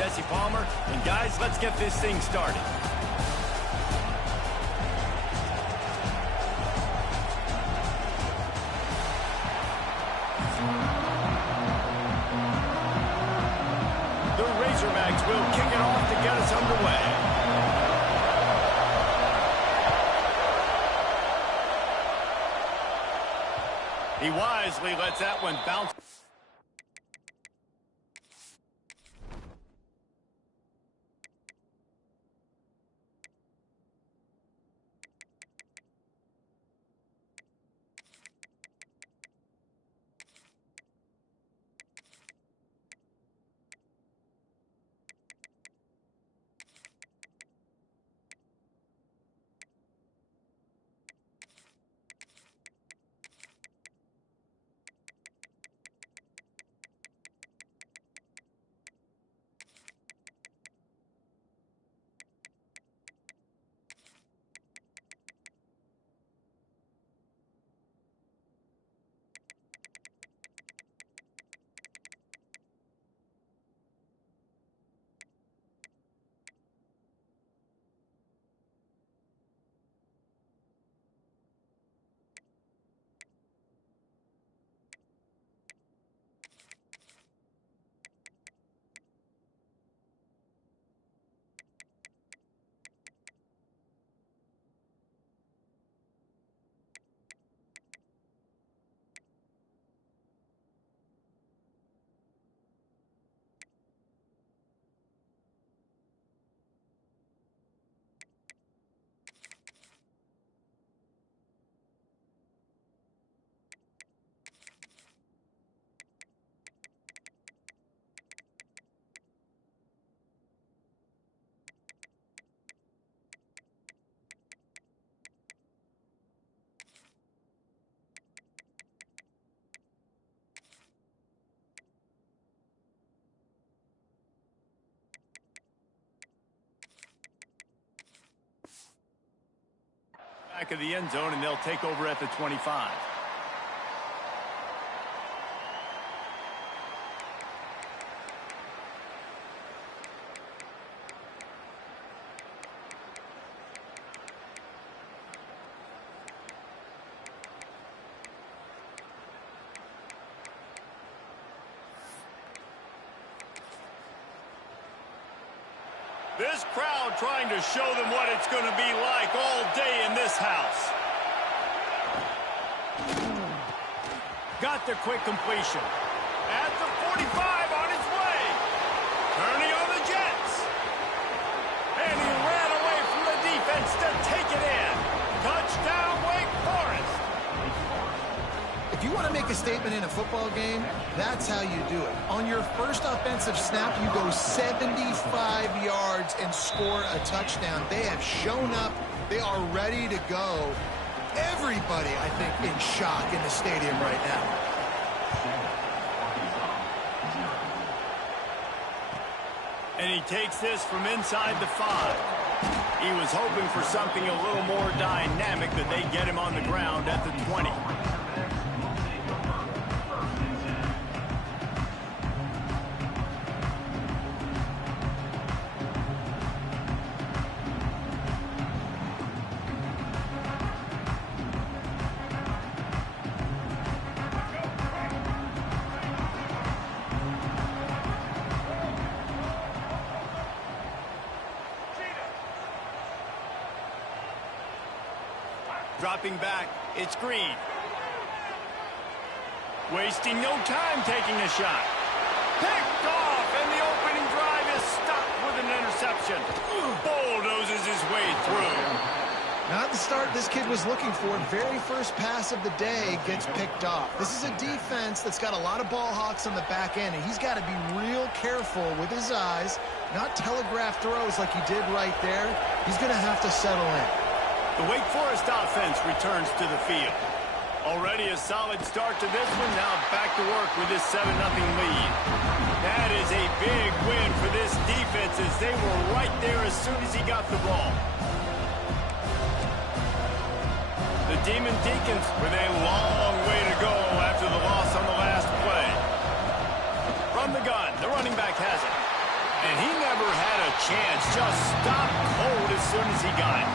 Jesse Palmer. And guys, let's get this thing started. The Razorbacks will kick it off to get us underway. He wisely lets that one bounce. Back of the end zone, and they'll take over at the 25. This crowd trying to show them what it's going to be like all day in this house. Got the quick completion. At the 45 on his way. Turning on the Jets. And he ran away from the defense to take it in. Touchdown, Wake Forest. If you want to make a statement in a football game, that's how you do it. On your first offensive snap, you go 75 yards and score a touchdown. They have shown up. They are ready to go. Everybody, I think, in shock in the stadium right now. And he takes this from inside the 5. He was hoping for something a little more dynamic, that they get him on the ground at the 20. Dropping back, it's Green. Wasting no time taking a shot. Picked off, and the opening drive is stopped with an interception. Bulldozes his way through. Not the start this kid was looking for. Very first pass of the day gets picked off. This is a defense that's got a lot of ball hawks on the back end, and he's got to be real careful with his eyes, not telegraph throws like he did right there. He's going to have to settle in. The Wake Forest offense returns to the field. Already a solid start to this one. Now back to work with this 7-0 lead. That is a big win for this defense, as they were right there as soon as he got the ball. The Demon Deacons with a long way to go after the loss on the last play. From the gun, the running back has it. And he never had a chance. Just stopped cold as soon as he got it.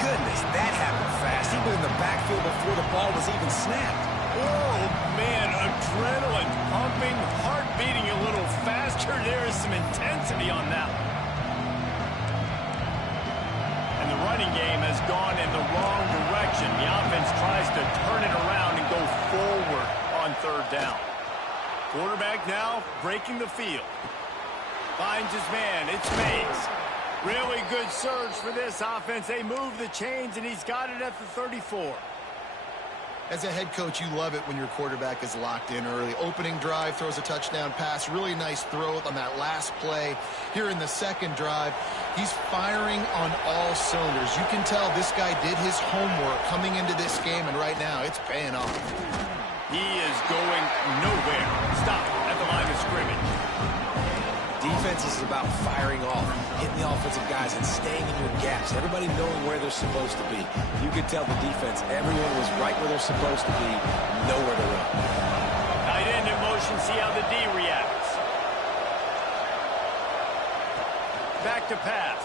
Goodness, that happened fast. He was in the backfield before the ball was even snapped. Oh, man, adrenaline pumping, heart beating a little faster. There is some intensity on that one. And the running game has gone in the wrong direction. The offense tries to turn it around and go forward on third down. Quarterback now breaking the field. Finds his man. It's Mays. Really good surge for this offense. They move the chains, and he's got it at the 34. As a head coach, you love it when your quarterback is locked in early. Opening drive, throws a touchdown pass. Really nice throw on that last play. Here in the second drive, he's firing on all cylinders. You can tell this guy did his homework coming into this game, and right now it's paying off. He is going nowhere. Stop at the line of scrimmage. Defense is about firing off, hitting the offensive guys, and staying in your gaps. Everybody knowing where they're supposed to be. You could tell the defense, everyone was right where they're supposed to be, nowhere to run. Tight end in motion, see how the D reacts. Back to pass.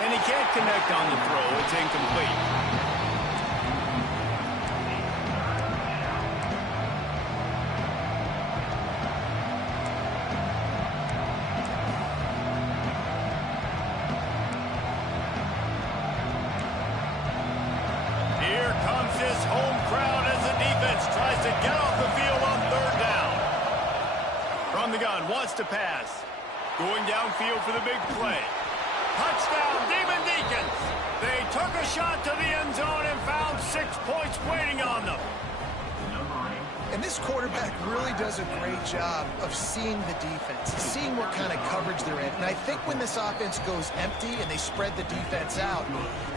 And he can't connect on the throw. It's incomplete. Wants to pass. Going downfield for the big play. Touchdown, Demon Deacons. They took a shot to the end zone and found 6 points waiting on them. And this quarterback really does a great job of seeing the defense, seeing what kind of coverage they're in. And I think when this offense goes empty and they spread the defense out,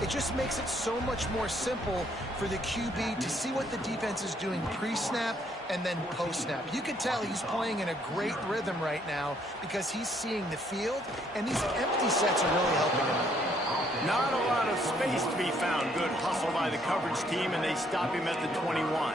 it just makes it so much more simple for the QB to see what the defense is doing pre-snap and then post-snap. You can tell he's playing in a great rhythm right now because he's seeing the field, and these empty sets are really helping him. Not a lot of space to be found. Good hustle by the coverage team, and they stop him at the 21.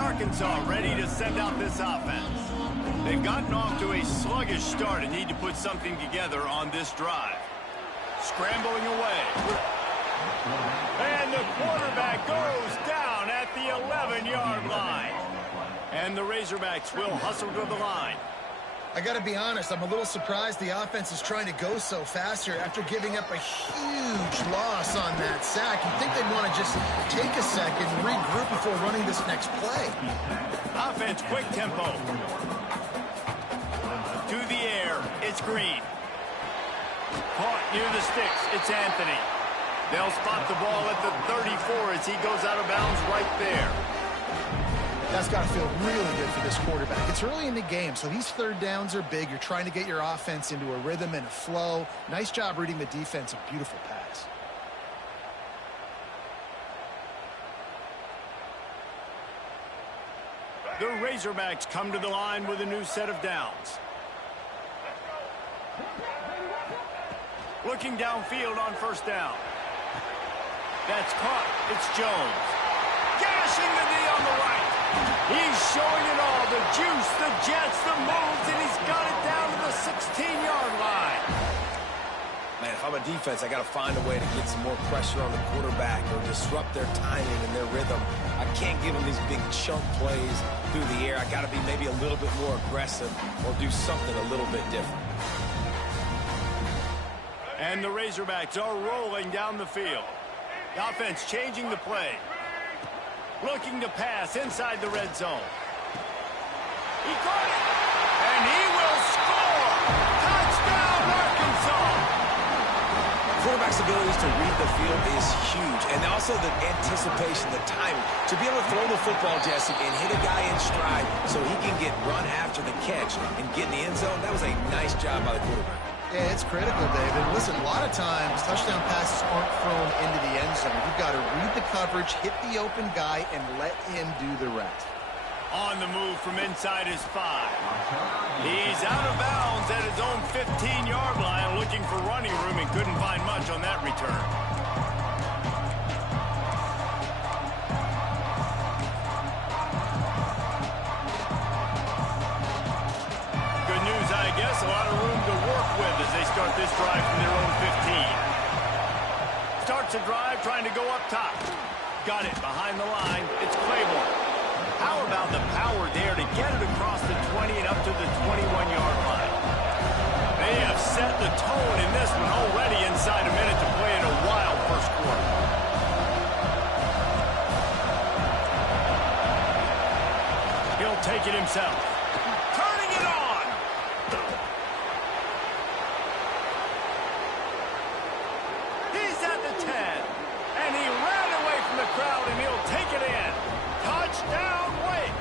Arkansas ready to send out this offense. They've gotten off to a sluggish start and need to put something together on this drive. Scrambling away. And the quarterback goes down at the 11-yard line. And the Razorbacks will hustle to the line. I got to be honest, I'm a little surprised the offense is trying to go so fast here after giving up a huge loss on that sack. You'd think they'd want to just take a second and regroup before running this next play. Offense, quick tempo. To the air, it's Green. Caught near the sticks, it's Anthony. They'll spot the ball at the 34 as he goes out of bounds right there. That's got to feel really good for this quarterback. It's early in the game, so these third downs are big. You're trying to get your offense into a rhythm and a flow. Nice job reading the defense. A beautiful pass. The Razorbacks come to the line with a new set of downs. Looking downfield on first down. That's caught. It's Jones. Gashing the knee on the right. He's showing it all. The juice, the jets, the moves, and he's got it down to the 16-yard line. Man, if I'm a defense, I got to find a way to get some more pressure on the quarterback or disrupt their timing and their rhythm. I can't give them these big chunk plays through the air. I got to be maybe a little bit more aggressive or do something a little bit different. And the Razorbacks are rolling down the field. The offense changing the play. Looking to pass inside the red zone. He caught it, and he will score! Touchdown, Arkansas! Quarterback's abilities to read the field is huge, and also the anticipation, the timing. To be able to throw the football, Jesse, and hit a guy in stride so he can get run after the catch and get in the end zone, that was a nice job by the quarterback. Yeah, it's critical, David. Listen, a lot of times touchdown passes aren't thrown into the end zone. You've got to read the coverage, hit the open guy, and let him do the rest. On the move from inside his 5. He's out of bounds at his own 15-yard line, looking for running room and couldn't find much on that return. Good news, I guess. A lot of room to work with as they start this drive from their own 15. Starts a drive trying to go up top. Got it behind the line. It's Claiborne. How about the power there to get it across the 20 and up to the 21-yard line? They have set the tone in this one already inside a minute to play in a wild first quarter. He'll take it himself. Turning it on! He's at the 10. And he ran away from the crowd, and he'll take it in. Touchdown, Wake!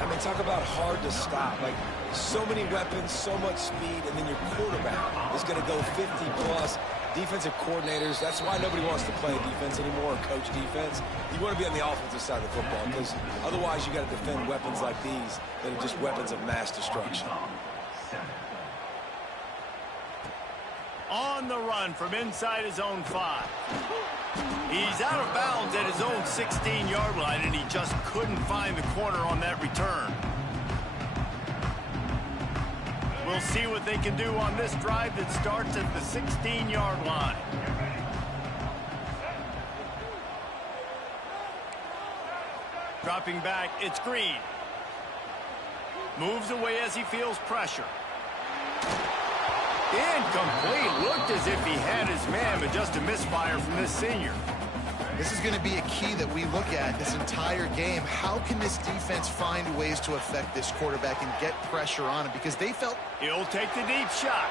I mean, talk about hard to stop. Like, so many weapons, so much speed, and then your quarterback is going to go 50-plus. Defensive coordinators, that's why nobody wants to play defense anymore or coach defense. You want to be on the offensive side of the football because otherwise you got to defend weapons like these that are just weapons of mass destruction. On the run from inside his own 5. He's out of bounds at his own 16-yard line, and he just couldn't find the corner on that return. We'll see what they can do on this drive that starts at the 16-yard line. Dropping back, it's Green. Moves away as he feels pressure. Incomplete. Looked as if he had his man, but just a misfire from this senior. This is going to be a key that we look at this entire game. How can this defense find ways to affect this quarterback and get pressure on him? Because they felt... He'll take the deep shot.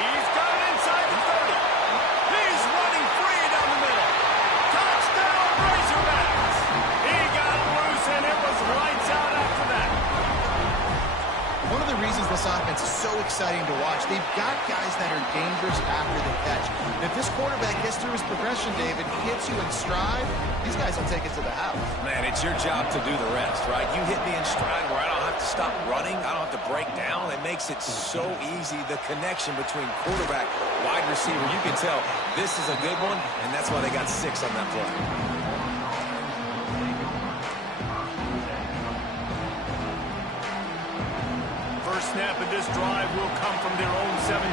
He's got it inside the 30. He's running free down the middle. Touchdown, Razorbacks. He got loose, and it was lights out after that. One of the reasons this offense is so exciting to watch, they've got guys that are dangerous after the catch. And if this quarterback gets through his progression, David, hits you in stride, these guys will take it to the house. Man, it's your job to do the rest, right? You hit me in stride where I don't have to stop running. I don't have to break down. It makes it so easy. The connection between quarterback, wide receiver, you can tell this is a good one, and that's why they got 6 on that play. First snap of this drive will come from their own 17.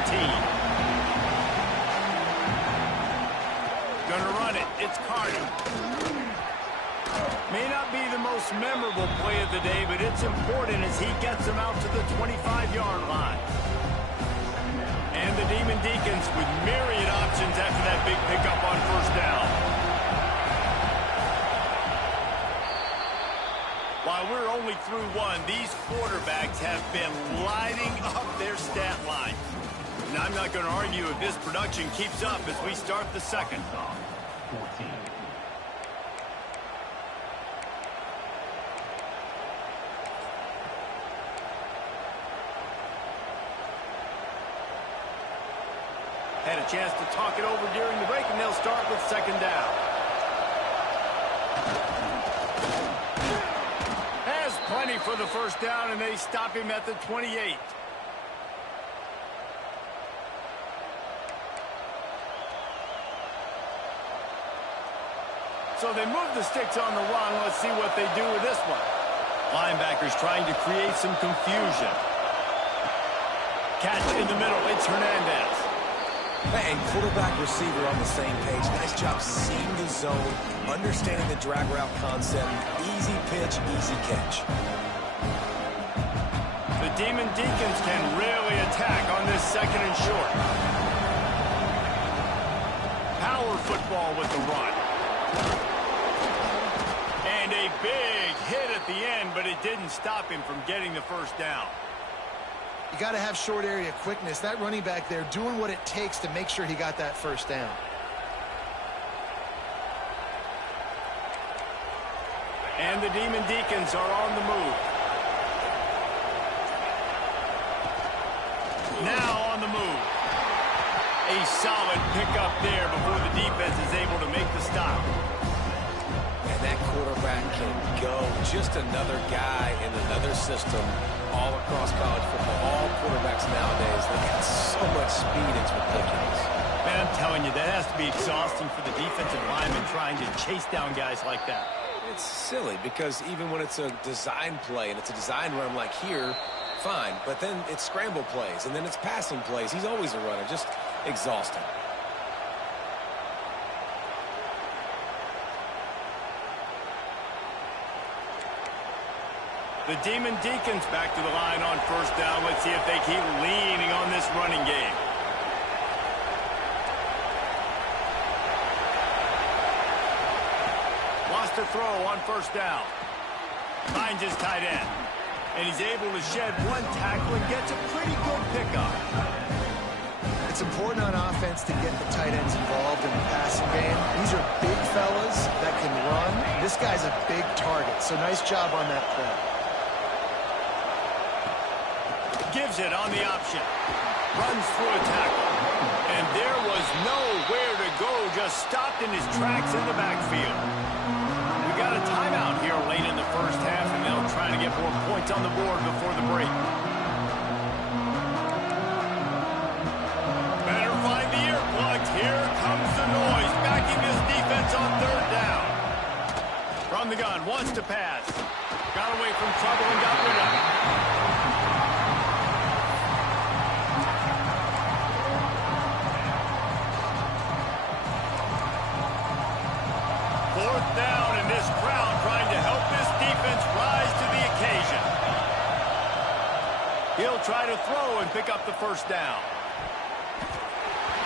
Gonna run it. It's Carter. May not be the most memorable play of the day, but it's important as he gets them out to the 25-yard line. And the Demon Deacons with myriad options after that big pickup on first down. While we're only through one, these quarterbacks have been lighting up their stat line. And I'm not going to argue if this production keeps up as we start the second. Had a chance to talk it over during the break, and they'll start with second down. Has plenty for the first down, and they stop him at the 28. So they move the sticks on the run. Let's see what they do with this one. Linebackers trying to create some confusion. Catch in the middle. It's Hernandez. And quarterback receiver on the same page. Nice job seeing the zone, understanding the drag route concept. Easy pitch, easy catch. The Demon Deacons can really attack on this second and short. Power football with the run. And a big hit at the end, but it didn't stop him from getting the first down. You got to have short area quickness. That running back there doing what it takes to make sure he got that first down. And the Demon Deacons are on the move. Now on the move. A solid pickup there before the defense is able to make the stop. And that quarterback can go. Just another guy in another system all across college football. All quarterbacks nowadays, they got so much speed, it's ridiculous. Man, I'm telling you, that has to be exhausting for the defensive lineman trying to chase down guys like that. It's silly because even when it's a design play and it's a design run like here, fine. But then it's scramble plays and then it's passing plays. He's always a runner. Just exhausting. The Demon Deacons back to the line on first down. Let's see if they keep leaning on this running game. Wants to throw on first down. Finds his tight end. And he's able to shed one tackle and gets a pretty good pickup. It's important on offense to get the tight ends involved in the passing game. These are big fellas that can run. This guy's a big target, so nice job on that play. Gives it on the option. Runs through a tackle. And there was nowhere to go. Just stopped in his tracks in the backfield. We got a timeout here late in the first half, and they'll try to get more points on the board before the break. Better find the earplugs. Here comes the noise. Backing this defense on third down. From the gun. Wants to pass. Got away from trouble and got rid of it. Fourth down, and this crowd trying to help this defense rise to the occasion. He'll try to throw and pick up the first down.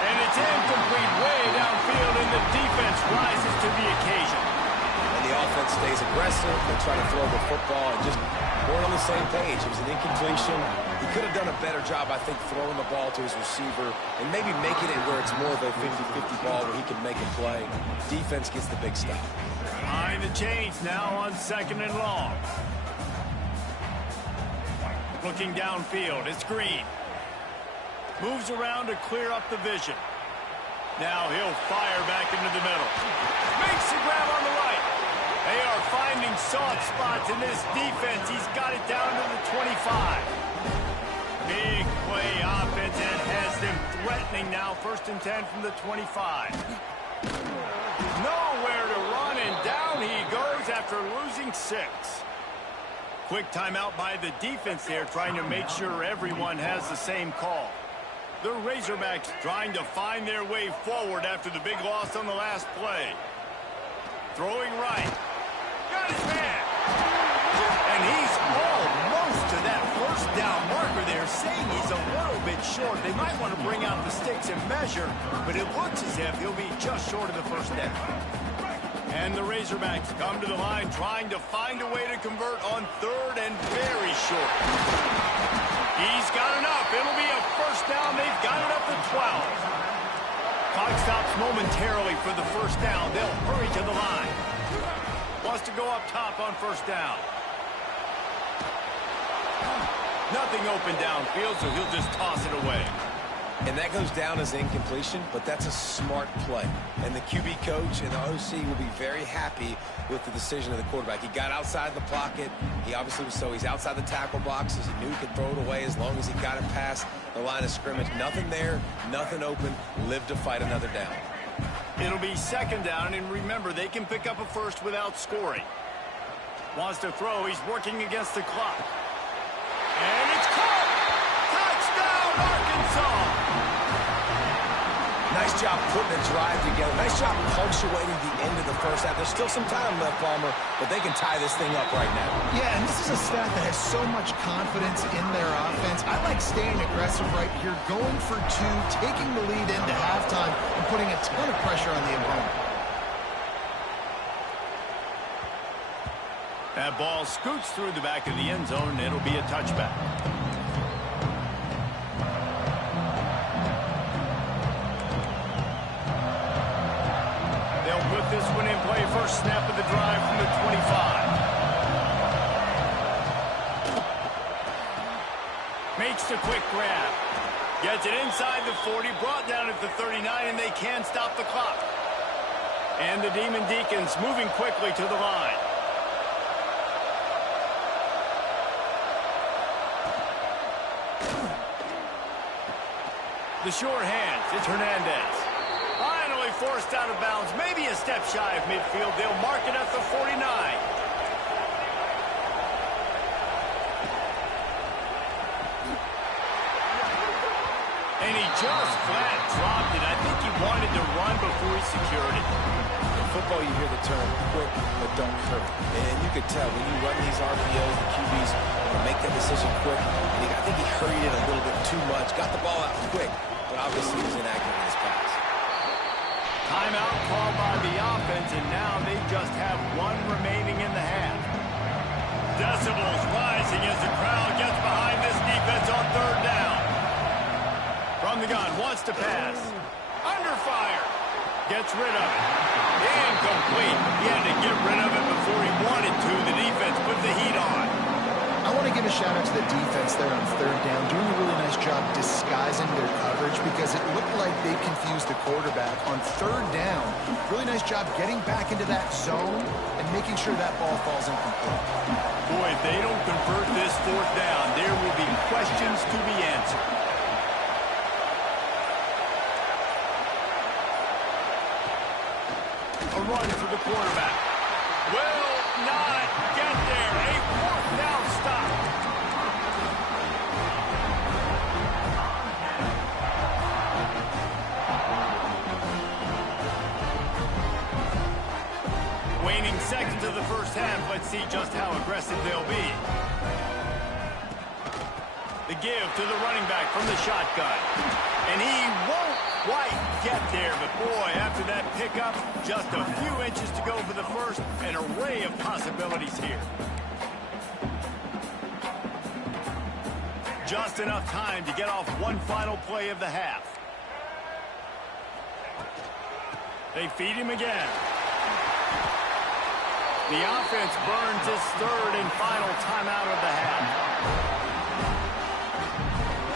And it's incomplete way downfield, and the defense rises to the occasion. And the offense stays aggressive. They try to throw the football and just weren't on the same page. It was an incompletion. He could have done a better job, I think, throwing the ball to his receiver and maybe making it where it's more of a 50-50 ball where he can make a play. Defense gets the big stop. Behind the chains now on second and long. Looking downfield, it's Green. Moves around to clear up the vision. Now he'll fire back into the middle. Makes the grab on the right. They are finding soft spots in this defense. He's got it down to the 25. Big play offense that has them threatening now. First and 10 from the 25. Nowhere to run, and down he goes after losing 6. Quick timeout by the defense there, trying to make sure everyone has the same call. The Razorbacks trying to find their way forward after the big loss on the last play. Throwing right. Got his man. And he's almost to that first down marker there, saying he's a little bit short. They might want to bring out the sticks and measure, but it looks as if he'll be just short of the first down. And the Razorbacks come to the line trying to find a way to convert on third and very short. He's got enough. It'll be a first down. They've got it up to 12. Clock stops momentarily for the first down. They'll hurry to the line. Wants to go up top on first down. Nothing open downfield, so he'll just toss it away. And that goes down as incompletion, but that's a smart play. And the QB coach and the OC will be very happy with the decision of the quarterback. He got outside the pocket. He obviously was he's outside the tackle boxes. He knew he could throw it away as long as he got it past the line of scrimmage. Nothing there, nothing open. Live to fight another down. It'll be second down, and remember, they can pick up a first without scoring. Wants to throw. He's working against the clock. And it's caught! Touchdown, Arkansas! Nice job putting a drive together. Nice job punctuating the end of the first half. There's still some time left, Palmer, but they can tie this thing up right now. Yeah, and this is a staff that has so much confidence in their offense. I like staying aggressive right here, going for 2, taking the lead into halftime, and putting a ton of pressure on the opponent. That ball scoots through the back of the end zone, and it'll be a touchback. They'll put this one in play. First snap of the drive from the 25. Makes the quick grab. Gets it inside the 40, brought down at the 39, and they can't stop the clock. And the Demon Deacons moving quickly to the line. The sure hands. It's Hernandez. Finally forced out of bounds. Maybe a step shy of midfield. They'll mark it at the 49. And he just flat dropped it. I think he wanted to run before he secured it. In football, you hear the term quick, but don't hurt. And you could tell when you run these RPOs, the QBs make that decision quick. And I think he hurried it a little bit too much. Got the ball out quick, but obviously he was inaccurate in his pass. Timeout called by the offense, and now they just have one remaining in the half. Decibels rising as the crowd gets behind this defense on third down. From the gun, wants to pass. Under fire. Gets rid of it. Incomplete. He had to get rid of it before he wanted to. The defense put the heat on. I want to give a shout out to the defense there on third down, doing a really nice job disguising their coverage because it looked like they confused the quarterback on third down. Really nice job getting back into that zone and making sure that ball falls incomplete. Boy, if they don't convert this fourth down, there will be questions to be answered. A run for the quarterback. Will not get there. A fourth down stop. Waning seconds of the first half. Let's see just how aggressive they'll be. The give to the running back from the shotgun. And he won't quite get there, but boy, after that pickup, just a few inches to go for the first. An array of possibilities here. Just enough time to get off one final play of the half. They feed him again. The offense burns its third and final timeout of the half.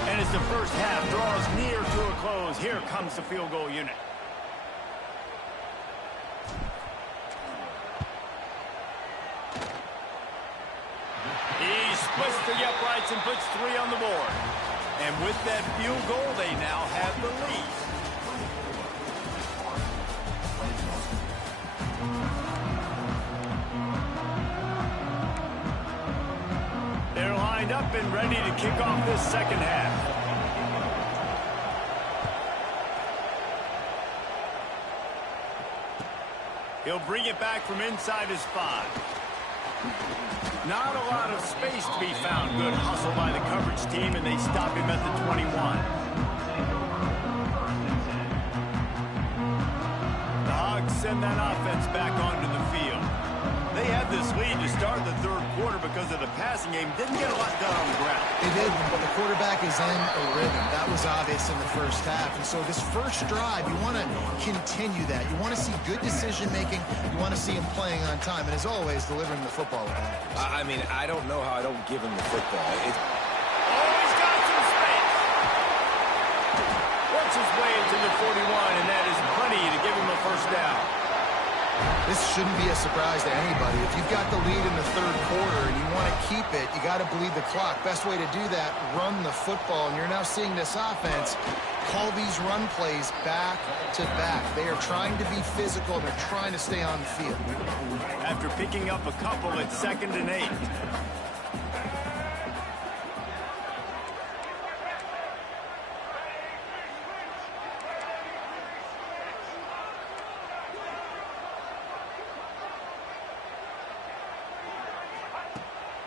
And as the first half draws near to a close, here comes the field goal unit. He splits the uprights and puts 3 on the board. And with that field goal, they now have the lead. They're lined up and ready to kick off this second half. He'll bring it back from inside his 5. Not a lot of space to be found. Good hustle by the coverage team, and they stop him at the 21. The Hogs send that offense back onto the field. They had this lead to start the third quarter because of the passing game. Didn't get a lot done on the ground. They did, but the quarterback is in a rhythm. That was obvious in the first half. And so this first drive, you want to continue that. You want to see good decision-making. You want to see him playing on time. And as always, delivering the football with accuracy. I mean, I don't know how I don't give him the football. He's got some space. Works his way into the 41, and that is plenty to give him a first down. This shouldn't be a surprise to anybody. If you've got the lead in the third quarter and you want to keep it, you got to bleed the clock. Best way to do that, run the football. And you're now seeing this offense call these run plays back to back. They are trying to be physical. They're trying to stay on the field. After picking up a couple at 2nd and 8.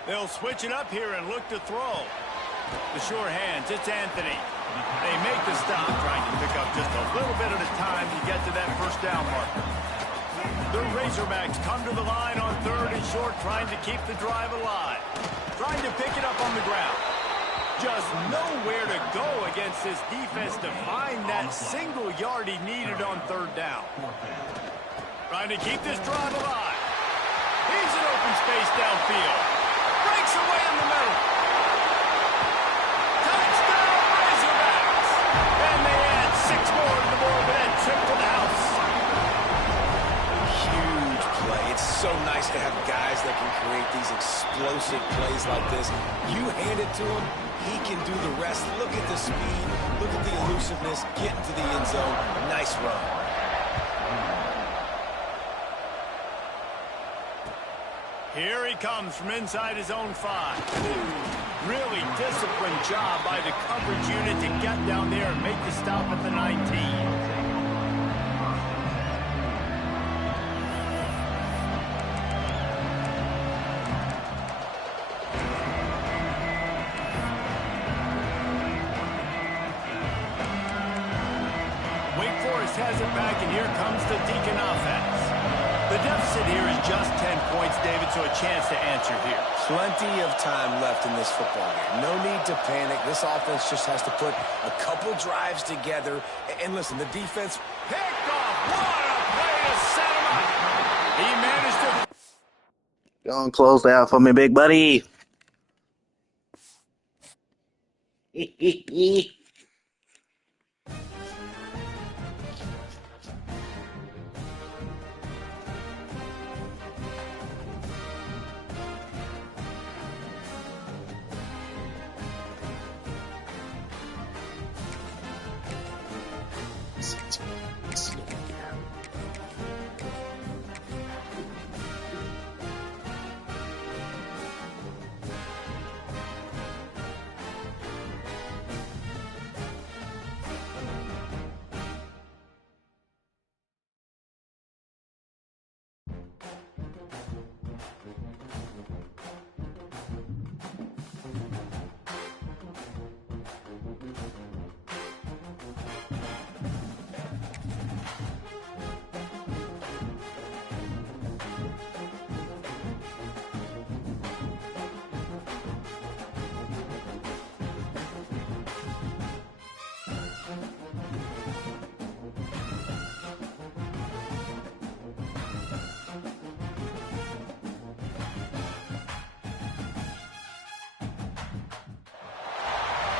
They'll switch it up here and look to throw. The sure hands, it's Anthony. They make the stop, trying to pick up just a little bit at a time to get to that first down marker. The Razorbacks come to the line on 3rd and short, trying to keep the drive alive. Trying to pick it up on the ground. Just nowhere to go against this defense to find that single yard he needed on 3rd down. Trying to keep this drive alive. He's in open space downfield. Breaks away in the middle. Touchdown, Razorbacks! And they add 6 more to the board with that trip to the house. Huge play. It's so nice to have guys that can create these explosive plays like this. You hand it to him, he can do the rest. Look at the speed. Look at the elusiveness. Get into the end zone. Nice run. Here he comes from inside his own 5. Really disciplined job by the coverage unit to get down there and make the stop at the 19. Has it back, and here comes the Deacon offense. The deficit here is just 10 points, David, so a chance to answer here. Plenty of time left in this football game. No need to panic. This offense just has to put a couple drives together. And listen, the defense picked off. What a play to set him up. He managed to... Go and close that for me, big buddy.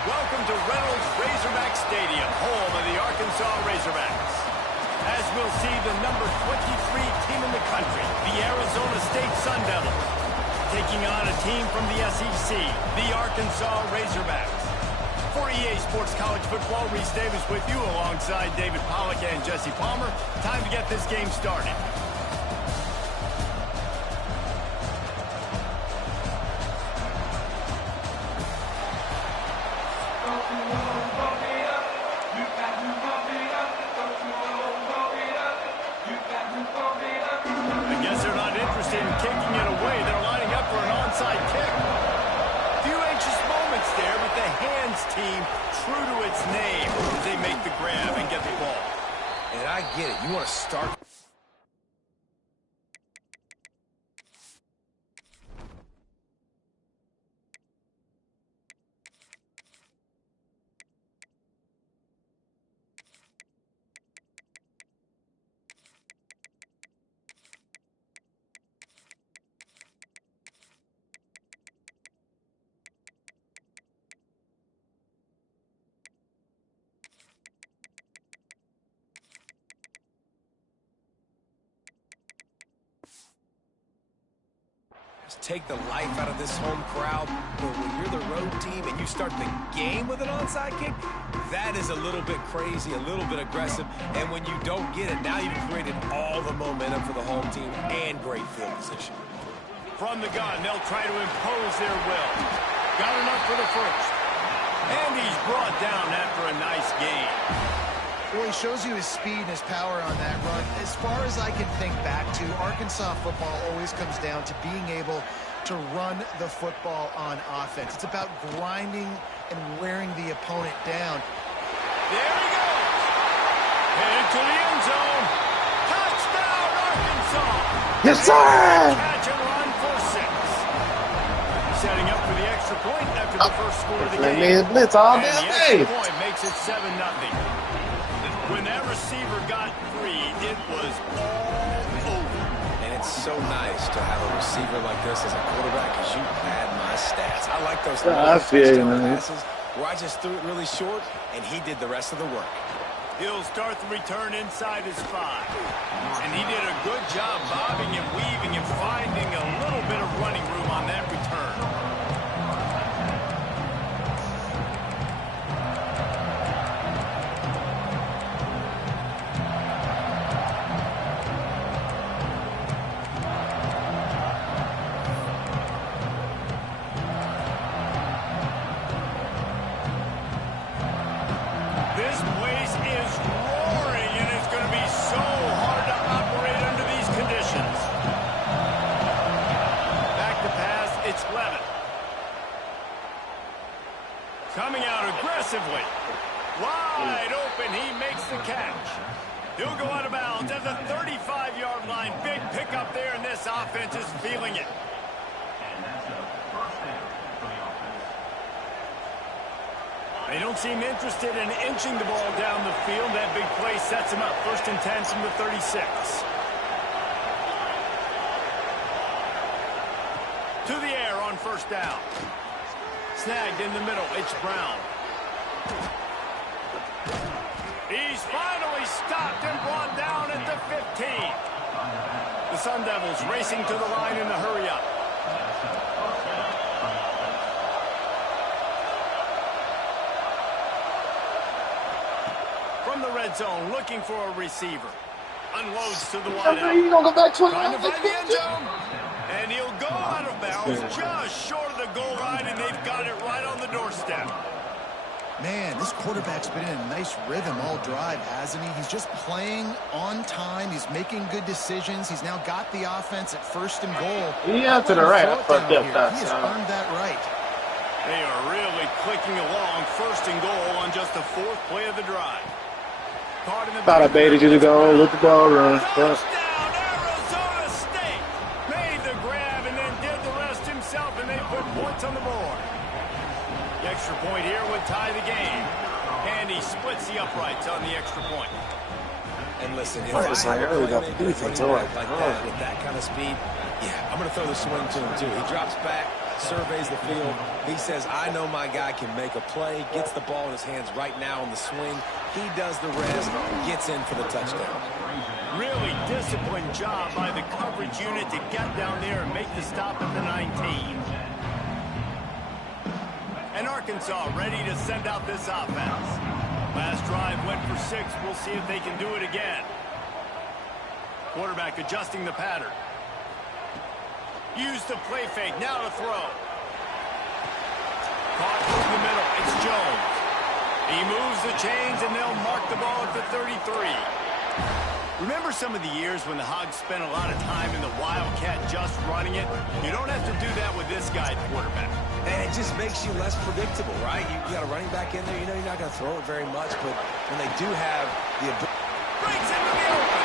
Welcome to Reynolds Razorback Stadium, home of the Arkansas Razorbacks. As we'll see, the number 23 team in the country, the Arizona State Sun Devils, taking on a team from the SEC, the Arkansas Razorbacks. For EA Sports College Football, Reese Davis with you alongside David Pollack and Jesse Palmer. Time to get this game started. Team true to its name as they make the grab and get the ball. And I get it. You want to start... take the life out of this home crowd. But when you're the road team and you start the game with an onside kick, that is a little bit crazy, a little bit aggressive. And when you don't get it, now you've created all the momentum for the home team and great field position. From the gun, they'll try to impose their will. Got enough for the first. And he's brought down after a nice gain. Well, he shows you his speed and his power on that run. As far as I can think back to, Arkansas football always comes down to being able to run the football on offense. It's about grinding and wearing the opponent down. There he goes. Headed to the end zone. Touchdown, Arkansas. Yes, sir. Catch and run for 6. Setting up for the extra point after the first score of the game. Blitz all And damn the day. extra point makes it 7-0. When that receiver got free, it was all over. And it's so nice to have a receiver like this as a quarterback because you pad my stats. I like those I feel you, man. passes where I just threw it really short, and he did the rest of the work. He'll start the return inside his 5. And he did a good job bobbing and weaving and finding a little bit of running room on that return. Coming out aggressively. Wide open, he makes the catch. He'll go out of bounds at the 35-yard line. Big pickup there, and this offense is feeling it. They don't seem interested in inching the ball down the field. That big play sets him up. 1st and 10 from the 36. To the air on 1st down. Snagged in the middle. It's Brown. He's finally stopped and brought down at the 15. The Sun Devils racing to the line in the hurry-up. From the red zone, looking for a receiver. Unloads to the wideout. You gonna go back 20 Trying to find the end zone. And he'll go out of bounds just short of the goal line, and they've got it right on the doorstep. Man, this quarterback's been in a nice rhythm all drive, hasn't he? He's just playing on time. He's making good decisions. He's now got the offense at 1st and goal. Yeah, to the right. I fucked up He that has time. earned that right. They are really clicking along. 1st and goal on just the 4th play of the drive. Caught in the Thought I baited you to go. Let the ball run. Touchdown, Arizona State! Made the grab and then did the rest himself, and they put points on the board. The extra point here would tie the game. And he splits the uprights on the extra point. And listen, if What I is have like, a I really got the playmaker defense running on. back like that with that kind of speed, yeah, I'm going to throw the swing to him too. He drops back, surveys the field. He says, I know my guy can make a play, gets the ball in his hands right now on the swing. He does the rest, gets in for the touchdown. Really disciplined job by the coverage unit to get down there and make the stop at the 19. And Arkansas ready to send out this offense. Last drive went for 6. We'll see if they can do it again. Quarterback adjusting the pattern. Use the play fake. Now to throw. Caught in the middle. It's Jones. He moves the chains, and they'll mark the ball at the 33. Remember some of the years when the Hogs spent a lot of time in the Wildcat just running it? You don't have to do that with this guy quarterback. And it just makes you less predictable, right? You got a running back in there. You know you're not going to throw it very much, but when they do have the ability. Breaks into the open.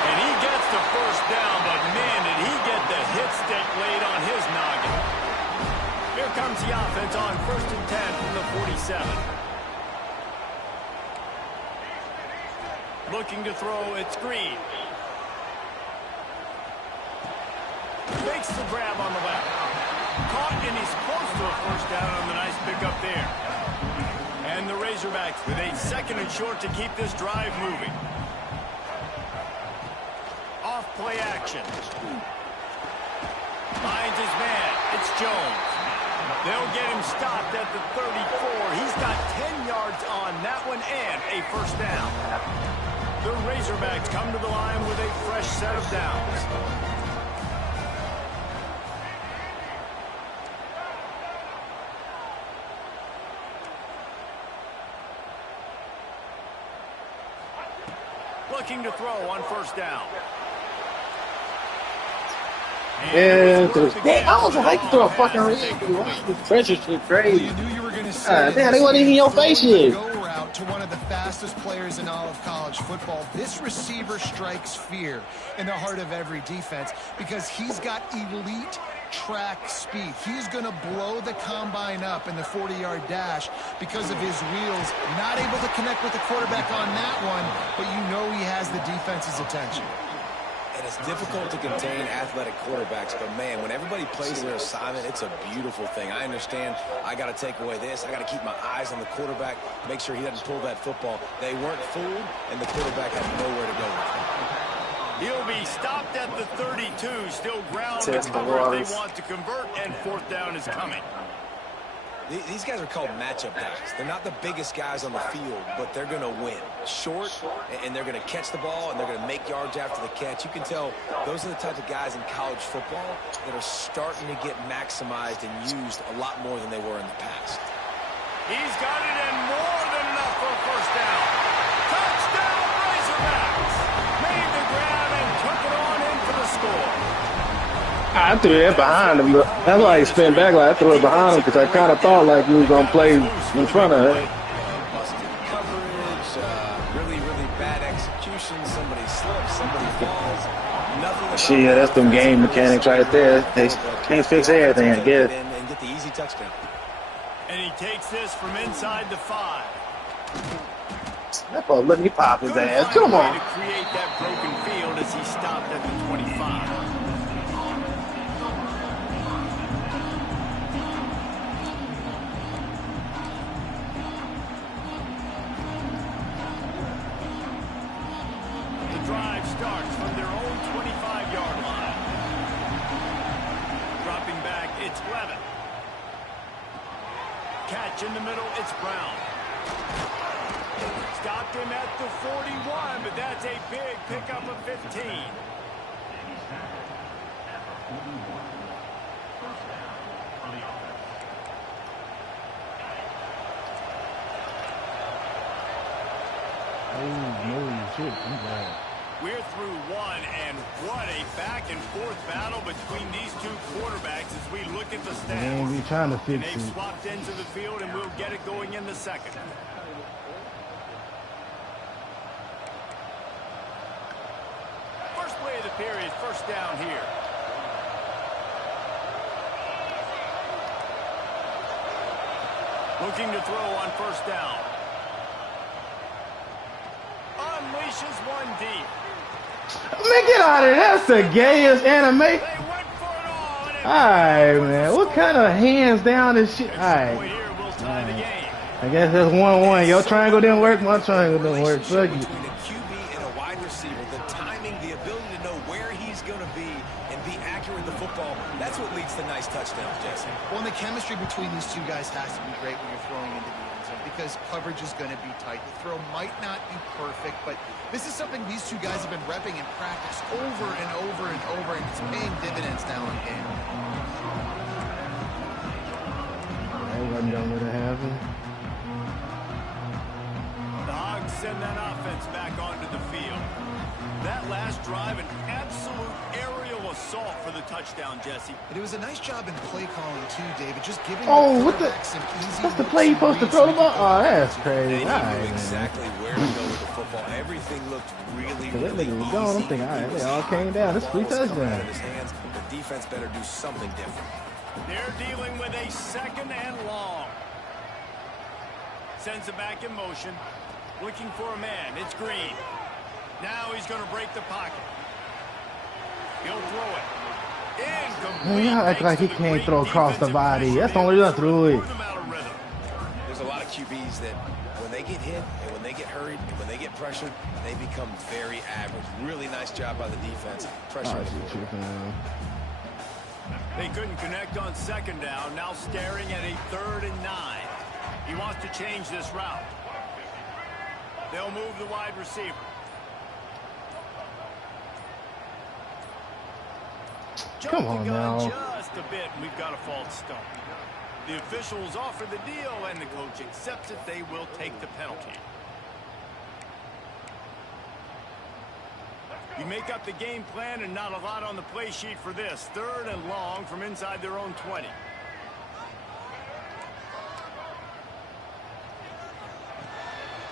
And he gets the 1st down, but man, did he get the hit stick laid on his noggin. Here comes the offense on 1st and 10 from the 47. Looking to throw, it's Green. Makes the grab on the left. Caught, and he's close to a 1st down on the nice pickup there. And the Razorbacks with a 2nd and short to keep this drive moving. Off play action. Finds his man. It's Jones. They'll get him stopped at the 34. He's got 10 yards on that one and a 1st down. The Razorbacks come to the line with a fresh set of downs. Looking to throw on 1st down. Yeah, I was like to throw a fucking read. The pressure shit crazy. You knew you were going to say Damn, they wasn't even in your face yet. Go route to one of the fastest players in all of college football. This receiver strikes fear in the heart of every defense because he's got elite track speed. He's going to blow the combine up in the 40-yard dash because of his wheels. Not able to connect with the quarterback on that one, but you know he has the defense's attention. And it's difficult to contain athletic quarterbacks, but man, when everybody plays their assignment, it's a beautiful thing. I understand I got to take away this. I got to keep my eyes on the quarterback, make sure he doesn't pull that football. They weren't fooled, and the quarterback had nowhere to go with it. He'll be stopped at the 32, still ground to cover if they want to convert, and 4th down is coming. These guys are called matchup guys. They're not the biggest guys on the field, but they're going to win. Short, and they're going to catch the ball, and they're going to make yards after the catch. You can tell those are the type of guys in college football that are starting to get maximized and used a lot more than they were in the past. He's got it and more than enough for a 1st down. Touchdown, Razorbacks! Made the grab and took it on in for the score. I threw that behind him. That's why he spin back like I threw it behind him because I kind of thought like he was gonna play in front of it. Busted coverage, really, really bad execution. Somebody slips, somebody falls. Nothing. Shit, that's them game mechanics right there. They can't fix everything, I guess. And get the easy touchdown. And he takes this from inside the 5. That boy, let me pop his ass. Couldn't Come find a way on. to create that broken field as he stopped at the 25. The drive starts from their own 25-yard line. Dropping back, it's Levin. Catch in the middle, it's Brown. Stopped him at the 41, but that's a big pickup of 15. Oh, no shit. We're through one, and what a back-and-forth battle between these two quarterbacks as we look at the stats. Man, we trying to And fix they've it. swapped ends of the field, and we'll get it going in the second. First play of the period, first down here. Looking to throw on first down. Unleashes one deep. Man, get out of there. That's the gayest anime. They went for it all. And it Alright, man. What kind of hands down this shit? Extra Alright. point here will tie the game. I guess that's 1-1. Your triangle didn't work. My triangle didn't work. Fuck you. Between a QB and a wide receiver, the timing, the ability to know where he's going to be and be accurate with the football, that's what leads to nice touchdowns, Jesse. Well, and the chemistry between these two guys has to be great when you're throwing into the end zone because coverage is going to be tight. The throw might not be perfect, but this is something these two guys have been repping in practice over and over and over, and it's paying dividends now in game. I wasn't gonna let it happen. The Hogs send that offense back onto the field. That last drive, an absolute aerial assault for the touchdown, Jesse. And it was a nice job in play calling too, David. Just giving Oh, the what the? quarterback some easy That's the looks play you and supposed to reads throw so the he ball? can Oh, throw that's it. crazy. They knew Alright, man. exactly where to go with the football. Everything looked really, That really nigga was easy. gone. I'm thinking, alright, they all came down. That's free Ball was coming out touchdown. of his hands. The defense better do something different. They're dealing with a second and long. Sends it back in motion. Looking for a man. It's Green. Now he's going to break the pocket. He'll throw it. Incomplete. Man, y'all act like he Thanks to the can't great throw across the defensive body. pressure That's the there, only reason I threw it. threw them out of rhythm. There's a lot of QBs that when they get hit and when they get hurried and when they get pressured, they become very average. Really nice job by the defense. Pressure. Oh, shit, tripping out. They couldn't connect on second down. Now staring at a 3rd and 9. He wants to change this route. They'll move the wide receiver. Come on now. Just a bit, and we've got a false start. The officials offer the deal, and the coach accepts it. They will take the penalty. You make up the game plan, and not a lot on the play sheet for this. 3rd and long from inside their own 20.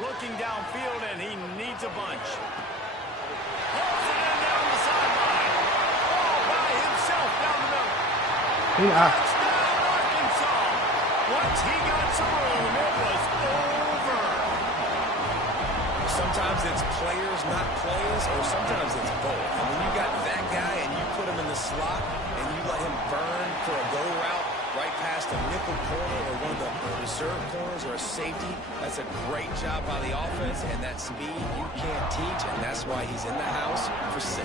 Looking downfield, and he needs a bunch. Pulls it in down the sideline. All by himself down the middle. Touchdown, Arkansas. Once he got some room, it was over. Sometimes it's players, not players, or sometimes it's both. And when you got that guy and you put him in the slot and you let him burn for a go route right past a nickel corner or one of the reserve corners or a safety, that's a great job by the offense, and that speed you can't teach, and that's why he's in the house for 6.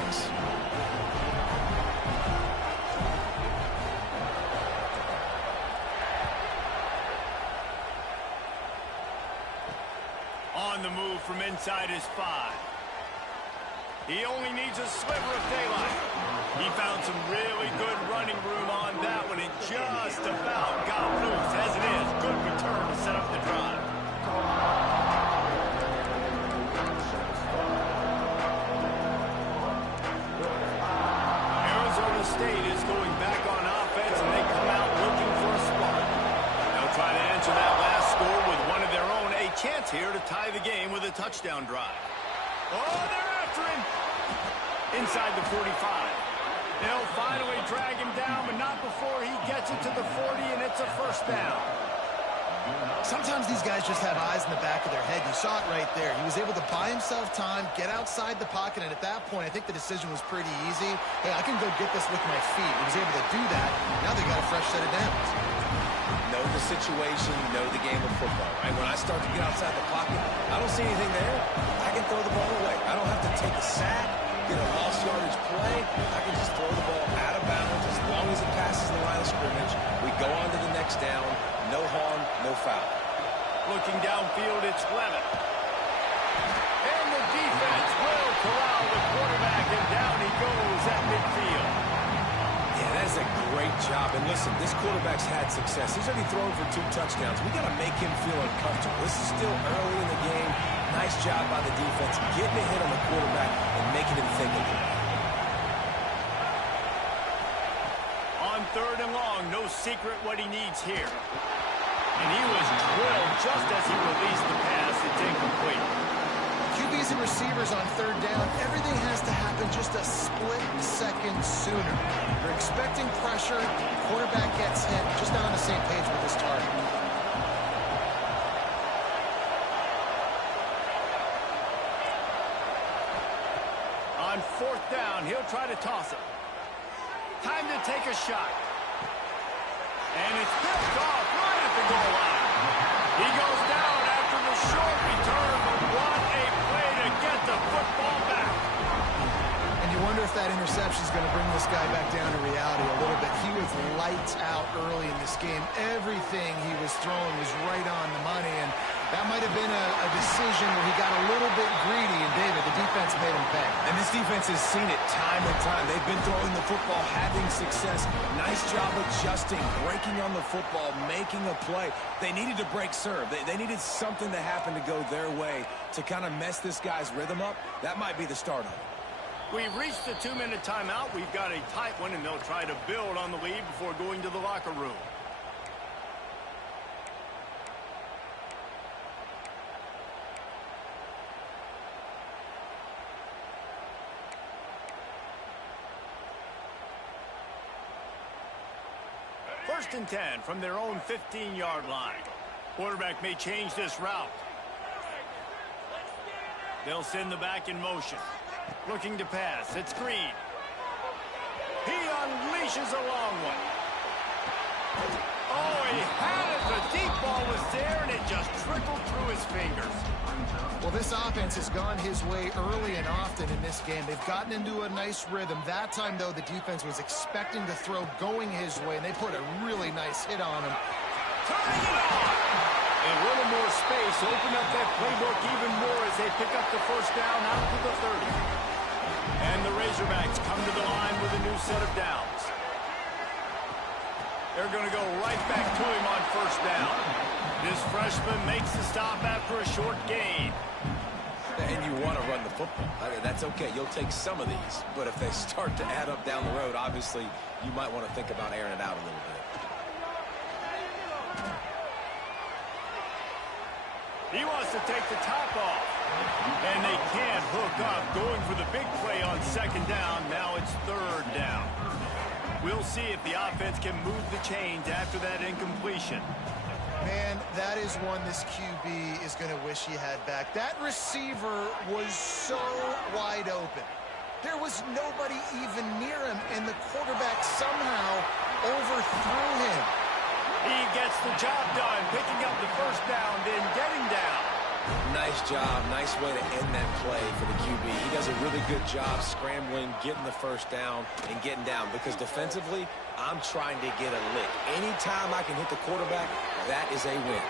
On the move from inside his 5. He only needs a sliver of daylight. He found some really good running room on that one and just about got loose. As it is, good return to set up the drive. Arizona State is going here to tie the game with a touchdown drive. Oh, they're after him. Inside the 45. They'll finally drag him down, but not before he gets it to the 40, and it's a first down. Sometimes these guys just have eyes in the back of their head. You saw it right there. He was able to buy himself time, get outside the pocket, and at that point, I think the decision was pretty easy. Hey, I can go get this with my feet. He was able to do that. Now they got a fresh set of downs. Know the situation, know the game of football, right? When I start to get outside the pocket, I don't see anything there. I can throw the ball away. I don't have to take a sack, get a lost yardage play. I can just throw the ball out of bounds as long as it passes the line of scrimmage. We go on to the next down. No harm, no foul. Looking downfield, it's Levitt. And the defense will corral the quarterback, and down he goes at midfield. Yeah, that's a great job. And listen, this quarterback's had success. He's already thrown for 2 touchdowns. We got to make him feel uncomfortable. This is still early in the game. Nice job by the defense, getting a hit on the quarterback and making him think a little bit. On 3rd and long, no secret what he needs here. And he was drilled just as he released the pass. It's incomplete. QBs and receivers on 3rd down, everything has to happen just a split second sooner. They're expecting pressure, quarterback gets hit, just not on the same page with his target. On 4th down, he'll try to toss it. Time to take a shot. And it's picked off right at the goal line. He goes down after the short return, but what a play to get the football back. And you wonder if that interception is going to bring this guy back down to reality a little bit. He was lights out early in this game. Everything he was throwing was right on the money, and that might have been a decision where he got a little bit greedy, and David, the defense made him pay. And this defense has seen it time and time. They've been throwing the football, having success. Nice job adjusting, breaking on the football, making a play. They needed to break serve. They needed something to happen to go their way to kind of mess this guy's rhythm up. That might be the start of it. We've reached the 2-minute timeout. We've got a tight one, and they'll try to build on the lead before going to the locker room. First and 10 from their own 15-yard line. Quarterback may change this route. They'll send the back in motion. Looking to pass. It's Green. He unleashes a long one. Oh, he had it. The deep ball was there, and it just trickled through his fingers. Well, this offense has gone his way early and often in this game. They've gotten into a nice rhythm. That time, though, the defense was expecting to throw going his way, and they put a really nice hit on him. Turning it on! A little more space. Open up that playbook even more as they pick up the first down out to the 30. And the Razorbacks come to the line with a new set of downs. They're going to go right back to him on first down. This freshman makes the stop after a short gain. And you want to run the football. I mean, that's okay. You'll take some of these. But if they start to add up down the road, obviously, you might want to think about airing it out a little bit. He wants to take the top off. And they can't hook up. Going for the big play on second down. Now it's 3rd down. We'll see if the offense can move the chains after that incompletion. Man, that is one this QB is going to wish he had back. That receiver was so wide open. There was nobody even near him, and the quarterback somehow overthrew him. He gets the job done, picking up the first down, then getting down. Nice job. Nice way to end that play for the QB. He does a really good job scrambling, getting the first down, and getting down. Because defensively, I'm trying to get a lick. Anytime I can hit the quarterback, that is a win.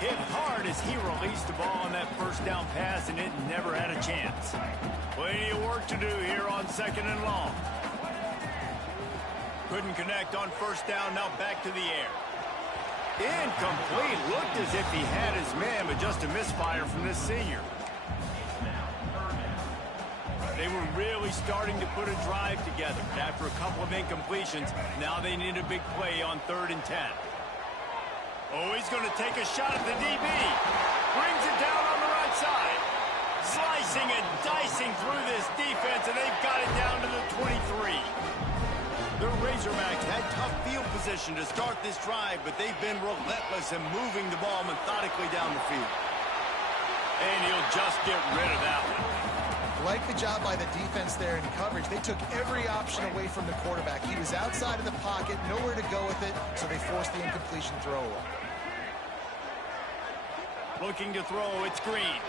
Hit hard as he released the ball on that first down pass, and it never had a chance. Plenty of work to do here on 2nd and long. Couldn't connect on first down, now back to the air. Incomplete. Looked as if he had his man, but just a misfire from this senior. They were really starting to put a drive together. After a couple of incompletions, now they need a big play on 3rd and 10. Oh, he's going to take a shot at the DB. Brings it Razorbacks had tough field position to start this drive, but they've been relentless in moving the ball methodically down the field. And he'll just get rid of that one. Like the job by the defense there in coverage. They took every option away from the quarterback. He was outside of the pocket, nowhere to go with it, so they forced the incompletion throw away. Looking to throw, it's Green.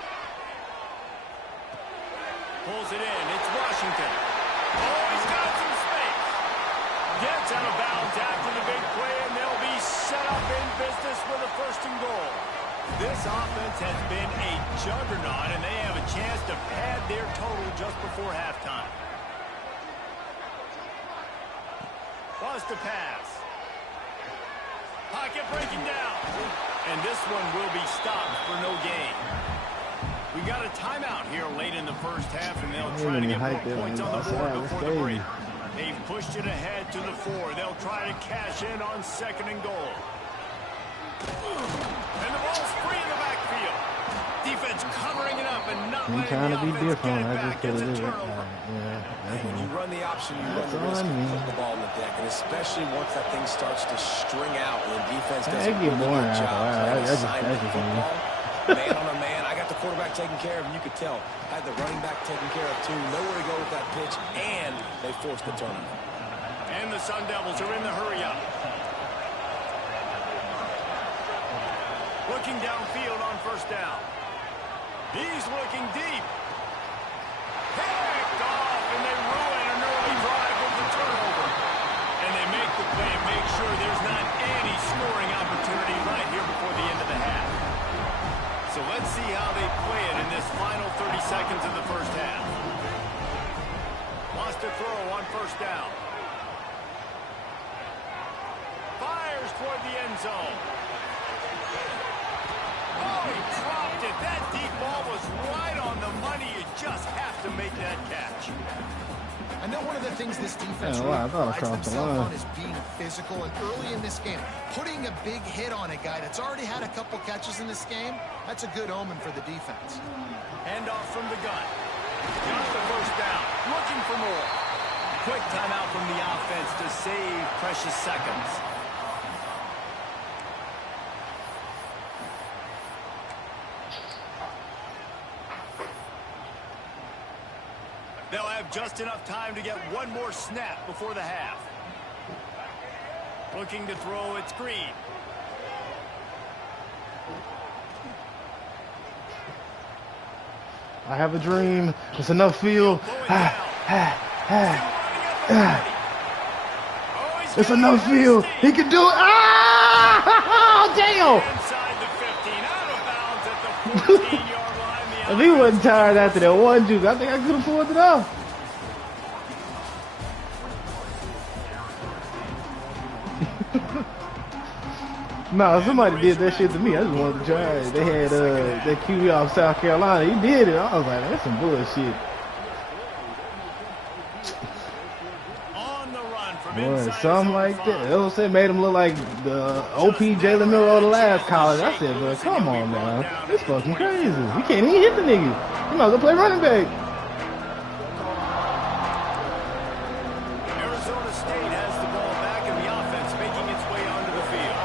Pulls it in, it's Washington. Oh, he's got some space. Gets out of bounds after the big play, and they'll be set up in business with a 1st and goal. This offense has been a juggernaut, and they have a chance to pad their total just before halftime. Was to pass. Pocket breaking down. And this one will be stopped for no gain. We got a timeout here late in the first half, and they'll try to get more points on the board before the break. They've pushed it ahead to the 4. They'll try to cash in on 2nd and goal. And the ball's free in the backfield. Defense covering it up and not letting trying to be the offense different. get it I back just as a couldn't do it. turnover. When you run the option, you run the risk of putting the ball on the deck, and especially once that thing starts to string out and the defense does a really good job playing assignment football. Man on a man, I got the quarterback taken care of, and you could tell. Had the running back taken care of, too. Nowhere to go with that pitch, and they forced the turnover. And the Sun Devils are in the hurry-up. Looking downfield on 1st down. He's looking deep. Picked off, and they ruin an early drive with the turnover. And they make the play and make sure there's not any scoring opportunity right here before the end of the half. So let's see how they play it in this final 30 seconds of the first half. Wants to throw on 1st down. Fires toward the end zone. Oh, he dropped it. That deep ball was right on the money. You just have to make that catch. I know one of the things this defense Yeah, I thought I prides crossed the themselves line. on is being physical, and early in this game, putting a big hit on a guy that's already had a couple catches in this game, that's a good omen for the defense. Hand off from the gun. Just the 1st down. Looking for more. Quick timeout from the offense to save precious seconds. They'll have just enough time to get one more snap before the half. Looking to throw, it's Green. I have a dream. It's enough field. It's enough field. He can do it. Ah! Damn! Inside the 15, out of bounds at the 14-yard line. If he wasn't tired after that one juke, I think I could have pulled it off. No, somebody did that shit to me. I just wanted to try it. They had that QB off South Carolina. He did it. I was like, that's some bullshit. On the run from Boy, something like that. That was it. Made him look like the OP Jalen Miller of the last college. I said, but come on now. It's fucking crazy. He can't even hit the nigga. He might as well play running back. Arizona State has the ball back, and the offense making its way onto the field.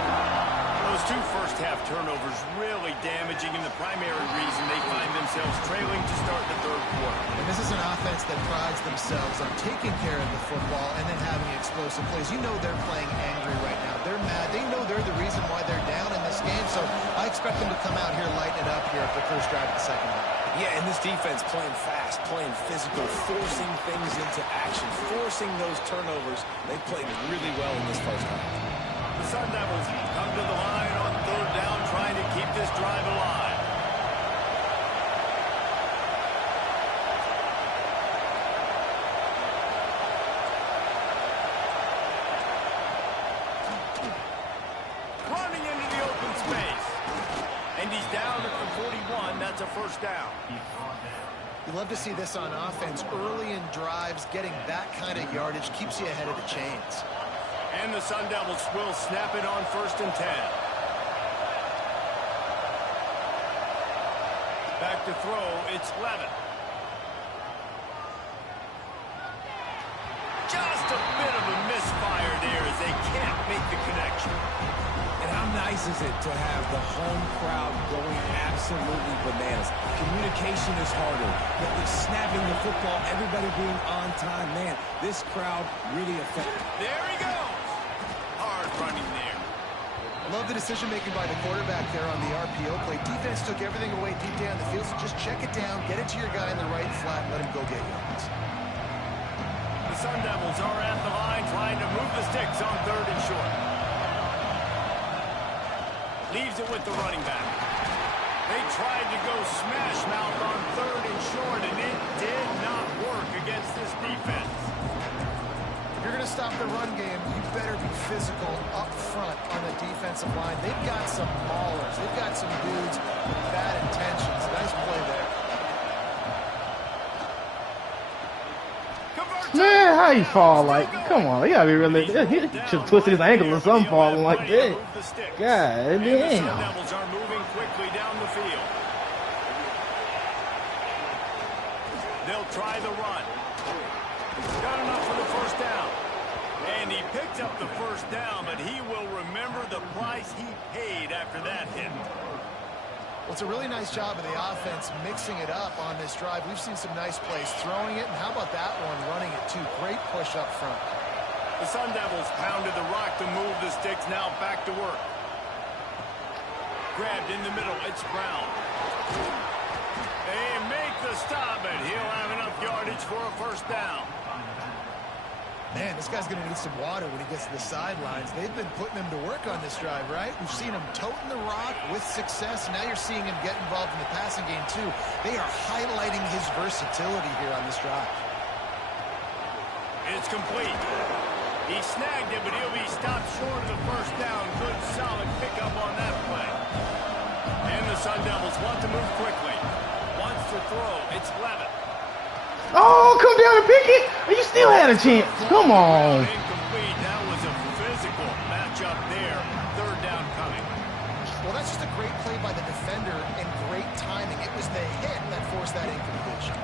Those 2 first-half turnovers really damaging, and the primary reason they find themselves trailing to start the 3rd quarter. And this is an offense that prides themselves on taking care of the football and then having explosive plays. You know they're playing angry right now. They're mad. They know they're the reason why they're down in this game, so I expect them to come out here, lighten it up here at the first drive of the 2nd half. Yeah, and this defense playing fast, playing physical, forcing things into action, forcing those turnovers. They played really well in this first half. The Sun Devils come to the line on 3rd down, trying to keep this drive alive. Running into the open space. And he's down at the 41. That's a 1st down. You love to see this on offense. Early in drives, getting that kind of yardage keeps you ahead of the chains. And the Sun Devils will snap it on 1st and 10. Back to throw, it's Levin. Just a bit of a misfire there. they can't make the connection. And how nice is it to have the home crowd going absolutely bananas? Communication is harder. They're snapping the football, everybody being on time. Man, this crowd really affected. There he goes. Hard running there. I love the decision-making by the quarterback there on the RPO play. Defense took everything away deep down the field, so just check it down, get it to your guy in the right flat, and let him go get yards. The Sun Devils are at the line trying to move the sticks on 3rd and short. Leaves it with the running back. They tried to go smash mouth on 3rd and short, and it did not work against this defense. If you're going to stop the run game, you better be physical up front on the defensive line. They've got some maulers. They've got some dudes with bad intentions. Nice play there. Man, how you fall like? Come on, you gotta be really. He should have twisted his ankle or something falling like that. God And the Sun damn. Devils are moving quickly down the field. They'll try the run. Got enough for the first down. And he picked up the first down, but he will remember the price he paid after that hit. Well, it's a really nice job of the offense mixing it up on this drive. We've seen some nice plays throwing it, and how about that one running it too? Great push up front. The Sun Devils pounded the rock to move the sticks, now back to work. Grabbed in the middle, it's Brown. They make the stop, and he'll have enough yardage for a first down. Man, this guy's going to need some water when he gets to the sidelines. They've been putting him to work on this drive, right? We've seen him toting the rock with success, and now you're seeing him get involved in the passing game, too. They are highlighting his versatility here on this drive. It's complete. He snagged it, but he'll be stopped short of the first down. Good, solid pickup on that play. And the Sun Devils want to move quickly. Wants to throw. It's Levitt. Oh, come down and pick it. You still had a chance. Come on. Incomplete. That was a physical matchup there. 3rd down coming. Well, that's just a great play by the defender and great timing. It was the hit that forced that incompletion.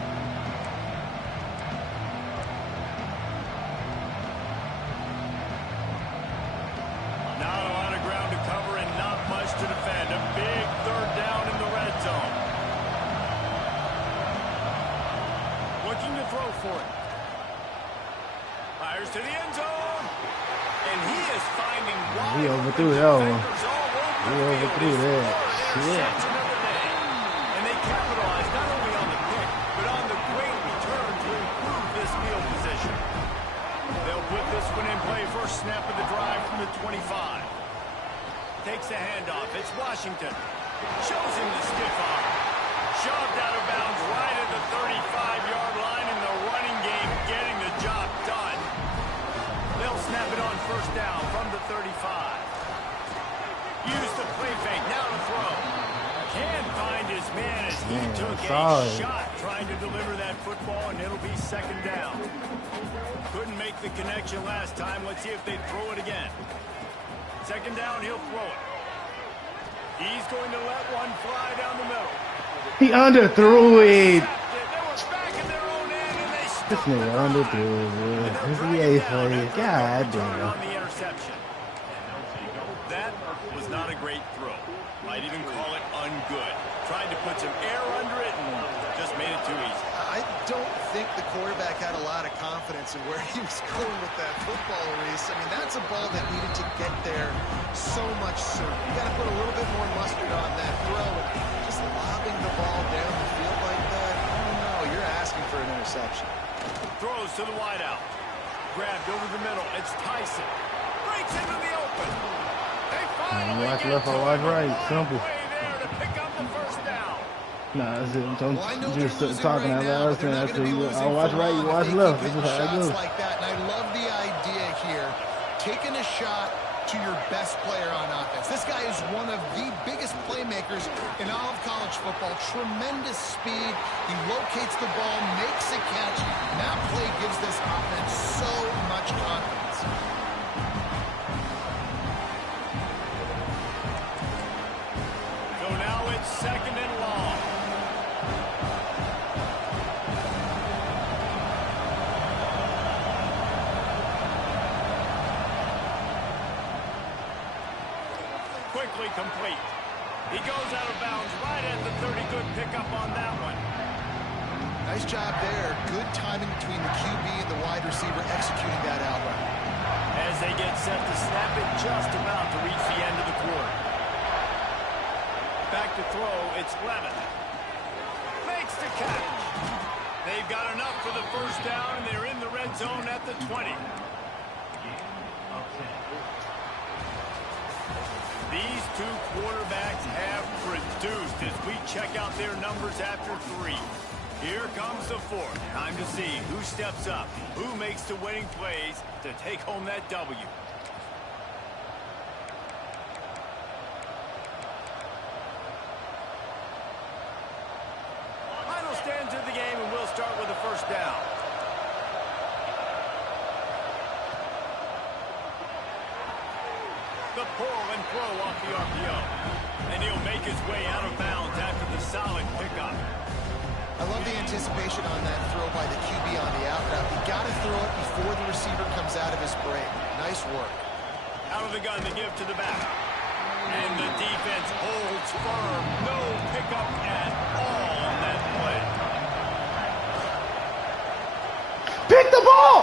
Not a lot of ground to cover and not much to defend. A big 3rd down in the red zone. Looking to throw for it. Fires to the end zone. And he is finding wide He overthrew that one. defenders all over He the field. overthrew His that. third Yeah. interception of the day. And they capitalized not only on the pick, but on the great return to improve this field position. They'll put this one in play. First snap of the drive from the 25. Takes the handoff. It's Washington. Shows him the stiff arm. Shoved out of bounds right at the 35-yard line in the running game, getting the job done. They'll snap it on first down from the 35. Use the play fake. Now to throw. Can't find his man as he took a shot trying to deliver that football, and it'll be 2nd down. Couldn't make the connection last time. Let's see if they throw it again. 2nd down, he'll throw it. He's going to let one fly down the middle. He underthrew it. They were back in their own end, and they This nigga underthrew it. This EA play. God damn. on the interception. That was not a great throw. Might even call it ungood. Tried to put some air under it and just made it too easy. I don't think the quarterback had a lot of confidence in where he was going with that football, Reese. I mean, that's a ball that needed to get there so much sooner. You got to put a little bit more mustard on that throw. And just lobbing the ball down the field like that, I don't know. You're asking for an interception. Throws to the wideout. Grabbed over the middle. It's Tyson. Breaks into the open. They finally Watch get left to or watch it. right. Simple. Way there to pick up the first down. Nah, that's it. Don't Well, I know just they're losing talking right out now, loud. but they're not That's going to be it. losing I watch for right, you long watch if they left. keep This is hitting how it shots goes. like that. And I love the idea here, taking a shot to your best player on offense. This guy is one of the biggest playmakers in all of college football. Tremendous speed. He locates the ball, makes a catch. That play gives this offense so much confidence. So now it's 2nd and long. quickly complete. He goes out of bounds right at the 30. Good pickup on that one. Nice job there. Good timing between the QB and the wide receiver executing that out route. As they get set to snap it, just about to reach the end of the quarter. Back to throw, it's Levin. Makes the catch. They've got enough for the first down, and they're in the red zone at the 20. These two quarterbacks have produced as we check out their numbers after 3. Here comes the 4th. Time to see who steps up, who makes the winning plays to take home that W. Final stands of the game, and we'll start with a first down. The pull and throw off the RPO. And he'll make his way out of bounds after the solid pickup. I love the anticipation on that throw by the QB on the out route. You got to throw it before the receiver comes out of his break. Nice work. Out of the gun to give to the back. And the defense holds firm. No pickup at all on that play. Pick the ball!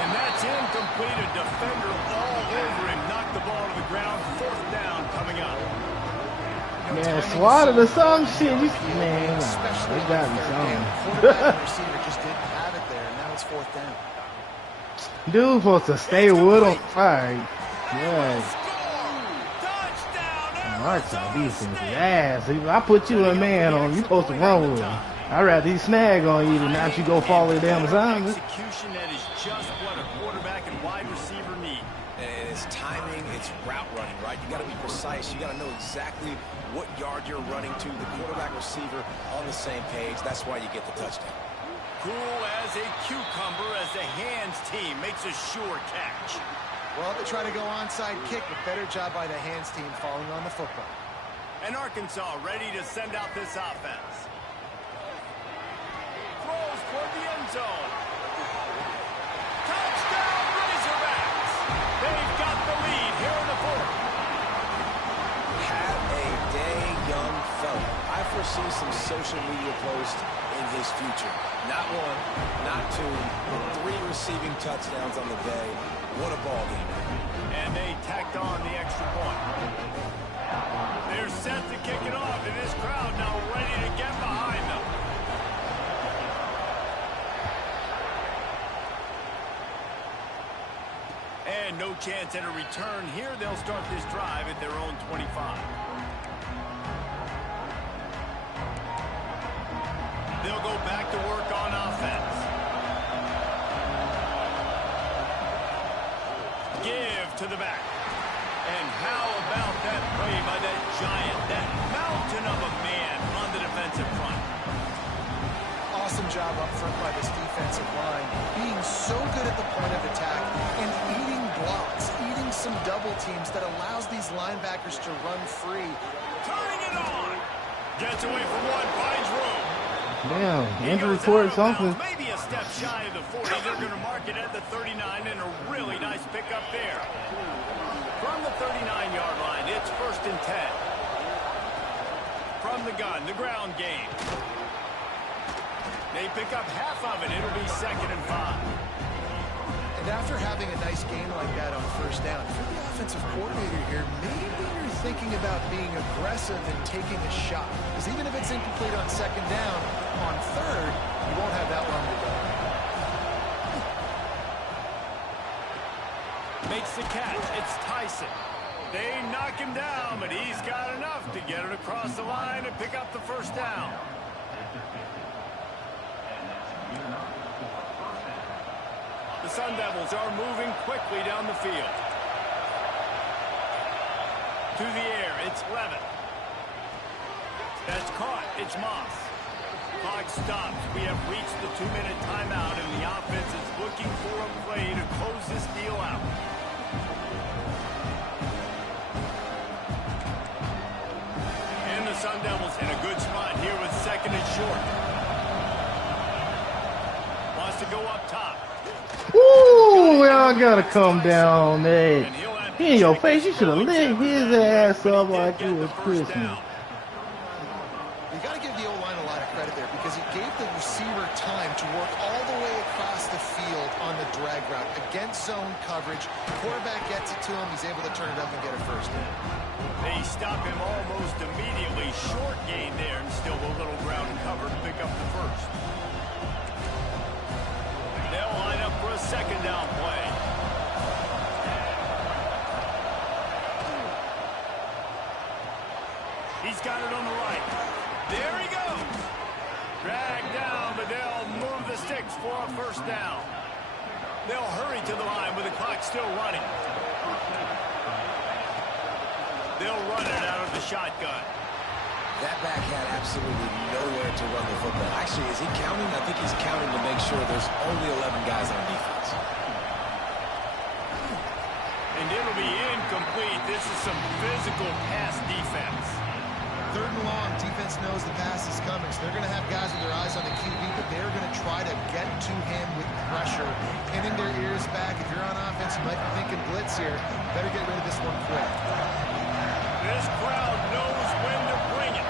And that's incomplete. A defender all over him. Knocked the ball to the ground. 4th down coming up. Man, swatted or some shit. You, man, nah, they got me something. Quarterback and receiver just didn't have it there, and now it's 4th down. Dude supposed to stay with him. All right. Yeah. Arkansas defense is ass. I put you a man on, you supposed to run with him. I'd rather he snag on you than not you go follow the damn assignment. Execution that is just what a quarterback and wide receiver need. And it's timing, it's route running, right? You got to be precise. You got to know exactly what yard you're running to. The quarterback receiver on the same page. That's why you get the touchdown. Cool as a cucumber as the hands team makes a sure catch. Well, they try to go onside kick, but better job by the hands team falling on the football. And Arkansas ready to send out this offense. Throws toward the end zone. Touchdown, Razorbacks! They've got the lead here in the 4th. Have a day, young fella. I foresee some social media posts in his future. Not 1, not 2, but 3 receiving touchdowns on the day. What a ball game. And they tacked on the extra point. They're set to kick it off, and this crowd now ready to get behind them. And no chance at a return here. They'll start this drive at their own 25. They'll go back to work on offense. Give to the back. And how about that play by that giant, that mountain of a man on the defensive front? Awesome job up front by this defensive line, being so good at the point of attack and eating blocks, eating some double teams that allows these linebackers to run free. Turning it on. Gets away from one, finds room. Damn, injury report something. Maybe a step shy of the 40. They're going to mark it at the 39, and a really nice pickup there. From the 39-yard line, it's 1st and 10. From the gun, the ground game. They pick up half of it. It'll be 2nd and 5. And after having a nice game like that on 1st down, for the offensive coordinator here, maybe you're thinking about being aggressive and taking a shot. Because even if it's incomplete on 2nd down, on 3rd, you won't have that long to go. Makes the catch. It's Tyson. They knock him down, but he's got enough to get it across the line and pick up the 1st down. The Sun Devils are moving quickly down the field. To the air, it's Levin. That's caught. It's Moss. Clock stops. We have reached the 2-minute timeout, and the offense is looking for a play to close this deal out. And the Sun Devils in a good spot here with 2nd and short. Wants to go up top. Ooh, y'all gotta come down, man. And he'll have He in your face. You should have lit his ass up like it was Christmas. You got to give the O-line a lot of credit there because it gave the receiver time to work all the way across the field on the drag route against zone coverage. Quarterback gets it to him. He's able to turn it up and get a first down. They stop him almost immediately. Short gain there and still a little ground covered to pick up the first. They'll line up for a second down play. He's got it on the right. There he goes. Dragged down, but they'll move the sticks for a first down. They'll hurry to the line with the clock still running. They'll run it out of the shotgun. That back had absolutely nowhere to run the football. Actually, is he counting? I think he's counting to make sure there's only 11 guys on defense. And it'll be incomplete. This is some physical pass defense. Third and long, defense knows the pass is coming, so they're going to have guys with their eyes on the QB, but they're going to try to get to him with pressure, pinning their ears back. If you're on offense, you might be thinking blitz here. Better get rid of this one quick. This crowd knows when to bring it.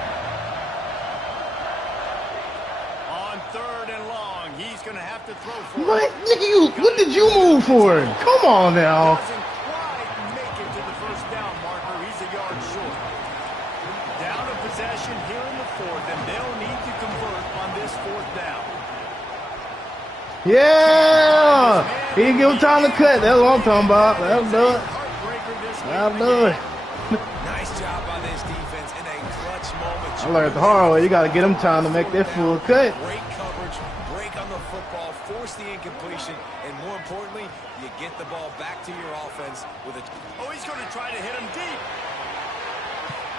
On third and long, he's going to have to throw for What? Nigga, what did you move for? Come on now. Doesn't quite make it to the first down marker. He's a yard short. Down a possession here in the fourth, and they'll need to convert on this fourth down. Yeah! He didn't give him time to cut. That's what I'm talking about. That'll do it. That'll do it. Nice job by this defense in a clutch moment. I learned the hard way. You got to get him time to make that full cut. Great coverage, break on the football, force the incompletion, and more importantly, you get the ball back to your offense with a... Oh, he's going to try to hit him deep.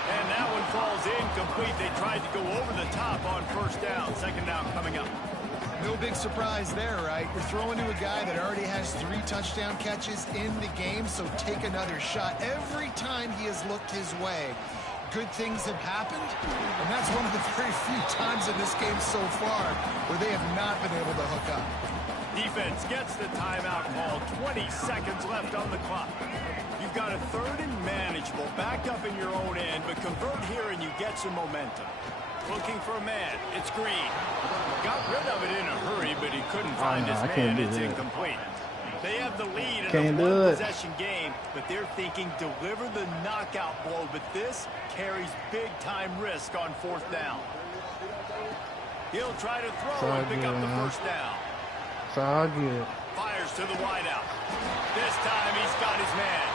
And that one falls incomplete. They tried to go over the top on first down. Second down coming up. No big surprise there, right? You're throwing to a guy that already has 3 touchdown catches in the game, so take another shot. Every time he has looked his way, good things have happened, and that's one of the very few times in this game so far where they have not been able to hook up. Defense gets the timeout call. 20 seconds left on the clock. You've got a third and manageable, back up in your own end, but convert here and you get some momentum. Looking for a man. It's Green. Got rid of it in a hurry, but he couldn't find his man. It's incomplete. They have the lead in the one-possession game, but they're thinking deliver the knockout blow, but this carries big-time risk on fourth down. He'll try to throw and pick up the first down. It's all good. Fires to the wideout. This time he's got his man.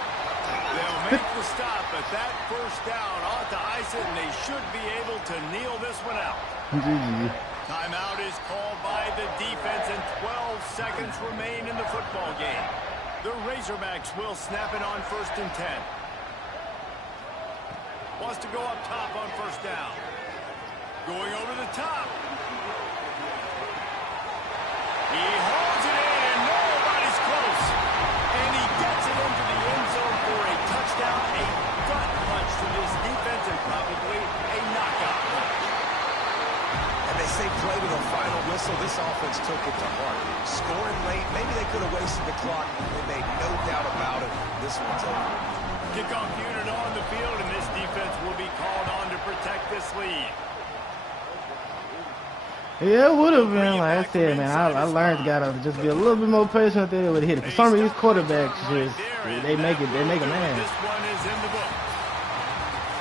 They'll make the stop, but that first down ought to ice it, and they should be able to kneel this one out. Timeout is called by the defense, and 12 seconds remain in the football game. The Razorbacks will snap it on first and 10. Wants to go up top on first down. Going over the top. He holds it in, and nobody's close. And he gets it into the end zone for a touchdown, a gut punch to this defense, and probably a knockout punch. And they say play to the final whistle. This offense took it to heart. Scoring late, maybe they could have wasted the clock. They made no doubt about it. This one's over. Kickoff unit on the field, and this defense will be called on to protect this lead. Yeah, it would have been, like I said, man, I learned gotta just be a little bit more patient than they would hit it. For some of these quarterbacks, just, they make a man. This one is in the book.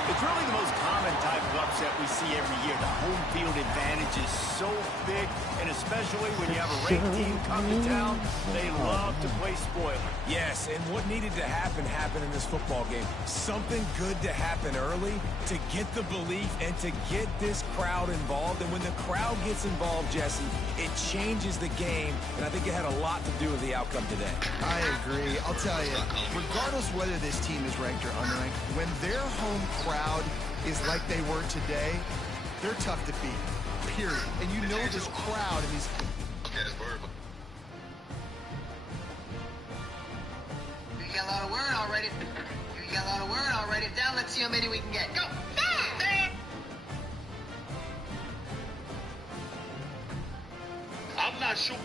It's really the most common type of upset we see every year. The home field advantage is so big, and especially when you have a ranked team come to town, they love to play spoiler. Yes, and what needed to happen happened in this football game. Something good to happen early to get the belief and to get this crowd involved. And when the crowd gets involved, Jesse, it changes the game, and I think it had a lot to do with the outcome today. I agree. I'll tell you, regardless whether this team is ranked or unranked, when their home crowd is like they were today, they're tough to beat, period. And you know this crowd and these... You got a lot of word already. You got a lot of word already. Down, let's see how many we can get. Go! I'm not sure.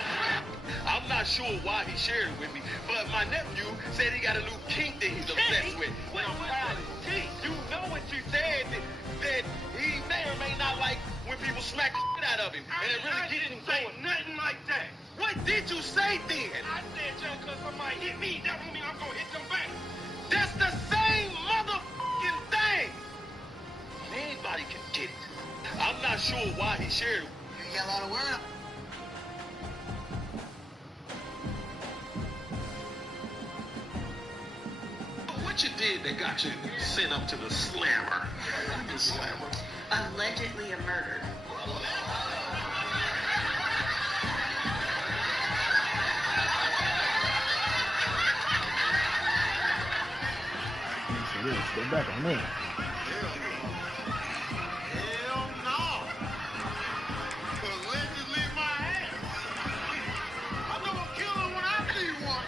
I'm I'm not sure why he shared it with me, but my nephew said he got a new kink that he's obsessed with. Well, you know what you said, that he may or may not like when people smack the shit out of him. And it really gets him going. Nothing like that. What did you say then? I said just because somebody hit me, that don't mean I'm going to hit them back. That's the same motherfucking thing. Anybody can get it. I'm not sure why he shared it. You got a lot of word. What you did that got you sent up to the slammer? The slammer. Allegedly a murder. Stay back on that. Hell no. Allegedly my ass. I'm gonna kill her when I see one.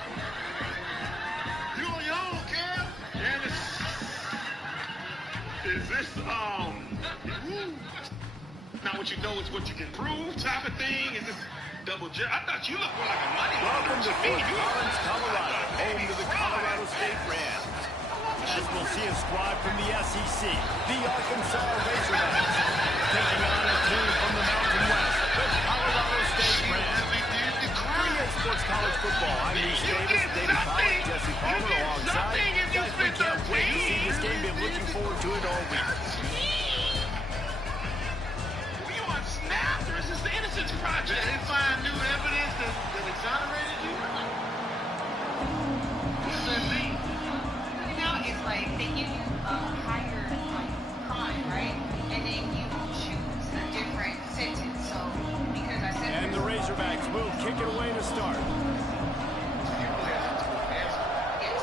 You on your own, Kev? And is this, now what you know is what you can prove type of thing? Is this double jet? I thought you looked more like a money. Welcome to Fort Collins, Colorado, home to the Colorado State Rams. As we'll see a squad from the SEC, the Arkansas Razorbacks, taking on a team from the Mountain West, the Colorado State Rams. 3 Sports College Football. I'm Reese Davis, David Pollack, Jesse Palmer alongside. Guys, we can't wait to see this game. Been looking forward to it all week. Were you on snap, or is this the Innocence Project? They didn't find new evidence that exonerated you? What does that mean? It's like they give you a higher crime, right? And then you choose a different sentence. So because I said. And the Razorbacks will kick it away to start. Yes.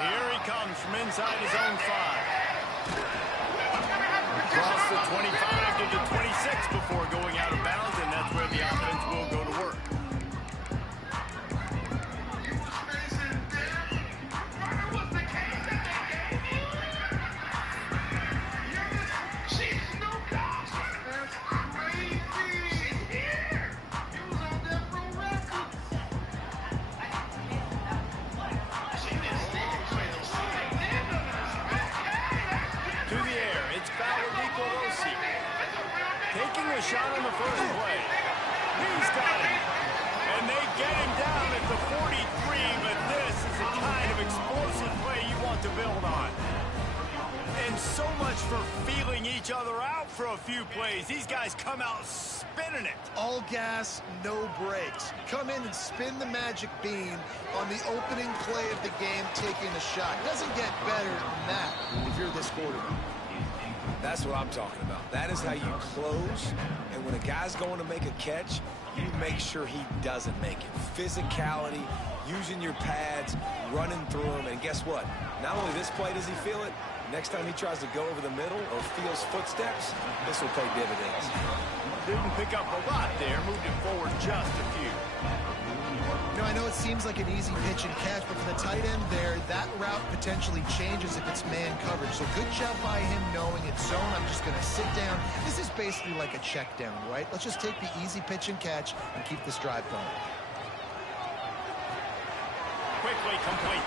Here he comes from inside his own 5. Across the 25 to the 26 before going out of bounds, and that's where the offense will go to work. Taking a shot on the first play. He's got it. And they get him down at the 43, but this is the kind of explosive play you want to build on. And so much for feeling each other out for a few plays. These guys come out spinning it. All gas, no brakes. Come in and spin the magic bean on the opening play of the game, taking a shot. Doesn't get better than that if you're this quarterback. That's what I'm talking about. That is how you close. And when a guy's going to make a catch, you make sure he doesn't make it. Physicality, using your pads, running through him. And guess what? Not only this play does he feel it, next time he tries to go over the middle or feels footsteps, this will pay dividends. Didn't pick up a lot there, moved it forward just a few. You know, I know it seems like an easy pitch and catch, but for the tight end there, that route potentially changes if it's man coverage. So good job by him knowing it's zone. I'm just going to sit down. This is basically like a check down, right? Let's just take the easy pitch and catch and keep this drive going. Quickly complete.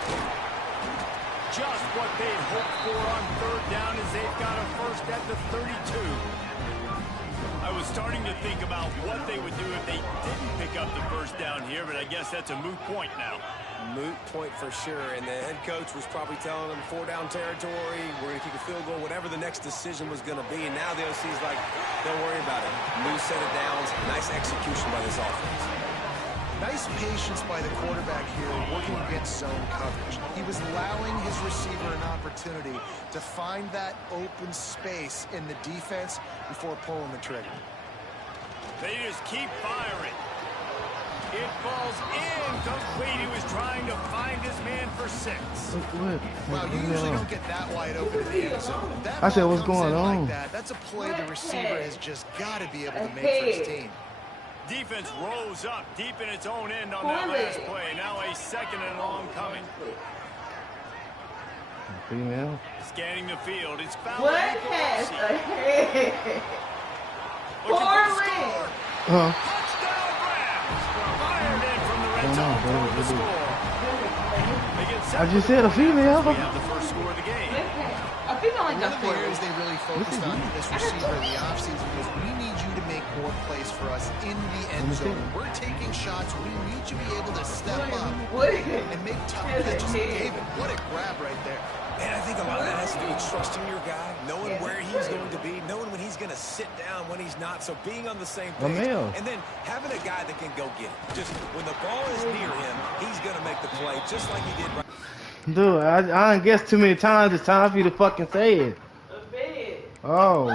Just what they'd hoped for on 3rd down as they've got a first at the 32. I was starting to think about what they would do if they didn't pick up the first down here, but I guess that's a moot point now. Moot point for sure, and the head coach was probably telling them 4-down territory, we're going to kick a field goal, whatever the next decision was going to be, and now the OC's like, don't worry about it. New set of downs, nice execution by this offense. Nice patience by the quarterback here working against zone coverage. He was allowing his receiver an opportunity to find that open space in the defense before pulling the trigger. They just keep firing. It falls incomplete. He was trying to find his man for 6. Wow, you usually don't get that wide open in the end zone. That I said, what's comes going in on? like that, that's a play the receiver has just got to be able to make for his team. Defense rose up deep in its own end on that last play. Now a 2nd and long coming. Scanning the field. It's foul. Huh? Touchdown Rams. Fired in from the red zone for the score. I just said a female. We have the first score of the game. A female like One that of the areas they really focused on in this receiver in the offseason was we need you to make more plays for us in the end zone. We're taking shots. We need you to be able to step up and make tough catches. David, what a grab right there. And I think a lot of that has to do with trusting your guy, knowing where he's going to be, knowing when he's going to sit down, when he's not. So being on the same page. And then having a guy that can go get it. Just when the ball is near him, he's going to make the play just like he did right. Dude, I ain't guessed too many times. It's time for you to fucking say it. Oh.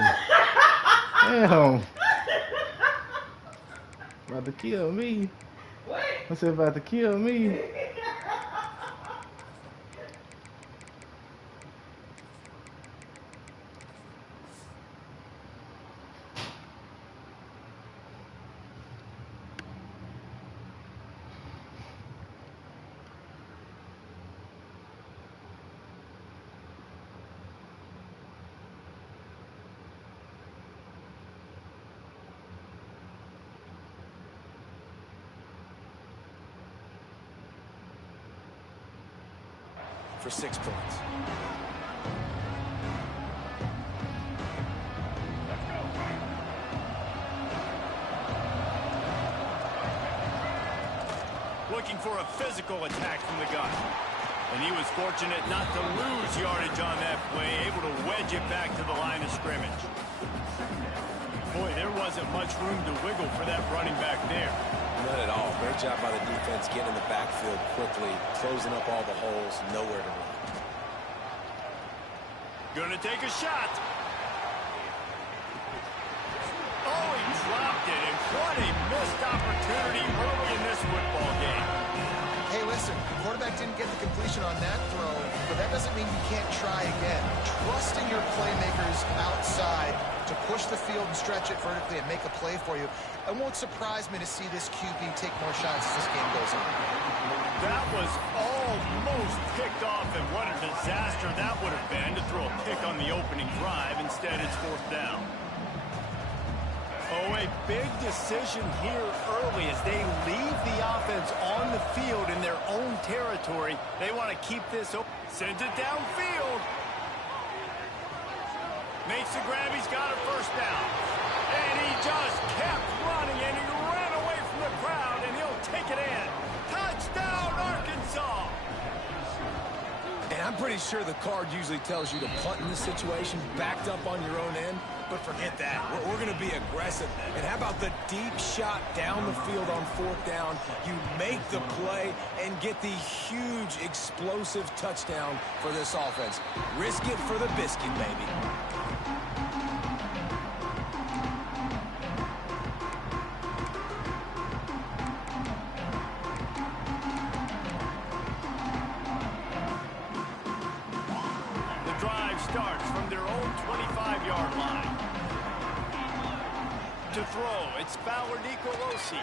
Damn. About to kill me. What? I said about to kill me. For 6 points. Looking for a physical attack from the gun. And he was fortunate not to lose yardage on that play, able to wedge it back to the line of scrimmage. Boy, there wasn't much room to wiggle for that running back there. None at all. Great job by the defense getting in the backfield quickly, closing up all the holes, nowhere to run. Gonna take a shot. Oh, he dropped it, and what a missed opportunity early in this football game. Hey, listen, the quarterback didn't get the completion on that throw, but that doesn't mean you can't try again. Trust in your playmakers outside to push the field and stretch it vertically and make a play for you. It won't surprise me to see this QB take more shots as this game goes on. That was almost picked off, and what a disaster that would have been to throw a pick on the opening drive. Instead, it's 4th down. Oh, a big decision here early as they leave the offense on the field in their own territory. They want to keep this open. Sends it downfield. Makes the grab. He's got a 1st down. And he just kept running, and he ran away from the crowd, and he'll take it in. Touchdown, Arkansas! And I'm pretty sure the card usually tells you to punt in this situation, backed up on your own end, but forget that. We're going to be aggressive. And how about the deep shot down the field on 4th down? You make the play and get the huge, explosive touchdown for this offense. Risk it for the biscuit, baby. Starts from their own 25-yard line. To throw, it's Fowler Nicolosi.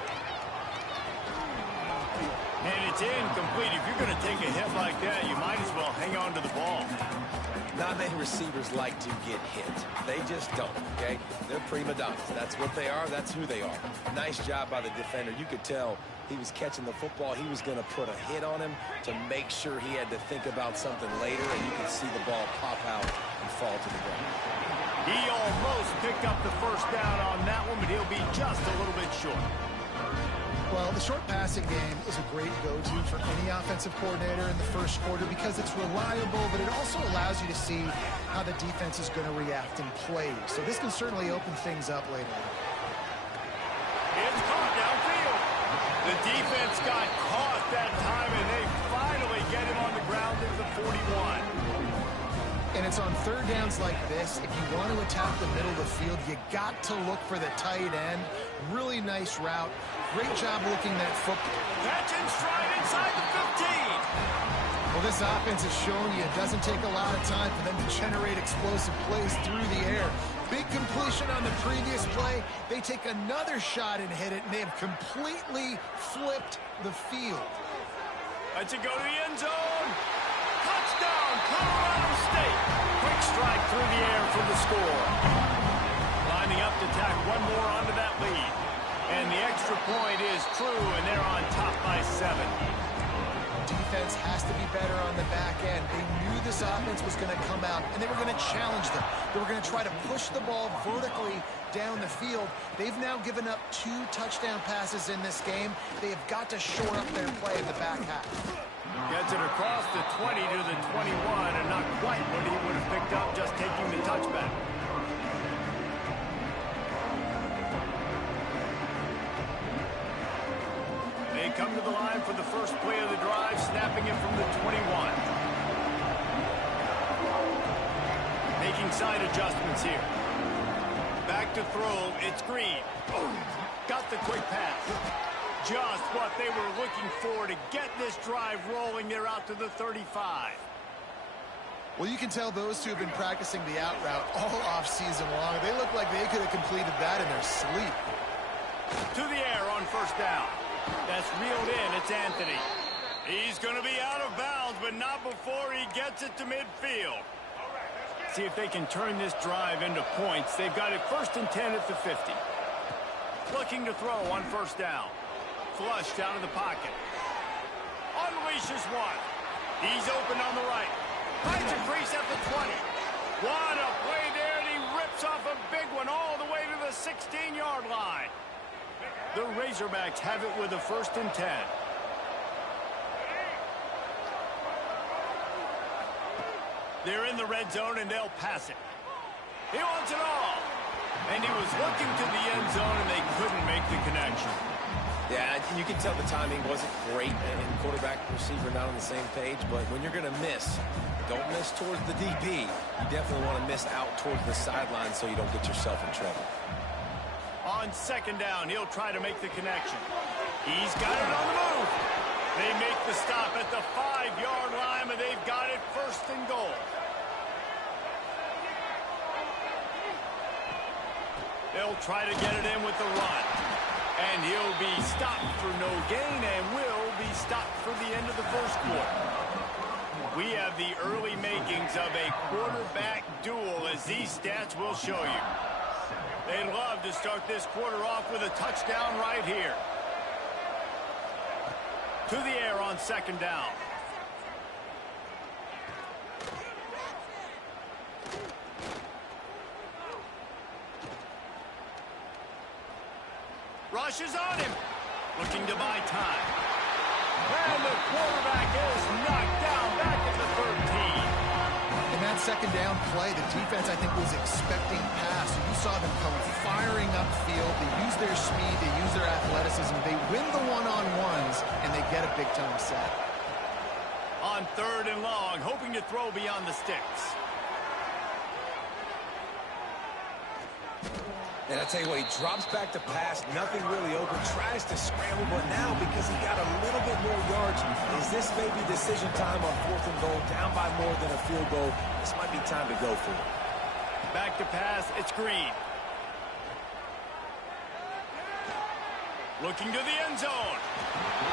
And it's incomplete. If you're going to take a hit like that, you might as well hang on to the ball. Not many receivers like to get hit. They just don't, okay? They're prima donnas. That's what they are. That's who they are. Nice job by the defender. You could tell he was catching the football. He was going to put a hit on him to make sure he had to think about something later, and you could see the ball pop out and fall to the ground. He almost picked up the 1st down on that one, but he'll be just a little bit short. Well, the short passing game is a great go-to for any offensive coordinator in the 1st quarter because it's reliable, but it also allows you to see how the defense is going to react in plays. So this can certainly open things up later on. It's caught downfield. The defense got caught that time, and they finally get him on the ground at the 41. And it's on 3rd downs like this. If you want to attack the middle of the field, you got to look for the tight end. Really nice route. Great job looking that football. Catch and stride inside the 15. Well, this offense has shown you it doesn't take a lot of time for them to generate explosive plays through the air. Big completion on the previous play. They take another shot and hit it, and they have completely flipped the field. Let's it go to the end zone. Touchdown, Colorado State. Quick strike through the air for the score. lining up to tack one more onto that lead. And the extra point is true, and they're on top by 7. Defense has to be better on the back end. They knew this offense was going to come out, and they were going to challenge them. They were going to try to push the ball vertically down the field. They've now given up 2 touchdown passes in this game. They have got to shore up their play in the back half. Gets it across the 20 to the 21, and not quite what he would have picked up just taking the touchback. They come to the line for the first play of the drive, snapping it from the 21. Making side adjustments here. Back to throw, it's Green. Got the quick pass. Just what they were looking for to get this drive rolling. They're out to the 35. Well, you can tell those two have been practicing the out route all off season long. They look like they could have completed that in their sleep. To the air on first down. That's reeled in. It's Anthony. He's going to be out of bounds, but not before he gets it to midfield. See if they can turn this drive into points. They've got it 1st and 10 at the 50. Looking to throw on first down. Flush down to the pocket. Unleashes one. He's open on the right. Finds a crease at the 20. What a play there, and he rips off a big one all the way to the 16-yard line. The Razorbacks have it with a 1st and 10. They're in the red zone, and they'll pass it. He wants it all. And he was looking to the end zone, and they couldn't make the connection. Yeah, you can tell the timing wasn't great, and quarterback and receiver not on the same page, but when you're going to miss, don't miss towards the DB. You definitely want to miss out towards the sideline so you don't get yourself in trouble. On 2nd down, he'll try to make the connection. He's got it on the move. They make the stop at the 5-yard line, and they've got it 1st and goal. They'll try to get it in with the run. And he'll be stopped for no gain and will be stopped for the end of the 1st quarter. We have the early makings of a quarterback duel, as these stats will show you. They'd love to start this quarter off with a touchdown right here. To the air on 2nd down. Rushes on him. Looking to buy time. And the quarterback is knocked down back at the 13. In that 2nd down play, the defense, I think, was expecting pass. You saw them come firing upfield. They use their speed. They use their athleticism. They win the one-on-ones, and they get a big-time sack. On 3rd and long, hoping to throw beyond the sticks. And I tell you what, he drops back to pass, nothing really open, tries to scramble, but now because he got a little bit more yards, is this maybe decision time on 4th and goal, down by more than a field goal? This might be time to go for it. Back to pass, it's Green. Looking to the end zone.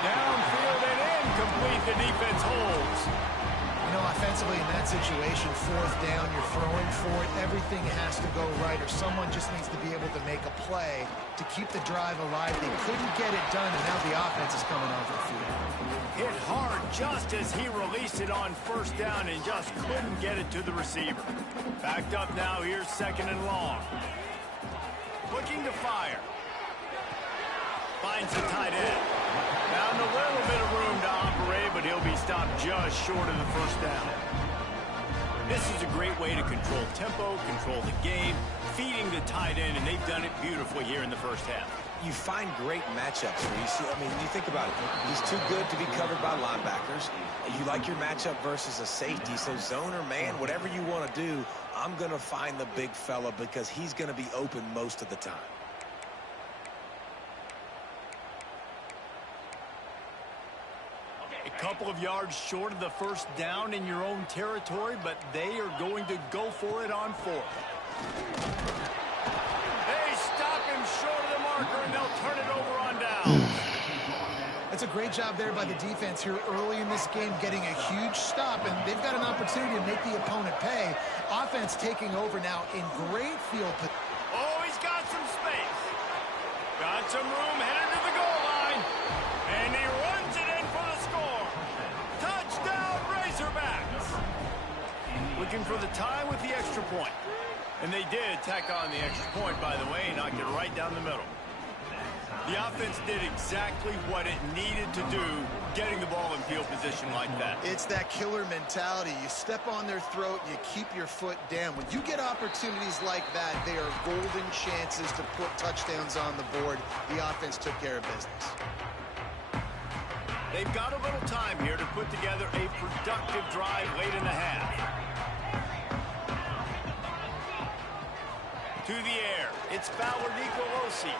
Downfield and incomplete, the defense holds. You know, offensively in that situation, 4th down, you're throwing for it. Everything has to go right, or someone just needs to be able to make a play to keep the drive alive. They couldn't get it done, and now the offense is coming off the field. Hit hard just as he released it on 1st down and just couldn't get it to the receiver. Backed up now, here's 2nd and long. Looking to fire. Finds the tight end. Found a little bit of room to operate, but he'll be stopped just short of the 1st down. This is a great way to control tempo, control the game, feeding the tight end, and they've done it beautifully here in the 1st half. You find great matchups where you see, I mean, you think about it. He's too good to be covered by linebackers. You like your matchup versus a safety, so zone or man, whatever you want to do, I'm going to find the big fella because he's going to be open most of the time. A couple of yards short of the 1st down in your own territory, but they are going to go for it on 4th. They stop him short of the marker, and they'll turn it over on down. That's a great job there by the defense here early in this game, getting a huge stop, and they've got an opportunity to make the opponent pay. Offense taking over now in great field position. Oh, he's got Got some room headed to the goal line. And he runs it in for the score. Touchdown, Razorbacks. Looking for the tie with the extra point. And they did tack on the extra point, by the way, and knocked it right down the middle. The offense did exactly what it needed to do, getting the ball in field position like that. It's that killer mentality. You step on their throat, you keep your foot down. When you get opportunities like that, they are golden chances to put touchdowns on the board. The offense took care of business. They've got a little time here to put together a productive drive late in the half. To the air, it's Fowler Nicolosi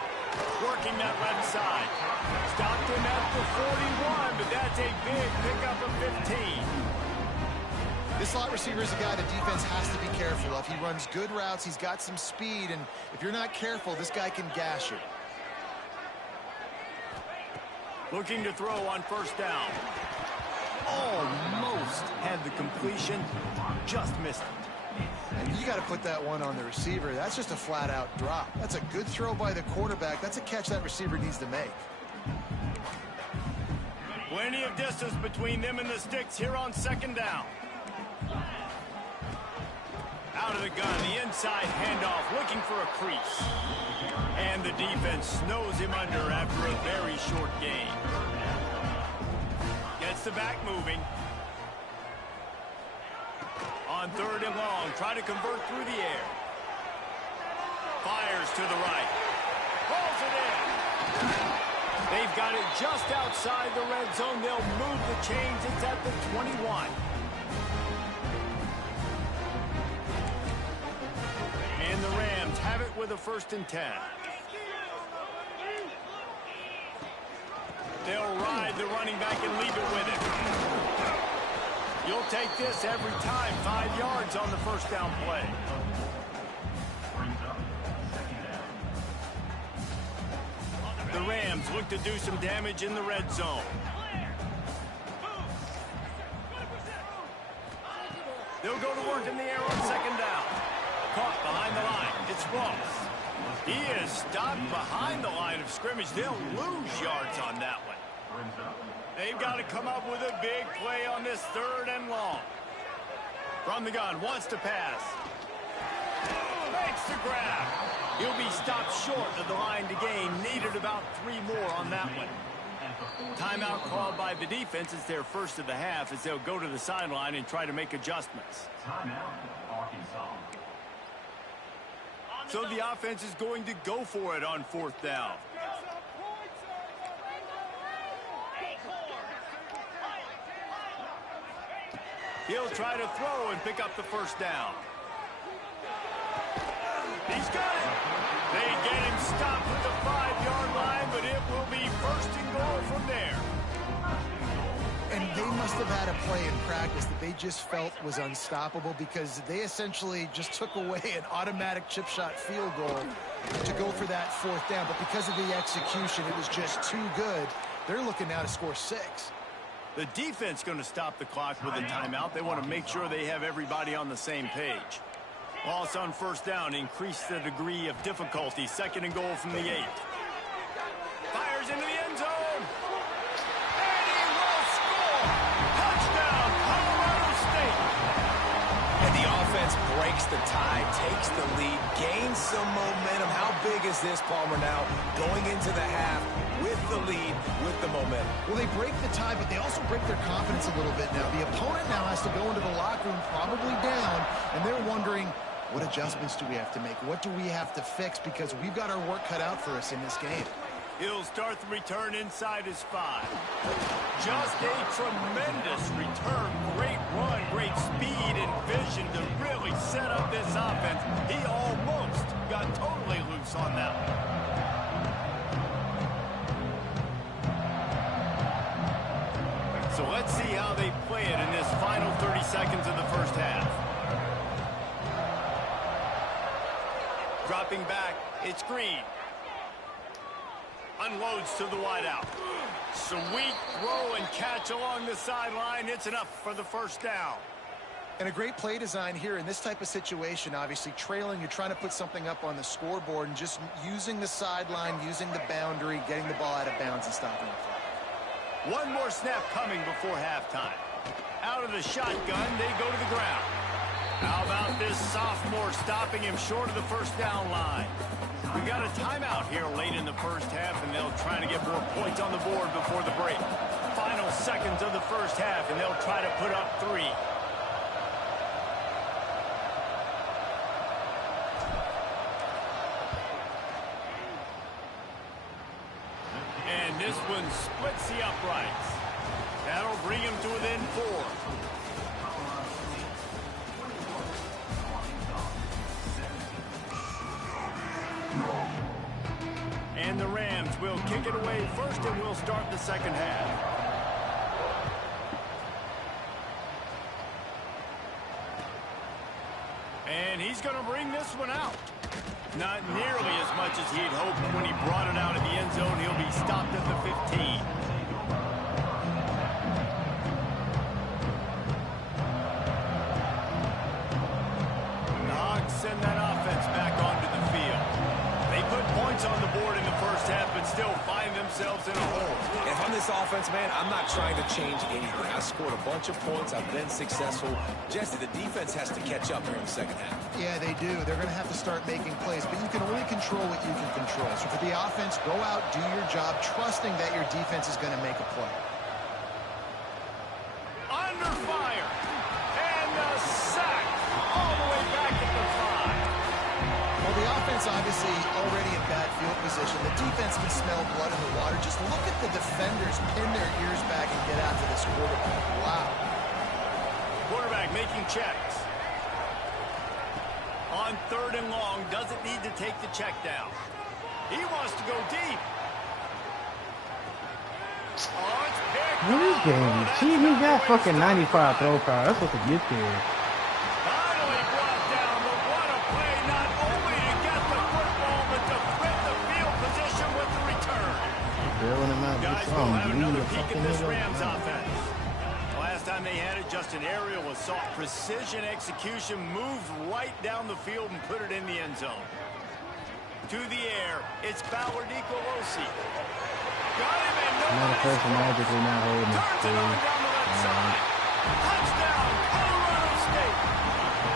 working that left side. Stopped him at the 41, but that's a big pickup of 15. This slot receiver is a guy the defense has to be careful of. He runs good routes, he's got some speed, and if you're not careful, this guy can gash you. Looking to throw on first down. Almost had the completion, just missed it. And you got to put that one on the receiver. That's just a flat-out drop. That's a good throw by the quarterback. That's a catch that receiver needs to make. Plenty of distance between them and the sticks here on second down. Out of the gun, the inside handoff, looking for a crease. And the defense snows him under after a very short gain. Gets the back moving. On third and long, try to convert through the air. Fires to the right. Rolls it in. They've got it just outside the red zone. They'll move the chains. It's at the 21. And the Rams have it with a 1st and 10. They'll ride the running back and leave it with him. You'll take this every time. 5 yards on the first down play. The Rams look to do some damage in the red zone. They'll go to work in the air on second down. Caught behind the line. It's Ross. He is stopped behind the line of scrimmage. They'll lose yards on that one. They've got to come up with a big play on this 3rd and long. From the gun, wants to pass. Makes the grab. He'll be stopped short of the line to gain. Needed about 3 more on that one. Timeout called by the defense. It's their first of the half as they'll go to the sideline and try to make adjustments. So the offense is going to go for it on 4th down. He'll try to throw and pick up the first down. He's got it. They get him stopped at the 5-yard line, but it will be 1st and goal from there. And they must have had a play in practice that they just felt was unstoppable because they essentially just took away an automatic chip shot field goal to go for that 4th down. But because of the execution, it was just too good. They're looking now to score 6. The defense going to stop the clock with a timeout. They want to make sure they have everybody on the same page. Loss on first down, increase the degree of difficulty. 2nd and goal from the 8. Fires into the end zone. And he will score. Touchdown, Colorado State. And the offense breaks the tie, takes the lead, gains some momentum. How big is this, Palmer, now going into the half with the lead, with the momentum? Well, they break the tie, but they also break their confidence a little bit now. The opponent now has to go into the locker room probably down, and they're wondering, what adjustments do we have to make? What do we have to fix? Because we've got our work cut out for us in this game. He'll start the return inside his 5. Just a tremendous return. Great run, great speed and vision to really set up this offense. He almost got totally loose on that one. So let's see how they play it in this final 30 seconds of the first half. Dropping back, it's Green. Unloads to the wideout. Sweet throw and catch along the sideline. It's enough for the first down. And a great play design here in this type of situation, obviously trailing, you're trying to put something up on the scoreboard and just using the sideline, using the boundary, getting the ball out of bounds and stopping it. One more snap coming before halftime. Out of the shotgun, they go to the ground. How about this sophomore stopping him short of the first down line? We got a timeout here late in the first half, and they'll try to get more points on the board before the break. Final seconds of the first half, and they'll try to put up 3. And this one splits the uprights. That'll bring him to within 4. And the Rams will kick it away first, and we'll start the second half. And he's going to bring this one out. Not nearly as much as he'd hoped when he brought it out of the end zone. He'll be stopped at the 15. The Hogs send that offense back onto the field. They put points on the board in the first half, but still find themselves in a hole. If I'm this offense, man, I'm not trying to change anything. I scored a bunch of points. I've been successful. Jesse, the defense has to catch up here in the second half. Yeah, they do. They're going to have to start making plays, but you can only control what you can control. So for the offense, go out, do your job, trusting that your defense is going to make a play. Under fire. And the sack all the way back at the 5. Well, the offense obviously already in bad field position. The defense can smell blood in the water. Just look at the defenders pin their ears back and get after this quarterback. Wow. Quarterback making checks. On 3rd and long, doesn't need to take the check down. He wants to go deep. Oh, it's picked. What is game? See, he got fucking 95 throw power. That's what to get there. Finally brought down, but what a play, not only to get the football, but to flip the field position with the return. Bailing him out. Guys, we'll have another peek at this Rams offense. Last time they had it, just an aerial assault. Precision execution, moved right down the field and put it in the end zone. To the air, it's Bauer Nicolosi. Got him and Another person magically not holding it. turns it on down the left side. Touchdown, Colorado State.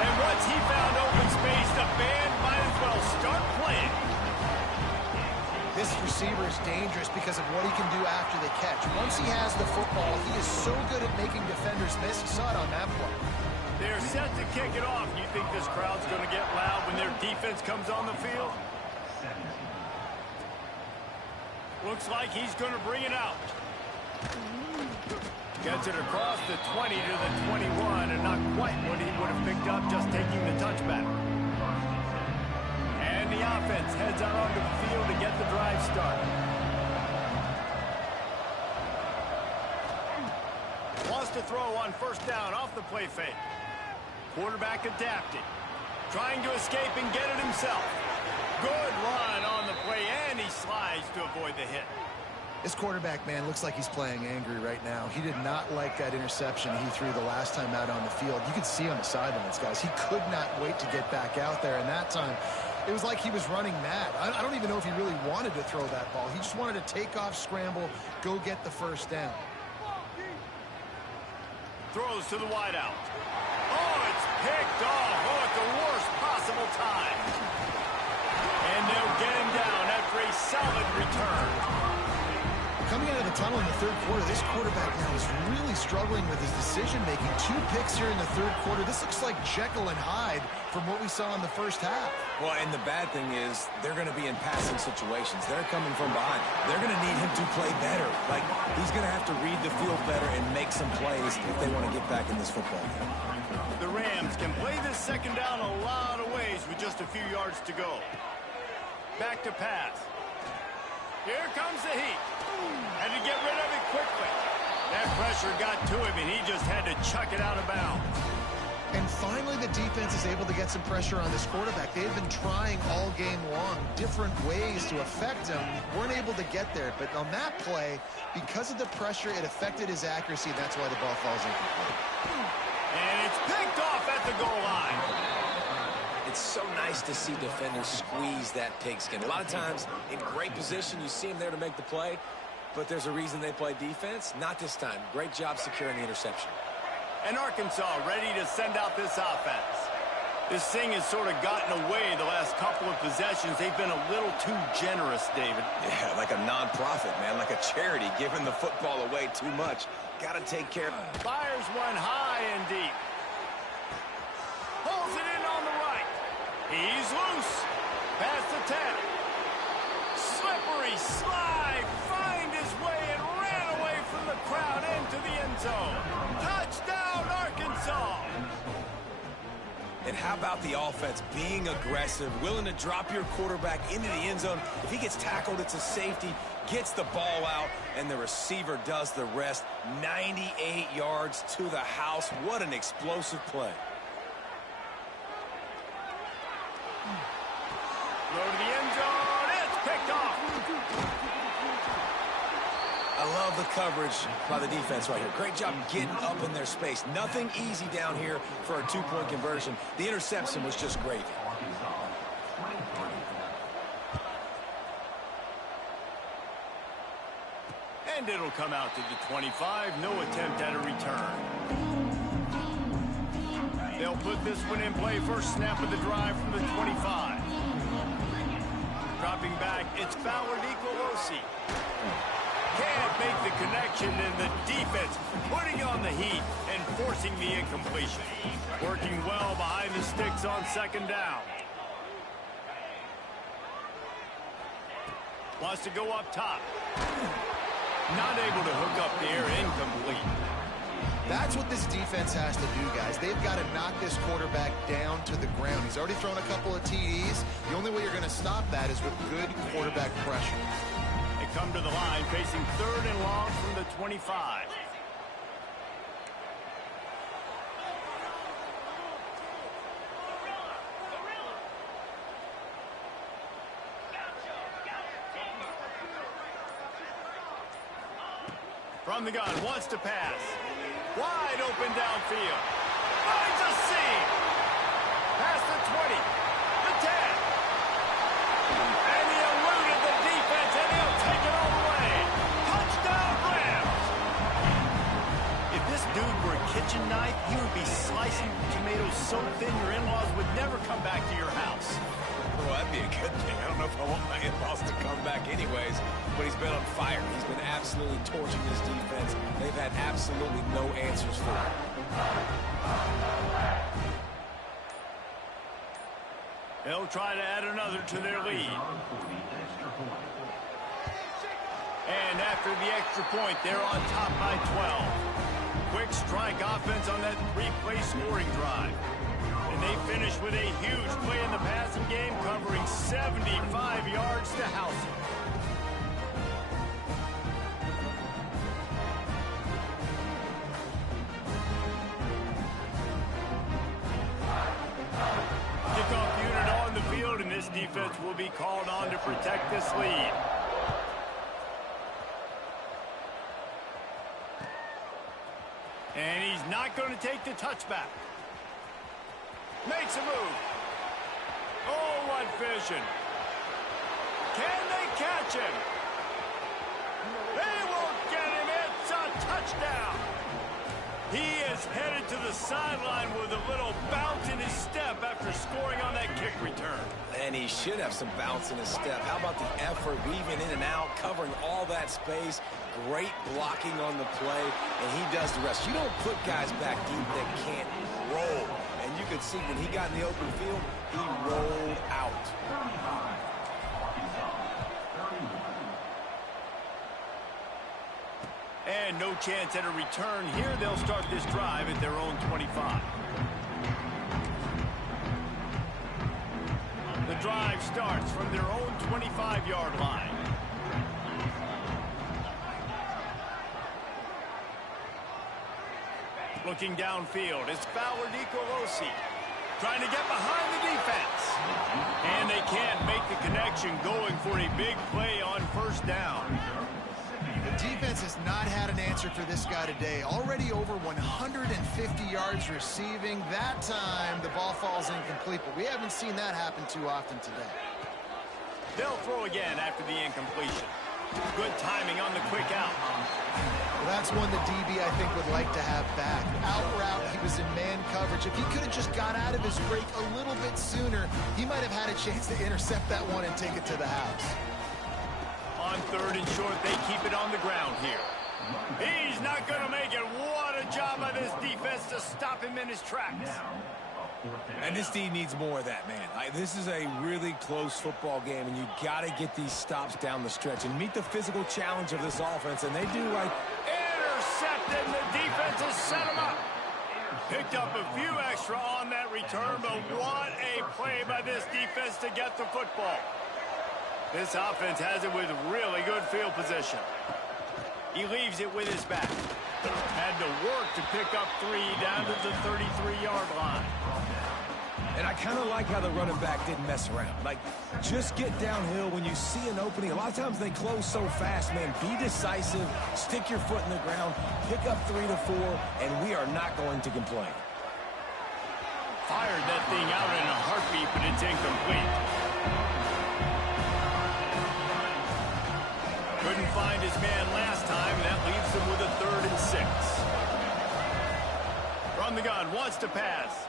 And once he found open space, the band might as well start playing. This receiver is dangerous because of what he can do after the catch. Once he has the football, he is so good at making defenders miss. You saw it on that play. They're set to kick it off. You think this crowd's going to get loud when their defense comes on the field? Looks like he's going to bring it out. Gets it across the 20 to the 21, and not quite what he would have picked up just taking the touchback. And the offense heads out onto the field to get the drive started. Wants to throw on 1st down off the play fake. Quarterback adapting. Trying to escape and get it himself. Good run on the play, and he slides to avoid the hit. This quarterback, man, looks like he's playing angry right now. He did not like that interception he threw the last time out on the field. You can see on the sidelines, guys. He could not wait to get back out there, and that time it was like he was running mad. I don't even know if he really wanted to throw that ball. He just wanted to take off, scramble, go get the 1st down. Throws to the wideout. Oh, it's picked off. Oh, at the worst possible time. And they'll get him down after a solid return. Coming out of the tunnel in the 3rd quarter, this quarterback now is really struggling with his decision-making. 2 picks here in the 3rd quarter. This looks like Jekyll and Hyde from what we saw in the first half. Well, and the bad thing is they're going to be in passing situations. They're coming from behind. They're going to need him to play better. Like, he's going to have to read the field better and make some plays if they want to get back in this football game. The Rams can play this 2nd down a lot of ways with just a few yards to go. Back to pass. Here comes the heat. Had to get rid of it quickly. That pressure got to him, and he just had to chuck it out of bounds. And finally, the defense is able to get some pressure on this quarterback. They've been trying all game long different ways to affect him. Weren't able to get there. But on that play, because of the pressure, it affected his accuracy. That's why the ball falls incomplete. And it's picked off nice to see defenders squeeze that pigskin. A lot of times in great position, you see them there to make the play, but there's a reason they play defense. Not this time. Great job securing the interception. And Arkansas ready to send out this offense. This thing has sort of gotten away the last couple of possessions. They've been a little too generous, David. Yeah, like a non-profit, man, like a charity, giving the football away too much. Got to take care of it. Fires one high and deep. Pulls it in on the right. He's loose. Past the 10. Slippery slide. Find his way and ran away from the crowd into the end zone. Touchdown, Arkansas. And how about the offense being aggressive, willing to drop your quarterback into the end zone? If he gets tackled, it's a safety, gets the ball out, and the receiver does the rest. 98 yards to the house. What an explosive play. Throw to the end zone. It's picked off. I love the coverage by the defense right here. Great job getting up in their space. Nothing easy down here for a two-point conversion. The interception was just great. And it'll come out to the 25. No attempt at a return. They'll put this one in play. First snap of the drive from the 25. Dropping back, it's Fowler Nicolosi. Can't make the connection, and the defense putting on the heat and forcing the incompletion. Working well behind the sticks on second down. Wants to go up top. Not able to hook up the air, incomplete. That's what this defense has to do, guys. They've got to knock this quarterback down to the ground. He's already thrown a couple of TDs. The only way you're going to stop that is with good quarterback pressure. They come to the line facing third and long from the 25. From the gun, wants to pass. Wide open downfield. Finds a seam. Past the 20. The 10. And he eluded the defense, and he'll take it all the way. Touchdown, Rams. If this dude were a kitchen knife, he would be slicing tomatoes so thin your in-laws would never come back to your house. Well, that'd be a good thing. I don't know if I want my in-laws to come back anyways, but he's been on fire. He's been absolutely torching this defense. They've had absolutely no answers for him. They'll try to add another to their lead. And after the extra point, they're on top by 12. Quick strike offense on that three-play scoring drive. And they finish with a huge play in the passing game, covering 75 yards to house it. Kickoff unit on the field, and this defense will be called on to protect this lead. And he's not going to take the touchback. Makes a move. Oh, what vision. Can they catch him? They won't get him. It's a touchdown. He is headed to the sideline with a little bounce in his step after scoring on that kick return. And he should have some bounce in his step. How about the effort, weaving in and out, covering all that space. Great blocking on the play, and he does the rest. You don't put guys back deep that can't roll. And you could see when he got in the open field, he rolled out. And no chance at a return here. They'll start this drive at their own 25. The drive starts from their own 25-yard line. Looking downfield, it's Fowler Nicolosi trying to get behind the defense. And they can't make the connection, going for a big play on first down. defense has not had an answer for this guy today. Already over 150 yards receiving. That time, the ball falls incomplete, but we haven't seen that happen too often today. They'll throw again after the incompletion. Good timing on the quick out. Well, that's one the DB, I think, would like to have back. Out route, he was in man coverage. If he could have just got out of his break a little bit sooner, he might have had a chance to intercept that one and take it to the house. On third and short, they keep it on the ground here. He's not going to make it. What a job by this defense to stop him in his tracks. And this team needs more of that, man. This is a really close football game, and you got to get these stops down the stretch and meet the physical challenge of this offense, and they do like... Intercepted, and the defense has set him up. Picked up a few extra on that return, but what a play by this defense to get the football. This offense has it with really good field position. He leaves it with his back. Had to work to pick up 3 down to the 33-yard line. And I kind of like how the running back didn't mess around. Like, just get downhill when you see an opening. A lot of times they close so fast, man. Be decisive, stick your foot in the ground, pick up 3 to 4, and we are not going to complain. Fired that thing out in a heartbeat, but it's incomplete. Couldn't find his man last time, and that leaves him with a 3rd and 6. From the gun, wants to pass.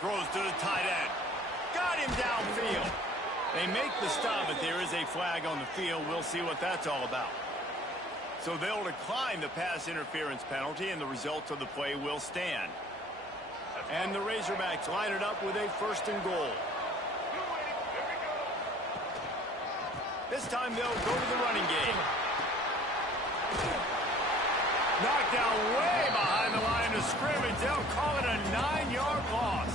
Throws to the tight end. Got him downfield. They make the stop, but there is a flag on the field. We'll see what that's all about. So they'll decline the pass interference penalty, and the results of the play will stand. And the Razorbacks line it up with a 1st and goal. This time they'll go to the running game. Knocked down way behind the line of scrimmage. They'll call it a 9-yard loss.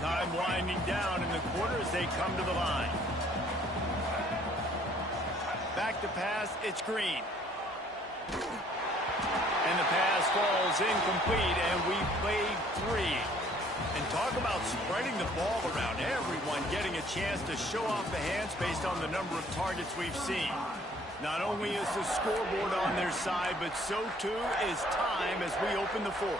Time winding down in the quarter as they come to the line. Back to pass, it's Green. And the pass falls incomplete, and we played 3. And talk about spreading the ball around. Everyone getting a chance to show off the hands based on the number of targets we've seen. Not only is the scoreboard on their side, but so too is time as we open the 4th.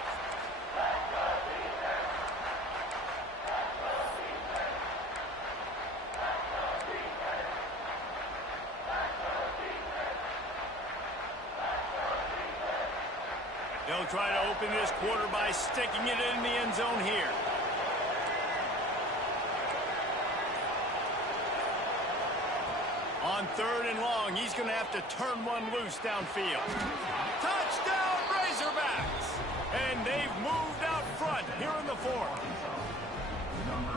They'll try to open this quarter by sticking it in the end zone here. On 3rd and long, he's going to have to turn one loose downfield. Touchdown, Razorbacks! And they've moved out front here in the 4th.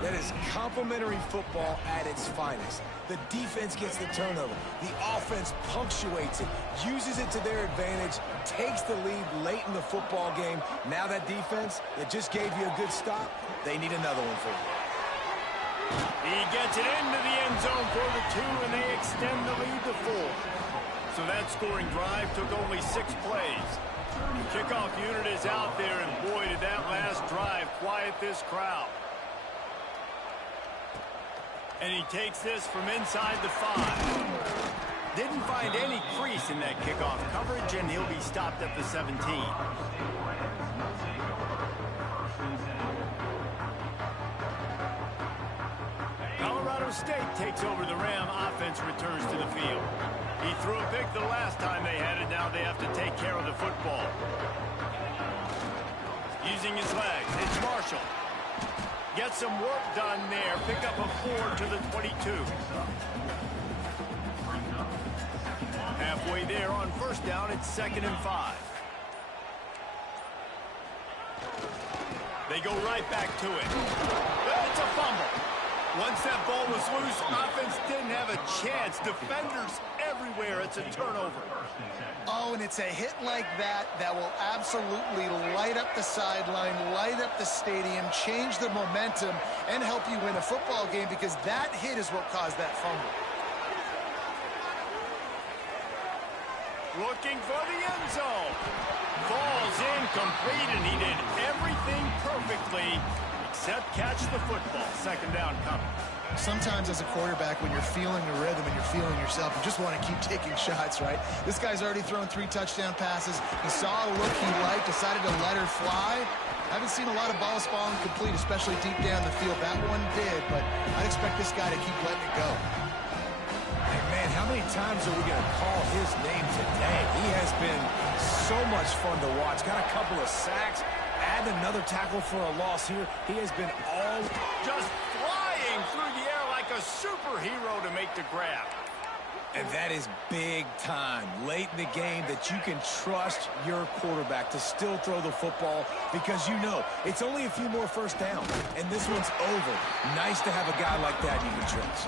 That is complimentary football at its finest. The defense gets the turnover. The offense punctuates it, uses it to their advantage, takes the lead late in the football game. Now that defense that just gave you a good stop, they need another one for you. He gets it into the end zone for the 2, and they extend the lead to 4. So that scoring drive took only 6 plays. The kickoff unit is out there, and boy, did that last drive quiet this crowd. And he takes this from inside the 5. Didn't find any crease in that kickoff coverage, and he'll be stopped at the 17. Colorado State takes over the Ram. Offense returns to the field. He threw a pick the last time they had it. Now they have to take care of the football. Using his legs, it's Marshall. Get some work done there. Pick up a 4 to the 22. Halfway there on 1st down, it's 2nd and 5. They go right back to it. It's a fumble. Once that ball was loose, offense didn't have a chance. Defenders everywhere. It's a turnover. Oh, and it's a hit like that that will absolutely light up the sideline, light up the stadium, change the momentum, and help you win a football game, because that hit is what caused that fumble. Looking for the end zone. Falls incomplete, and he did everything perfectly except catch the football. Second down coming. Sometimes as a quarterback, when you're feeling the rhythm and you're feeling yourself, you just want to keep taking shots, right? This guy's already thrown 3 touchdown passes. He saw a look he liked, decided to let her fly. I haven't seen a lot of balls falling complete, especially deep down the field. That one did, but I'd expect this guy to keep letting it go. Hey, man, how many times are we going to call his name today? He has been so much fun to watch. Got a couple of sacks. Add another tackle for a loss here. He has been all just flying through the air like a superhero to make the grab. And that is big time late in the game that you can trust your quarterback to still throw the football because you know it's only a few more first down. And this one's over. Nice to have a guy like that you can trust.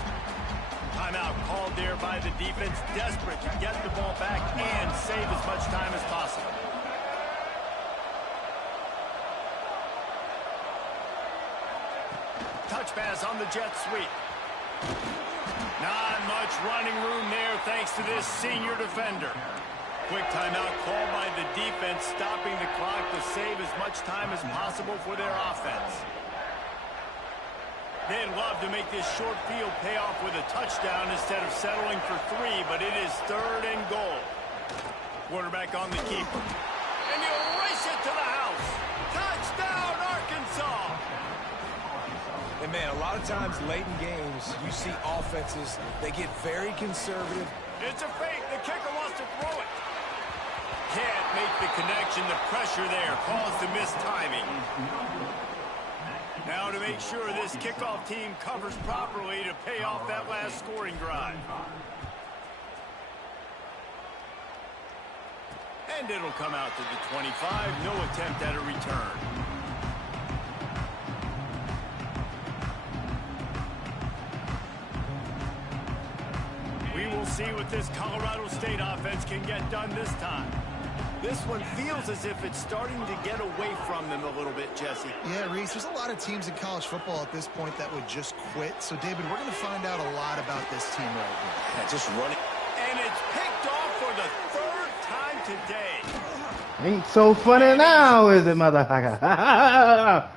Timeout called there by the defense, desperate to get the ball back and save as much time as possible. Touch pass on the jet sweep. Not much running room there thanks to this senior defender. Quick timeout called by the defense, stopping the clock to save as much time as possible for their offense. They'd love to make this short field pay off with a touchdown instead of settling for 3, but it is 3rd and goal. Quarterback on the keeper. And he'll race it to the house. Touchdown, Arkansas! And, man, a lot of times late in games, you see offenses, they get very conservative. It's a fake. The kicker wants to throw it. Can't make the connection. The pressure there caused the missed timing. Now to make sure this kickoff team covers properly to pay off that last scoring drive. And it'll come out to the 25. No attempt at a return. We will see what this Colorado State offense can get done this time. This one feels as if it's starting to get away from them a little bit, Jesse. Yeah, Reese, there's a lot of teams in college football at this point that would just quit. So, David, we're going to find out a lot about this team right now. Yeah, just running. And it's picked off for the 3rd time today. Ain't so funny now, is it, motherfucker?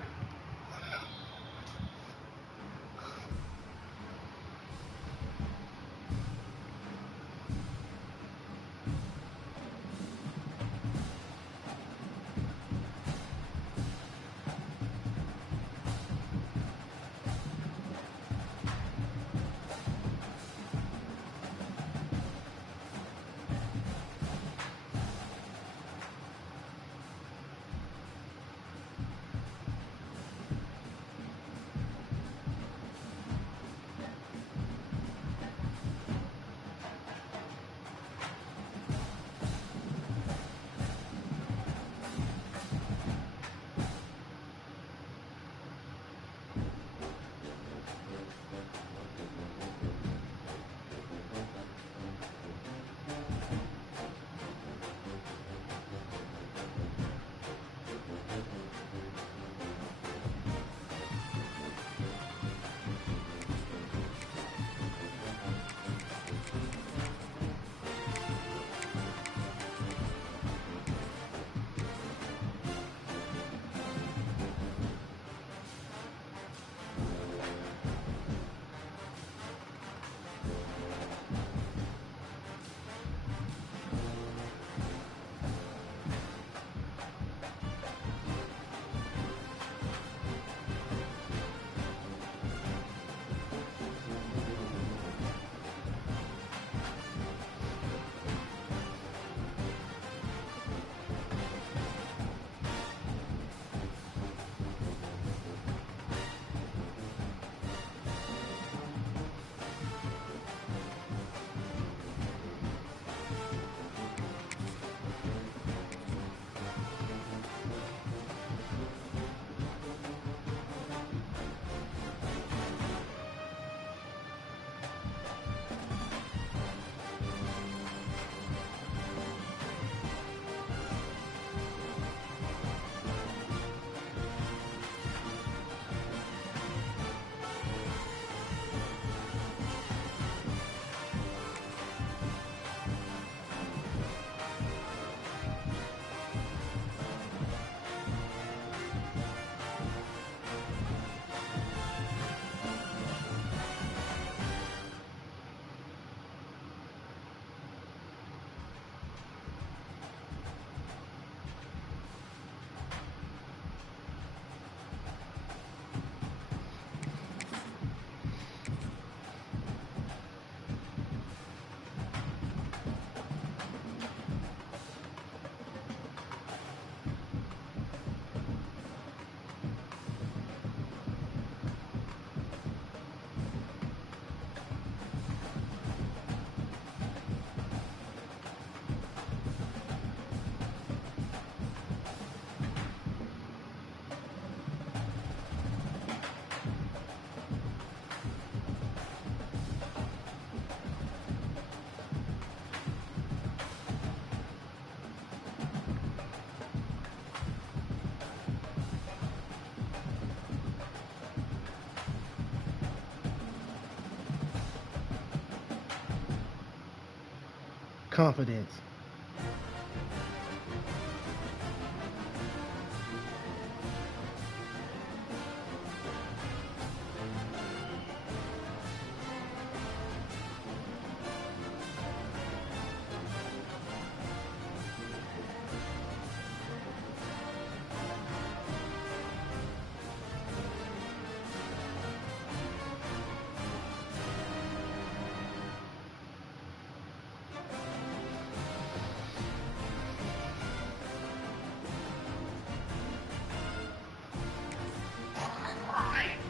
confidence.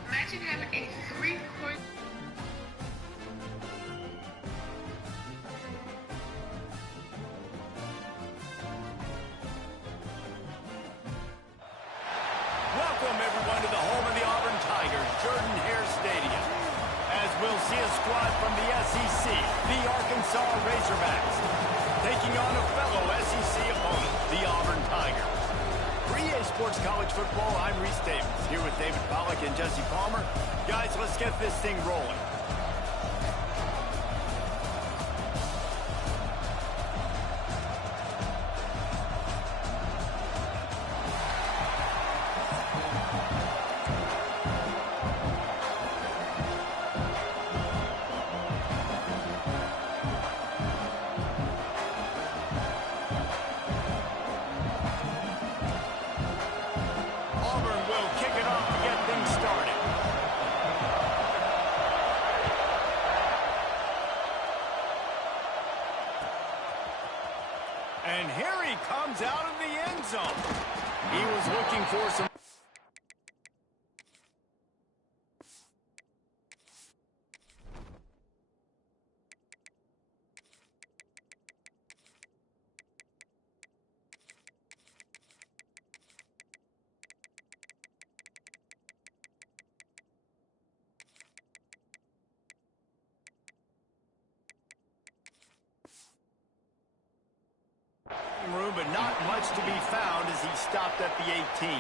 Imagine having a three-quarter. Welcome, everyone, to the home of the Auburn Tigers, Jordan-Hare Stadium, as we'll see a squad from the SEC, the Arkansas Razorbacks, taking on a fellow SEC opponent, the Auburn Tigers. For EA Sports College Football, I'm Reese Davis, here with David Pollack and Jesse Palmer. Guys, let's get this thing rolling. Auburn will kick it off to get things started. And here he comes out of the end zone. He was looking for some... room, but not much to be found as he stopped at the 18.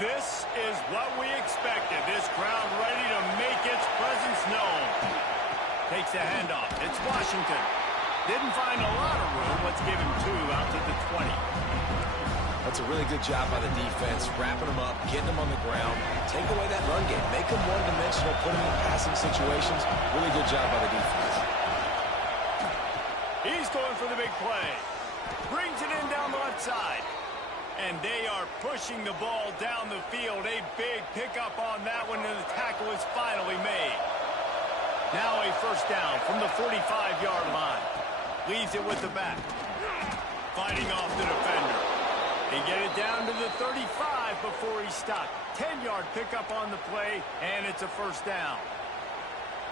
This is what we expected. This crowd ready to make its presence known. Takes the handoff. It's Washington. Didn't find a lot of room. Let's give him 2 out to the 20. That's a really good job by the defense, wrapping them up, getting them on the ground, take away that run game, make them one-dimensional, put them in passing situations. Really good job by the defense. He's going for the big play. Brings it in down the left side. And they are pushing the ball down the field. A big pickup on that one, and the tackle is finally made. Now a first down from the 45-yard line. Leaves it with the back. Fighting off the defender. They get it down to the 35 before he stopped. 10-yard pickup on the play, and it's a first down.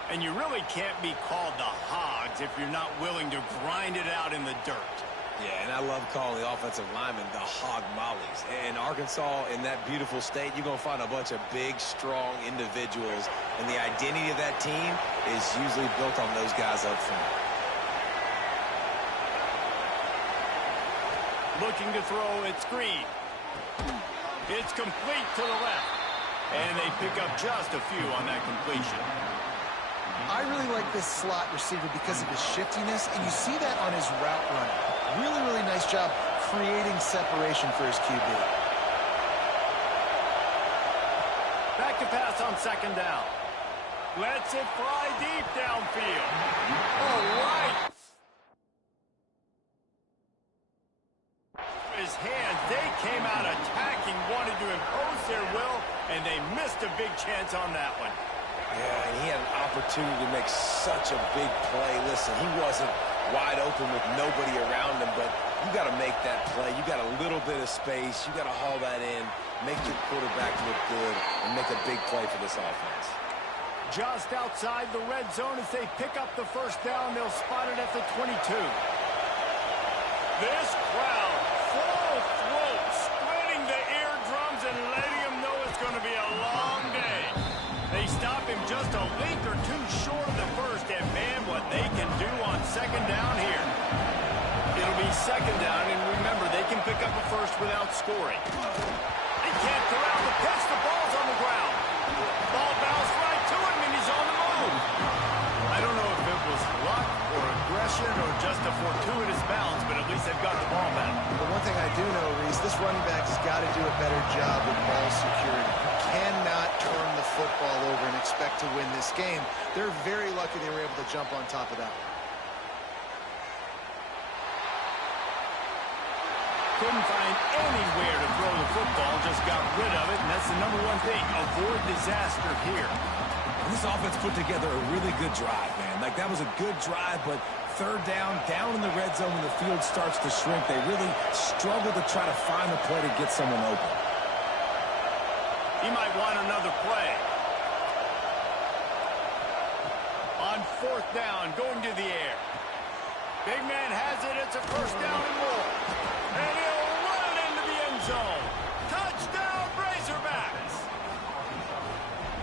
And you really can't be called the Hogs if you're not willing to grind it out in the dirt. Yeah, and I love calling the offensive linemen the hog mollies. In Arkansas, in that beautiful state, you're going to find a bunch of big, strong individuals, and the identity of that team is usually built on those guys up front. Looking to throw, it's Green. It's complete to the left. And they pick up just a few on that completion. I really like this slot receiver because of his shiftiness, and you see that on his route running. Really, really nice job creating separation for his QB. Back to pass on second down. Lets it fly deep downfield. All right. His hands, they came out attacking, wanted to impose their will, and they missed a big chance on that one. Yeah, and he had an opportunity to make such a big play. Listen, he wasn't wide open with nobody around him, but you got to make that play. You got a little bit of space. You got to haul that in, make your quarterback look good, and make a big play for this offense. Just outside the red zone as they pick up the first down. They'll spot it at the 22. This crowd, full throat, splitting the eardrums and letting them know it's going to be a long day. They stop him just a link or two short of the first, and man, what they can do on second down here. It'll be second down, and remember, they can pick up a first without scoring. They can't corral the pitch. The ball's on the ground. Ball bounced right to him, and he's on the move. I don't know if it was luck or aggression or just a fortuitous bounce, but at least they've got the ball back. But one thing I do know, Reese, this running back has got to do a better job with ball security. You cannot turn the football over and expect to win this game. They're very lucky they were able to jump on top of that. Couldn't find anywhere to throw the football, just got rid of it, and that's the number one thing. Avoid disaster here. This offense put together a really good drive, man. Like, that was a good drive, but third down in the red zone when the field starts to shrink, they really struggle to try to find the play to get someone open. He might want another play. On fourth down, going to the air. Big man has it. It's a first down and more. And he'll run it into the end zone. Touchdown, Razorbacks.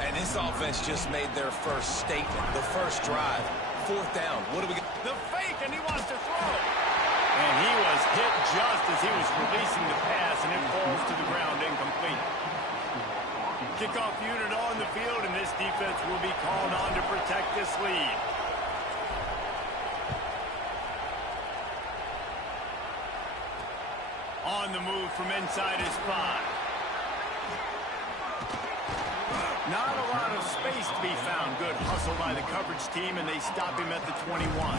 And this offense just made their first statement, the first drive. Fourth down. What do we get? The fake, and he wants to throw. And he was hit just as he was releasing the pass, and it falls to the ground incomplete. Kickoff unit on the field, and this defense will be called on to protect this lead. On the move from inside his 5. Not a lot of space to be found. Good hustle by the coverage team, and they stop him at the 21.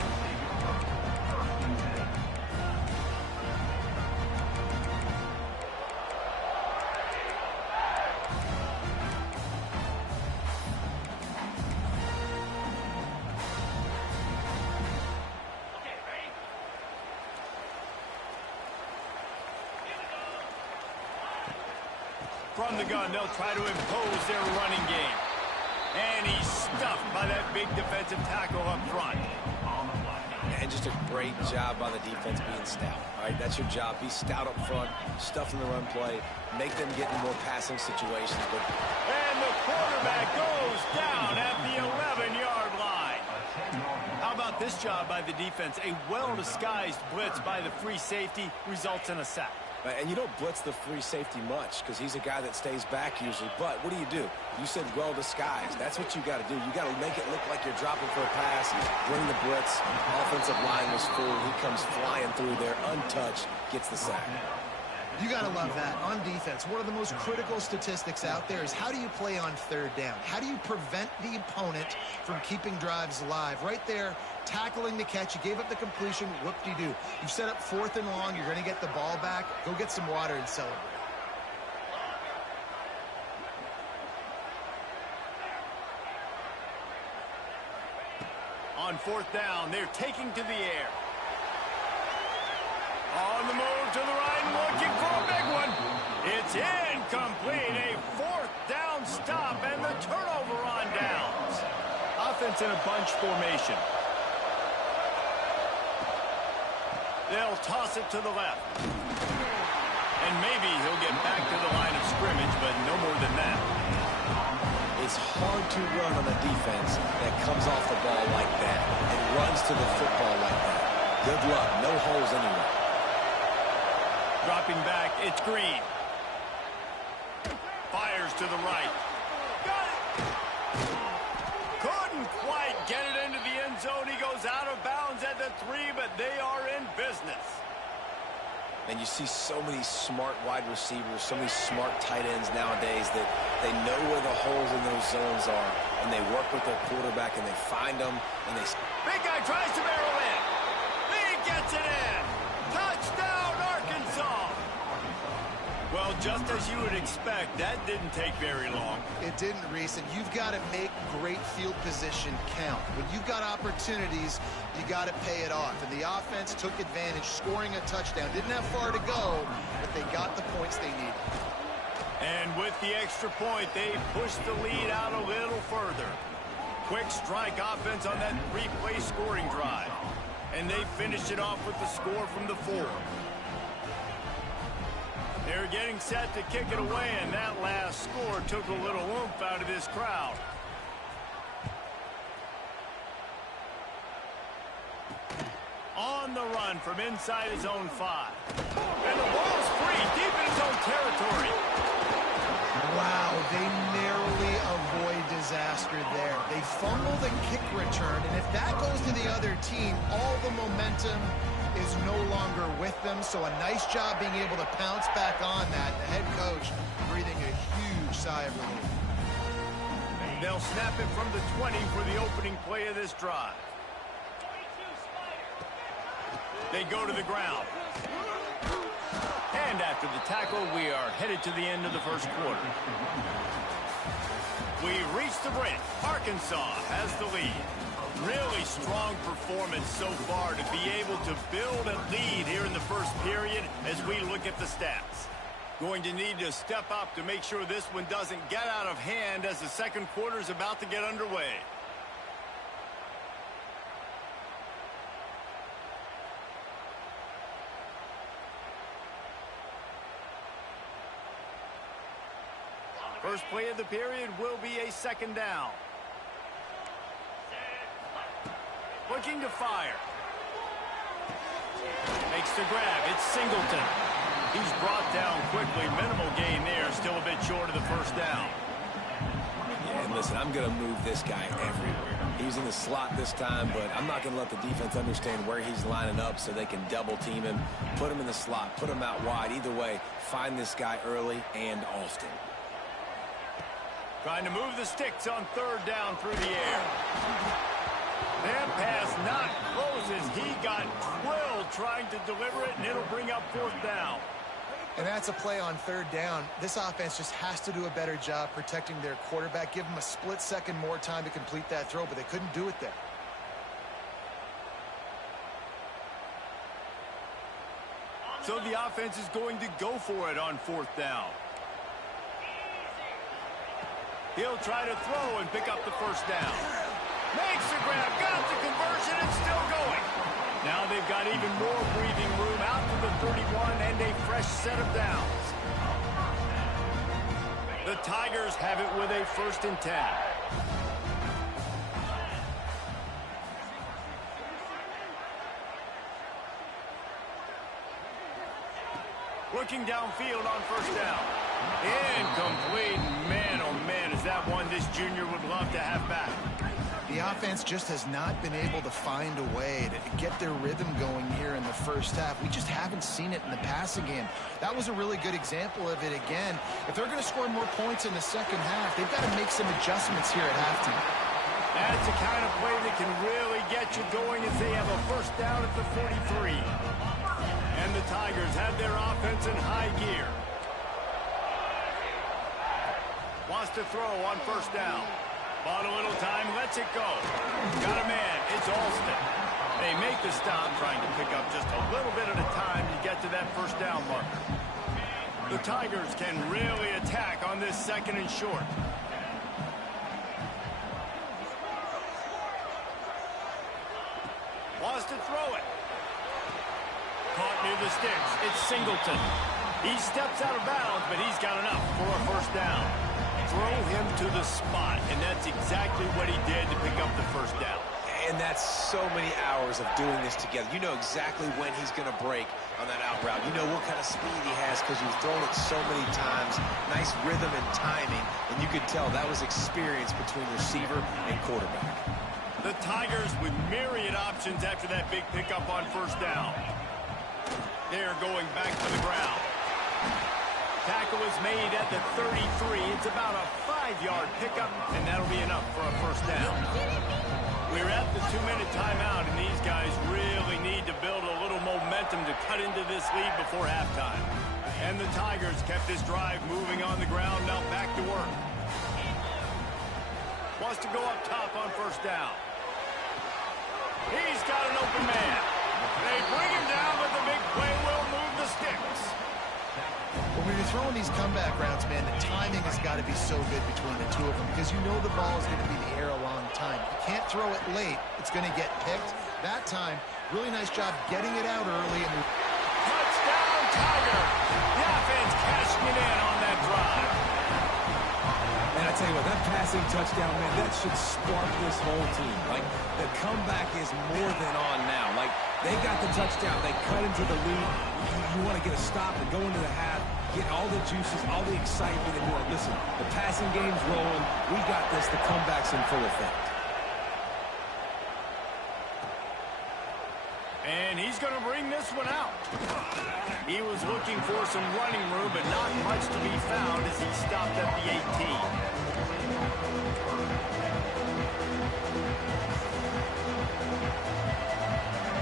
From the gun, they'll try to impose their running game. And he's stuffed by that big defensive tackle up front. And just a great job by the defense being stout. All right, that's your job. Be stout up front, stuff in the run play, make them get in more passing situations. And the quarterback goes down at the 11-yard line. How about this job by the defense? A well-disguised blitz by the free safety results in a sack. And you don't blitz the free safety much because he's a guy that stays back usually. But what do? You said well disguised. That's what you got to do. You got to make it look like you're dropping for a pass. Bring the blitz. Offensive line was full. He comes flying through there, untouched, gets the sack. You got to love that. On defense, one of the most critical statistics out there is how do you play on third down? How do you prevent the opponent from keeping drives alive? Right there, tackling the catch. You gave up the completion. Whoop-de-doo. You've set up fourth and long. You're going to get the ball back. Go get some water and celebrate. On fourth down, they're taking to the air. On the move to the right, looking for a big one. It's incomplete. A fourth down stop and the turnover on downs. Offense in a bunch formation. They'll toss it to the left. And maybe he'll get back to the line of scrimmage, but no more than that. It's hard to run on a defense that comes off the ball like that and runs to the football like that. Good luck. No holes anywhere. Dropping back, it's Green. Fires to the right. Got it! Couldn't quite get it into the end zone. He goes out of bounds at the 3, but they are in business. And you see so many smart wide receivers, so many smart tight ends nowadays that they know where the holes in those zones are, and they work with their quarterback, and they find them, and they... Big guy tries to barrel in. He gets it in. Touchdown, Arkansas. Well, just as you would expect, that didn't take very long. It didn't, Reese, and you've got to make great field position count. When you've got opportunities, you got to pay it off. And the offense took advantage, scoring a touchdown. Didn't have far to go, but they got the points they needed. And with the extra point, they pushed the lead out a little further. Quick strike offense on that 3-play scoring drive. And they finished it off with the score from the 4. They're getting set to kick it away, and that last score took a little oomph out of this crowd. On the run from inside his own 5. And the ball's free deep in his own territory. Wow, they narrowly avoid disaster there. They fumble the kick return, and if that goes to the other team, all the momentum is no longer with them. So a nice job being able to pounce back on that. The head coach breathing a huge sigh of relief. They'll snap it from the 20 for the opening play of this drive. They go to the ground. And after the tackle, we are headed to the end of the first quarter. We've reached the break. Arkansas has the lead. Really strong performance so far to be able to build a lead here in the first period as we look at the stats. Going to need to step up to make sure this one doesn't get out of hand as the second quarter is about to get underway. First play of the period will be a second down. Looking to fire. Makes the grab. It's Singleton. He's brought down quickly. Minimal gain there. Still a bit short of the first down. Yeah, and listen, I'm going to move this guy everywhere. He's in the slot this time, but I'm not going to let the defense understand where he's lining up so they can double team him, put him in the slot, put him out wide. Either way, find this guy early and often. Trying to move the sticks on third down through the air. That pass not close as he got drilled trying to deliver it, and it'll bring up fourth down. And that's a play on third down. This offense just has to do a better job protecting their quarterback. Give him a split second more time to complete that throw, but they couldn't do it there. So the offense is going to go for it on fourth down. He'll try to throw and pick up the first down. Makes the grab, got the conversion, and still going. Now they've got even more breathing room out to the 31 and a fresh set of downs. The Tigers have it with a 1st and 10. Looking downfield on first down. Incomplete. Man, oh man, is that one this junior would love to have back. The offense just has not been able to find a way to get their rhythm going here in the first half. We just haven't seen it in the passing game. That was a really good example of it again. If they're going to score more points in the second half, they've got to make some adjustments here at halftime. That's the kind of play that can really get you going as they have a first down at the 43. And the Tigers have their offense in high gear. Wants to throw on first down. Bought a little time, lets it go. Got a man, it's Alston. They make the stop, trying to pick up just a little bit at a time to get to that first down marker. The Tigers can really attack on this second and short. Wants to throw it. Caught near the sticks. It's Singleton. He steps out of bounds, but he's got enough for a first down. Throw him to the spot, and that's exactly what he did to pick up the first down. And that's so many hours of doing this together. You know exactly when he's going to break on that out route. You know what kind of speed he has because you've thrown it so many times. Nice rhythm and timing, and you could tell that was experience between receiver and quarterback. The Tigers with myriad options after that big pickup on first down. They're going back to the ground. Tackle is made at the 33. It's about a 5-yard pickup, and that'll be enough for a first down. We're at the 2-minute timeout, and these guys really need to build a little momentum to cut into this lead before halftime. And the Tigers kept this drive moving on the ground, now back to work. Wants to go up top on first down. He's got an open man. They bring him down, but the big play will move the sticks. When you're throwing these comeback routes, man, the timing has got to be so good between the two of them because you know the ball is going to be in the air a long time. You can't throw it late. It's going to get picked. That time, really nice job getting it out early. And touchdown, Tigers! The offense cashing it in on that drive. And I tell you what, that passing touchdown, man, that should spark this whole team. Like, the comeback is more than on now. Like, They got the touchdown. They cut into the lead. You want to get a stop and go into the half, get all the juices, all the excitement, and be like, listen, the passing game's rolling. We got this. The comeback's in full effect. And he's going to bring this one out. He was looking for some running room, but not much to be found as he stopped at the 18.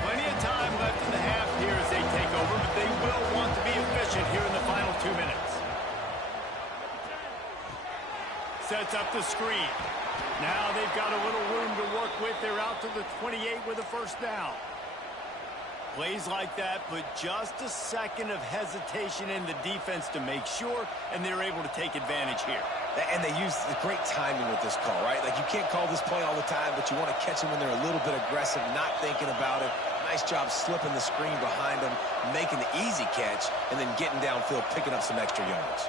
Plenty of time left in the half here as they take over, but they will want to be efficient here in the final 2 minutes. Sets up the screen. Now they've got a little room to work with. They're out to the 28 with a first down. Plays like that put just a second of hesitation in the defense to make sure, and they're able to take advantage here. And they use the great timing with this call, right? Like, you can't call this play all the time, but you want to catch them when they're a little bit aggressive, not thinking about it. Nice job slipping the screen behind them, making the easy catch, and then getting downfield, picking up some extra yards.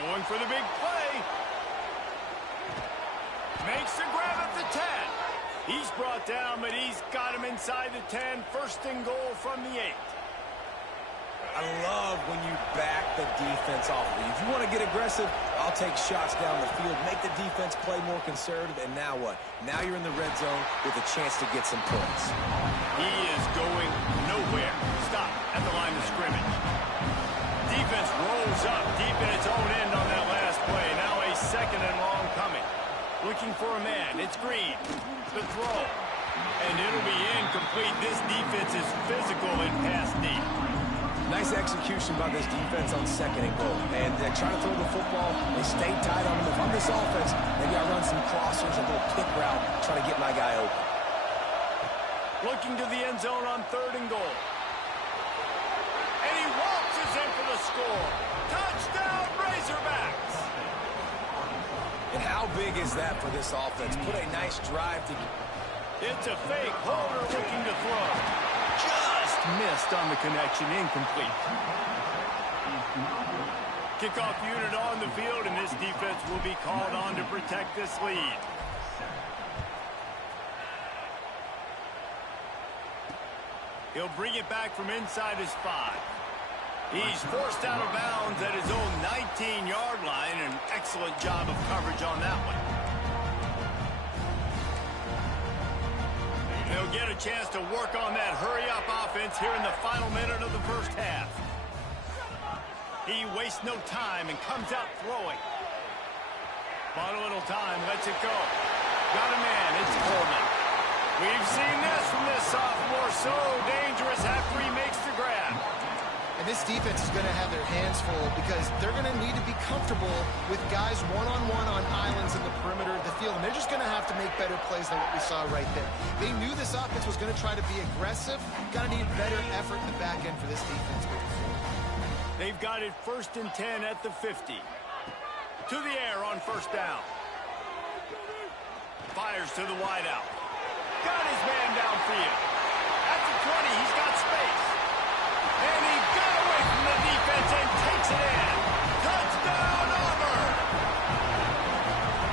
Going for the big play. Makes the grab at the 10. He's brought down, but he's got him inside the 10. First and goal from the 8. I love when you back the defense off. If you want to get aggressive, I'll take shots down the field, make the defense play more conservative, and now what? Now you're in the red zone with a chance to get some points. He is going nowhere. Stop at the line of scrimmage. Defense rolls up deep in its own end on that last play. Now a second and long coming. Looking for a man. It's Green. The throw. And it'll be incomplete. This defense is physical in pass deep. Nice execution by this defense on second and goal. And they're trying to throw the football. They stay tight on them. If I'm this offense, maybe I run some crossers, a little pick route, try to get my guy open. Looking to the end zone on third and goal. And he waltzes in for the score. Touchdown, Razorbacks. And how big is that for this offense? Put a nice drive to... It's a fake. Holder looking to throw. Just missed on the connection. Incomplete. Kickoff unit on the field, and this defense will be called on to protect this lead. He'll bring it back from inside his 5. He's forced out of bounds at his own 19-yard line. An excellent job of coverage on that one. They'll get a chance to work on that hurry-up offense here in the final minute of the first half. He wastes no time and comes out throwing. Bought a little time, lets it go. Got a man, it's Coleman. We've seen this from this sophomore, so dangerous after he makes the grab. And this defense is going to have their hands full because they're going to need to be comfortable with guys one-on-one on islands in the perimeter of the field. And they're just going to have to make better plays than what we saw right there. They knew this offense was going to try to be aggressive. Got to need better effort in the back end for this defense moving forward. They've got it 1st and 10 at the 50. To the air on first down. Fires to the wideout. Got his man downfield. At the 20, he's got space. And he got away from the defense and takes it in. Touchdown, Auburn!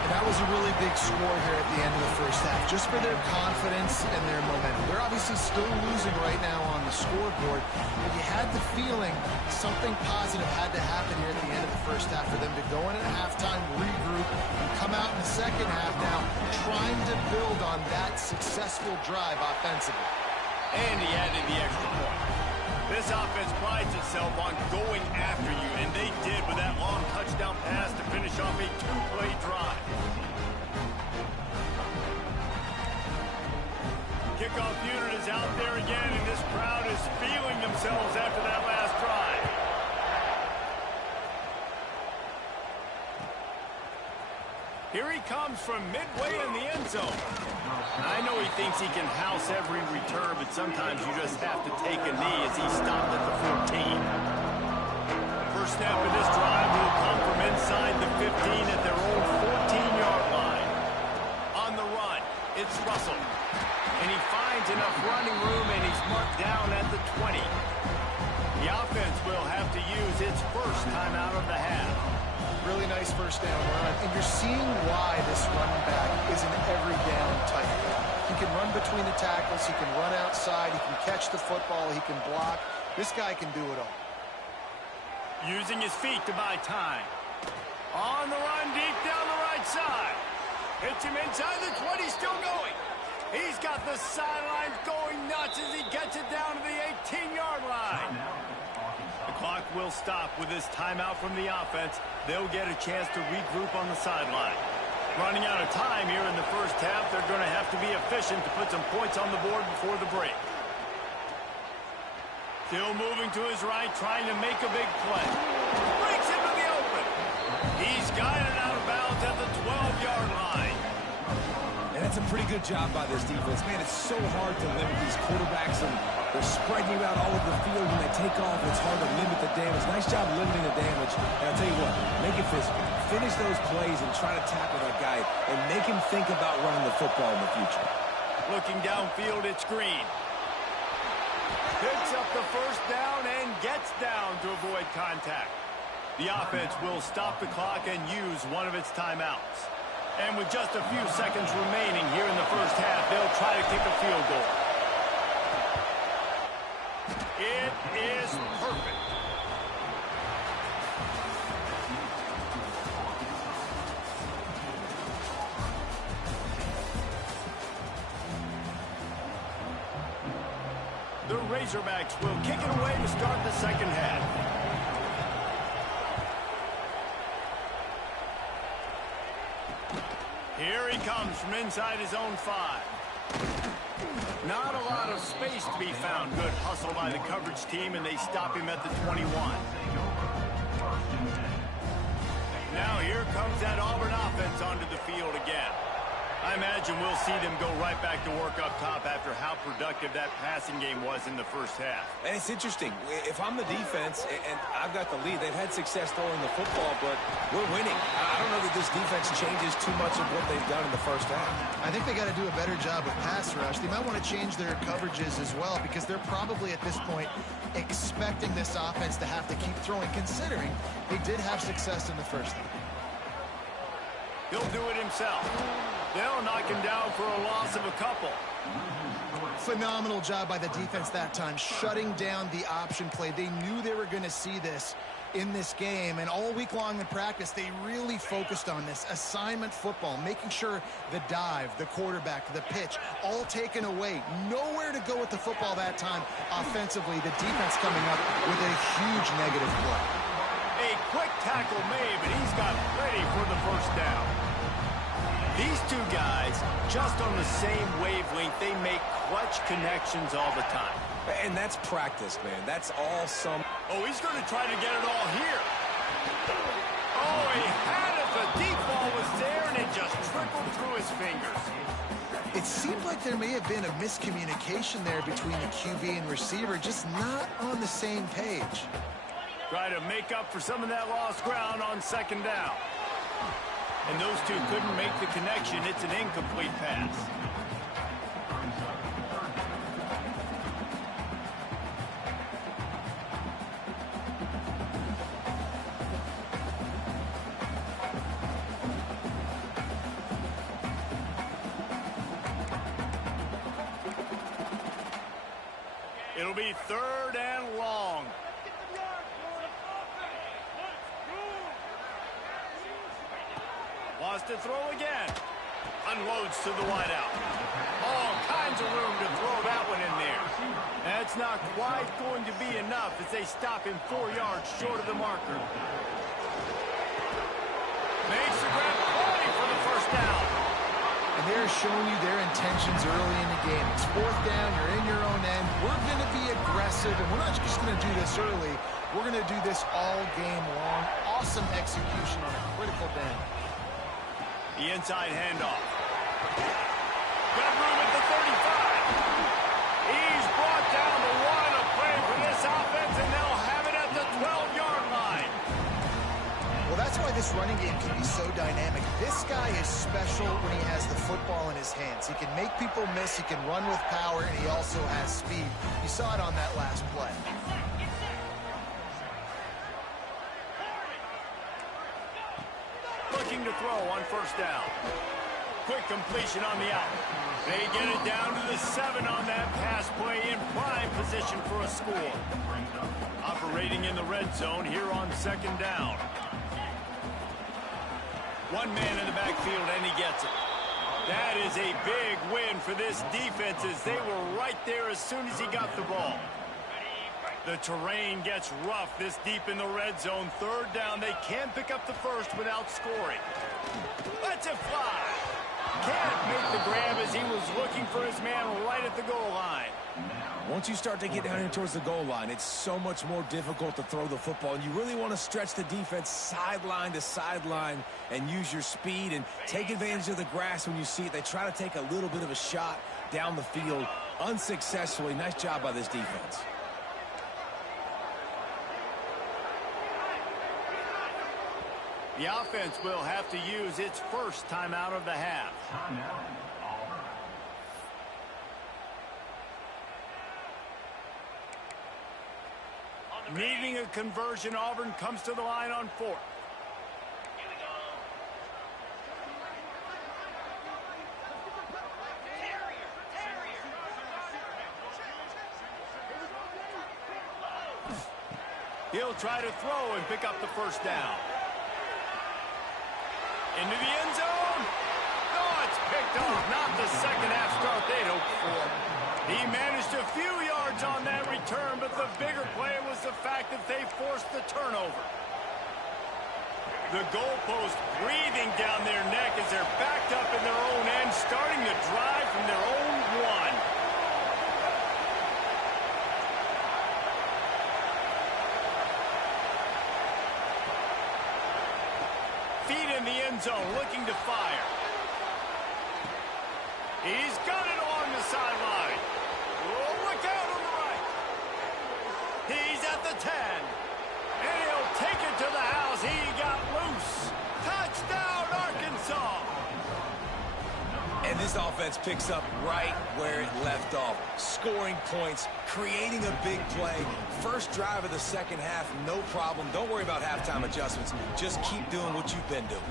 And that was a really big score here at the end of the first half, just for their confidence and their momentum. They're obviously still losing right now on the scoreboard, but you had the feeling something positive had to happen here at the end of the first half for them to go in at halftime, regroup, and come out in the second half now trying to build on that successful drive offensively. And he added the extra point. This offense prides itself on going after you, and they did with that long touchdown pass to finish off a 2-play drive. Kickoff unit is out there again, and this crowd is feeling themselves after that last drive. Here he comes from midway in the end zone. I know he thinks he can house every return, but sometimes you just have to take a knee as he stopped at the 14. First snap of this drive will come from inside the 15 at their own 14-yard line. On the run, it's Russell. And he finds enough running room, and he's marked down at the 20. The offense will have to use its first timeout of the half. Really nice first down run, and you're seeing why this running back is an every down type. He can run between the tackles. He can run outside. He can catch the football. He can block. This guy can do it all. Using his feet to buy time. On the run, deep down the right side. Hits him inside the 20, still going. He's got the sidelines going nuts as he gets it down to the 18-yard line. The clock will stop with this timeout from the offense. They'll get a chance to regroup on the sideline. Running out of time here in the first half, they're going to have to be efficient to put some points on the board before the break. Still moving to his right, trying to make a big play. Breaks into the open. He's guided out of bounds at the 12-yard line. And that's a pretty good job by this defense. Man, it's so hard to limit these quarterbacks, and they're spreading you out all over the field. When they take off, it's hard to limit the damage. Nice job limiting the damage. And I'll tell you what, make it physical. Finish those plays and try to tackle that guy and make him think about running the football in the future. Looking downfield, it's Green. Picks up the first down and gets down to avoid contact. The offense will stop the clock and use one of its timeouts. And with just a few seconds remaining here in the first half, they'll try to kick a field goal. It is perfect. The Razorbacks will kick it away to start the second half. Here he comes from inside his own 5. Not a lot of space to be found. Good hustle by the coverage team, and they stop him at the 21. Now here comes that Auburn offense onto the field again. I imagine we'll see them go right back to work up top after how productive that passing game was in the first half. And it's interesting. If I'm the defense and I've got the lead, they've had success throwing the football, but we're winning. I don't know that this defense changes too much of what they've done in the first half. I think they got to do a better job with pass rush. They might want to change their coverages as well, because they're probably at this point expecting this offense to have to keep throwing, considering they did have success in the first half. He'll do it himself. They'll knock him down for a loss of a couple. Phenomenal job by the defense that time, shutting down the option play. They knew they were going to see this in this game, and all week long in practice, they really focused on this assignment football, making sure the dive, the quarterback, the pitch, all taken away. Nowhere to go with the football that time offensively. The defense coming up with a huge negative play. A quick tackle made, but he's got ready for the first down. These two guys, just on the same wavelength, they make clutch connections all the time. And that's practice, man. That's all some... Oh, he's going to try to get it all here. Oh, he had it. The deep ball was there, and it just trickled through his fingers. It seemed like there may have been a miscommunication there between the QB and receiver, just not on the same page. Try to make up for some of that lost ground on second down. And those two couldn't make the connection. It's an incomplete pass. It'll be third and long. Wants to throw again. Unloads to the wideout. All kinds of room to throw that one in there. That's not quite going to be enough as they stop him 4 yards short of the marker. Makes the grab plenty for the first down. And they're showing you their intentions early in the game. It's fourth down, you're in your own end. We're going to be aggressive, and we're not just going to do this early. We're going to do this all game long. Awesome execution on a critical down. The inside handoff. Got room at the 35. He's brought down the one of play for this offense, and they'll have it at the 12-yard line. Well, that's why this running game can be so dynamic. This guy is special when he has the football in his hands. He can make people miss, he can run with power, and he also has speed. You saw it on that last play. Looking to throw on first down. Quick completion on the out. They get it down to the 7 on that pass play, in prime position for a score. Operating in the red zone here on 2nd down. One man in the backfield, and he gets it. That is a big win for this defense, as they were right there as soon as he got the ball. The terrain gets rough this deep in the red zone. 3rd down, they can't pick up the first without scoring. Let's it fly. Can't make the grab as he was looking for his man right at the goal line. Once you start to get down here towards the goal line, it's so much more difficult to throw the football, and you really want to stretch the defense sideline to sideline and use your speed and take advantage of the grass when you see it. They try to take a little bit of a shot down the field unsuccessfully. Nice job by this defense. The offense will have to use its first timeout of the half. Needing a conversion, Auburn comes to the line on 4th. He'll try to throw and pick up the first down. Into the end zone. Oh, it's picked off. Not the second half start they'd hoped for. He managed a few yards on that return, but the bigger play was the fact that they forced the turnover. The goalpost breathing down their neck as they're backed up in their own end, starting the drive from their own 1. Feet in the end zone, looking to fire. He's got it on the sideline. Oh, look out on the right. He's at the 10. And he'll take it to the house. He got loose. Touchdown, Arkansas. And this offense picks up right where it left off. Scoring points, creating a big play. First drive of the second half, no problem. Don't worry about halftime adjustments. Just keep doing what you've been doing.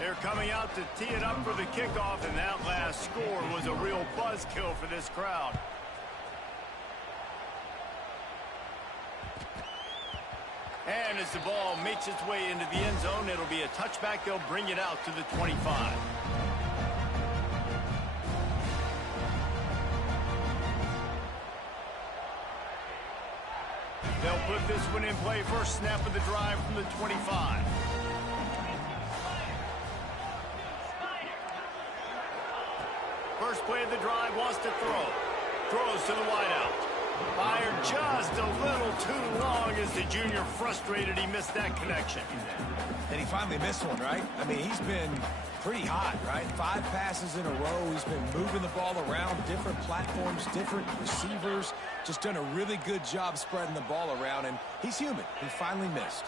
They're coming out to tee it up for the kickoff, and that last score was a real buzzkill for this crowd. And as the ball makes its way into the end zone, it'll be a touchback. They'll bring it out to the 25. They'll put this one in play. First snap of the drive from the 25. First play of the drive, wants to throw. Throws to the wideout. Fired just a little too long as the junior frustrated. He missed that connection. And he finally missed one, right? I mean, he's been pretty hot, right? 5 passes in a row. He's been moving the ball around, different platforms, different receivers. Just done a really good job spreading the ball around, and he's human. He finally missed.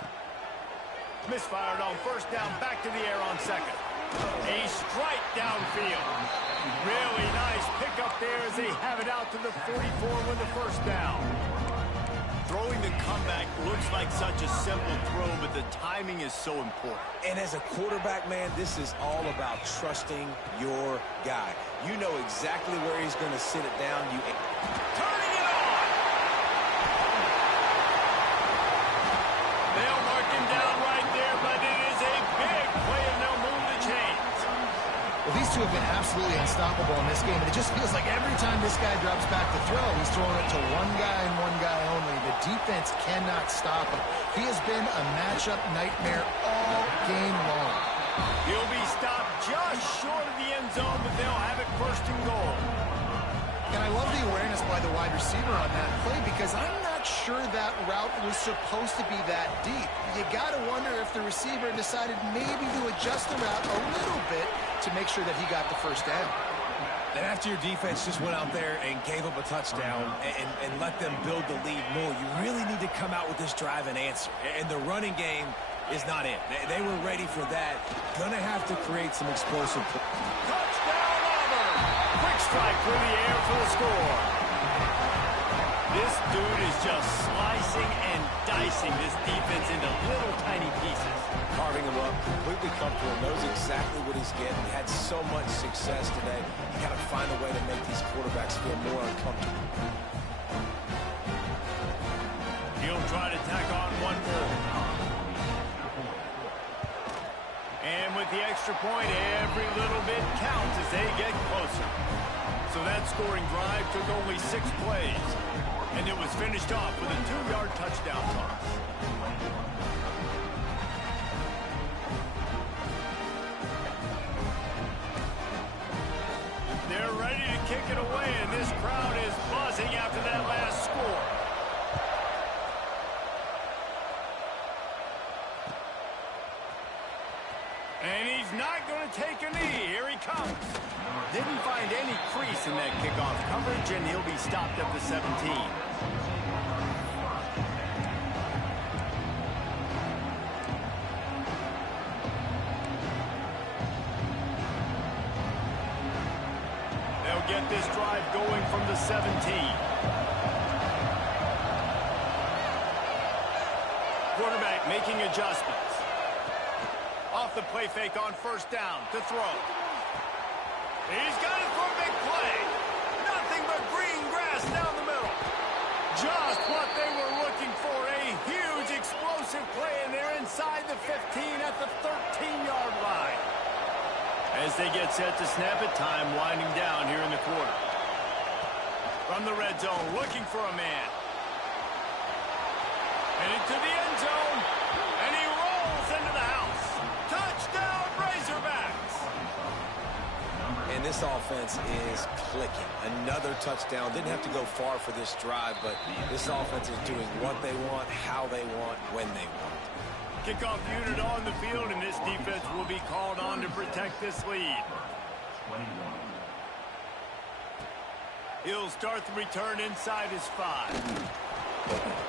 Misfired on first down, back to the air on second. A strike downfield. Really nice pickup there as they have it out to the 44 with the first down. Throwing the comeback looks like such a simple throw, but the timing is so important. And as a quarterback, man, this is all about trusting your guy. You know exactly where he's going to sit it down. Turning it on! They'll mark him down right there, but it is a big play, and they'll move the chains. Well, these two have been absolutely unstoppable in this game, and it just feels like every time this guy drops back to throw, he's throwing it to one guy and one guy only. The defense cannot stop him. He has been a matchup nightmare all game long. He'll be stopped just short of the end zone, but they'll have it first and goal. And I love the awareness by the wide receiver on that play, because I'm not sure that route was supposed to be that deep. You got to wonder if the receiver decided maybe to adjust the route a little bit to make sure that he got the first down. And after your defense just went out there and gave up a touchdown and let them build the lead more, you really need to come out with this drive and answer. And the running game is not it. They were ready for that. Gonna have to create some explosive. Touchdown, Auburn! Quick strike through the air for the score. This dude is just slicing and dicing this defense into little tiny pieces. Carving him up, completely comfortable, knows exactly what he's getting. Had so much success today. You got to find a way to make these quarterbacks feel more uncomfortable. He'll try to tack on one more. And with the extra point, every little bit counts as they get closer. So that scoring drive took only 6 plays. And it was finished off with a 2-yard touchdown toss. They're ready to kick it away, and this crowd is buzzing after that last score. And he's not going to take a knee. Here he comes. Didn't find any crease in that kickoff coverage, and he'll be stopped at the 17. They'll get this drive going from the 17. Quarterback making adjustments. Off the play fake on first down to throw. He's got it for a big play. Nothing but green grass down the middle. Just what they were looking for. A huge explosive play, and they're inside the 15 at the 13-yard line. As they get set to snap it, time winding down here in the quarter. From the red zone, looking for a man. And into the end zone, and he rolls into the house. Touchdown, Razorbacks! And this offense is clicking. Another touchdown. Didn't have to go far for this drive, but this offense is doing what they want, how they want, when they want. Kickoff unit on the field, and this defense will be called on to protect this lead. He'll start the return inside his 5.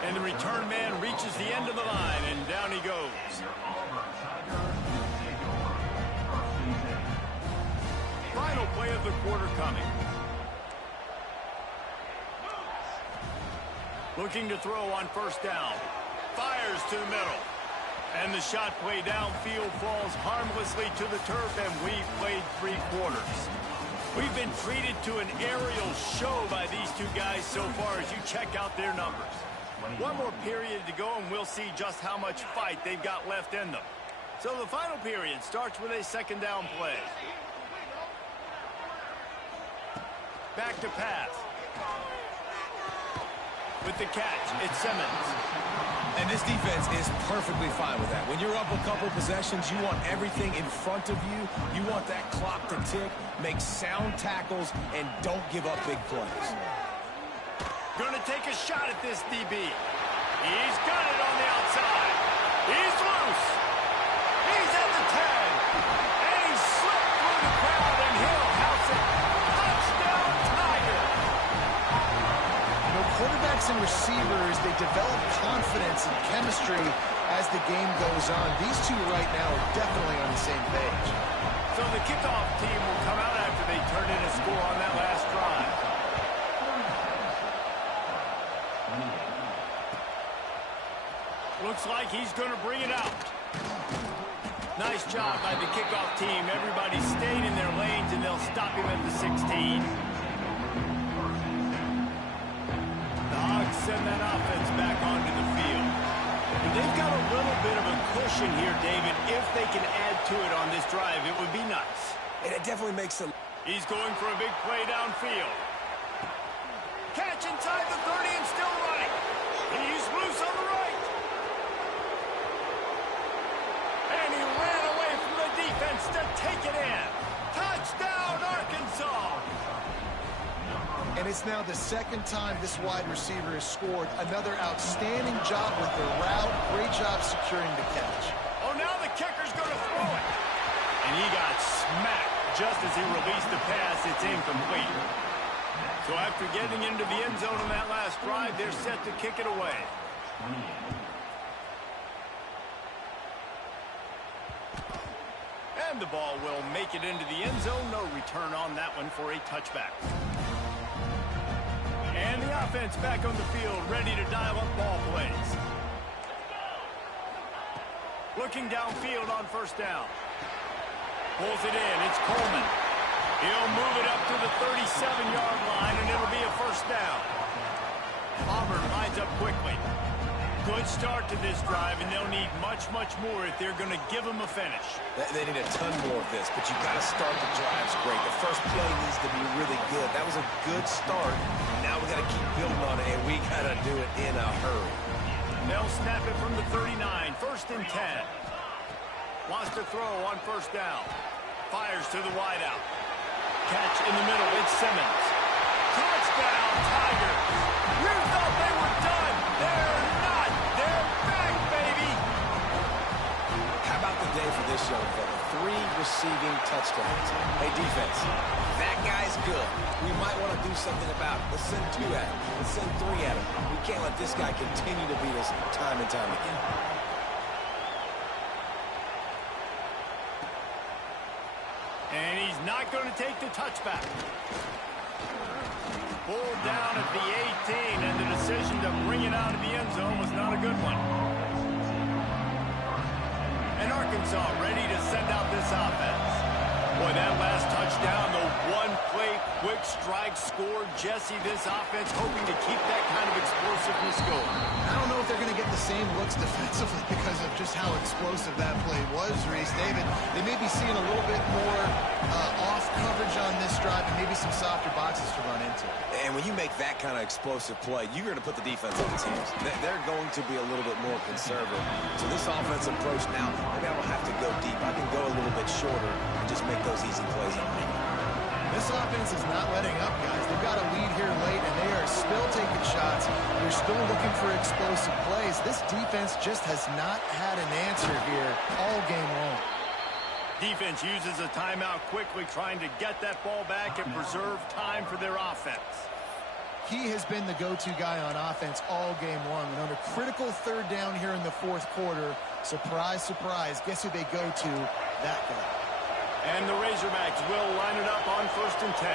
And the return man reaches the end of the line, and down he goes. Final play of the quarter coming. Looking to throw on first down. Fires to the middle. And the shot play downfield falls harmlessly to the turf, and we've played 3 quarters. We've been treated to an aerial show by these two guys so far as you check out their numbers. One more period to go, and we'll see just how much fight they've got left in them. So the final period starts with a second down play. Back to pass. With the catch, it's Simmons. And this defense is perfectly fine with that. When you're up a couple possessions, you want everything in front of you. You want that clock to tick, make sound tackles, and don't give up big plays. Gonna take a shot at this DB. He's got it on the outside. He's loose. He's at the 10. And he slipped through the crowd, and he'll house it. Touchdown, Tiger. You know, quarterbacks and receivers, they develop confidence and chemistry as the game goes on. These two right now are definitely on the same page. So the kickoff team will come out after they turn in a score on that last drive. Looks like he's going to bring it out. Nice job by the kickoff team. Everybody stayed in their lanes, and they'll stop him at the 16. The Hogs send that offense back onto the field. And they've got a little bit of a cushion here, David. If they can add to it on this drive, it would be nice. And it definitely makes them. He's going for a big play downfield. Catch inside the 30 and still running. He's loose on the right. And he ran away from the defense to take it in. Touchdown, Arkansas. And it's now the second time this wide receiver has scored. Another outstanding job with the route. Great job securing the catch. Oh, now the kicker's going to throw it. And he got smacked just as he released the pass. It's incomplete. So after getting into the end zone on that last drive, they're set to kick it away. And the ball will make it into the end zone. No return on that one for a touchback. And the offense back on the field, ready to dial up ball plays. Looking downfield on first down. Pulls it in. It's Coleman. He'll move it up to the 37-yard line, and it'll be a first down. Auburn lines up quickly. Good start to this drive, and they'll need much, much more if they're going to give them a finish. They need a ton more of this, but you've got to start the drives great. The first play needs to be really good. That was a good start. Now we got to keep building on it, and we got to do it in a hurry. They'll snap it from the 39, first and 10. Wants to throw on first down. Fires to the wideout. Catch in the middle, it's Simmons. Touchdown, Tigers. You thought they were done. They're not. They're back, baby. How about the day for this young fella? 3 receiving touchdowns. Hey, defense, that guy's good. We might want to do something about it. Let's send 2 at him. Let's send 3 at him. We can't let this guy continue to beat us time and time again. And he's not going to take the touchback. Pulled down at the 18, and the decision to bring it out of the end zone was not a good one. And Arkansas ready to send out this offense. Boy, that last touchdown, the one-play quick strike score. Jesse, this offense hoping to keep that kind of explosiveness going. I don't know if they're going to get the same looks defensively because of just how explosive that play was, Reese. David, they may be seeing a little bit more off coverage on this drive and maybe some softer boxes to run into. And when you make that kind of explosive play, you're going to put the defense on its heels. They're going to be a little bit more conservative. So this offensive approach now, maybe I don't have to go deep. I can go a little bit shorter and just make those easy plays on me. This offense is not letting up, guys. They've got a lead here late, and they are still taking shots. They're still looking for explosive plays. This defense just has not had an answer here all game long. Defense uses a timeout quickly, trying to get that ball back and preserve time for their offense. He has been the go-to guy on offense all game long. And on a critical third down here in the fourth quarter, surprise, surprise, guess who they go to? That guy. And the Razorbacks will line it up on first and 10.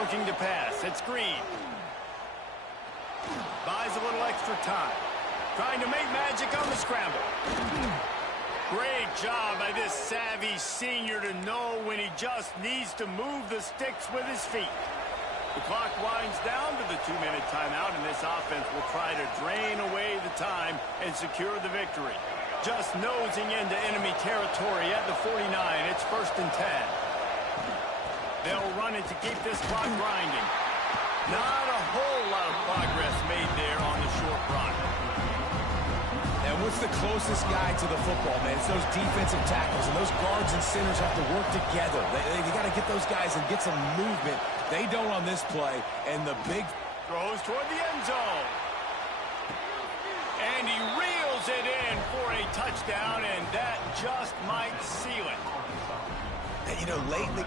Looking to pass. It's Green. Buys a little extra time. Trying to make magic on the scramble. Great job by this savvy senior to know when he just needs to move the sticks with his feet. The clock winds down to the 2-minute timeout, and this offense will try to drain away the time and secure the victory. Just nosing into enemy territory at the 49. It's first and 10. They'll run it to keep this clock grinding. Not a whole lot of progress made there on the short run. And what's the closest guy to the football, man? It's those defensive tackles, and those guards and centers have to work together. They got to get those guys and get some movement. They don't on this play, and the big throws toward the end zone. And he reels it in for a touchdown, and that just might seal it. And, you know, lately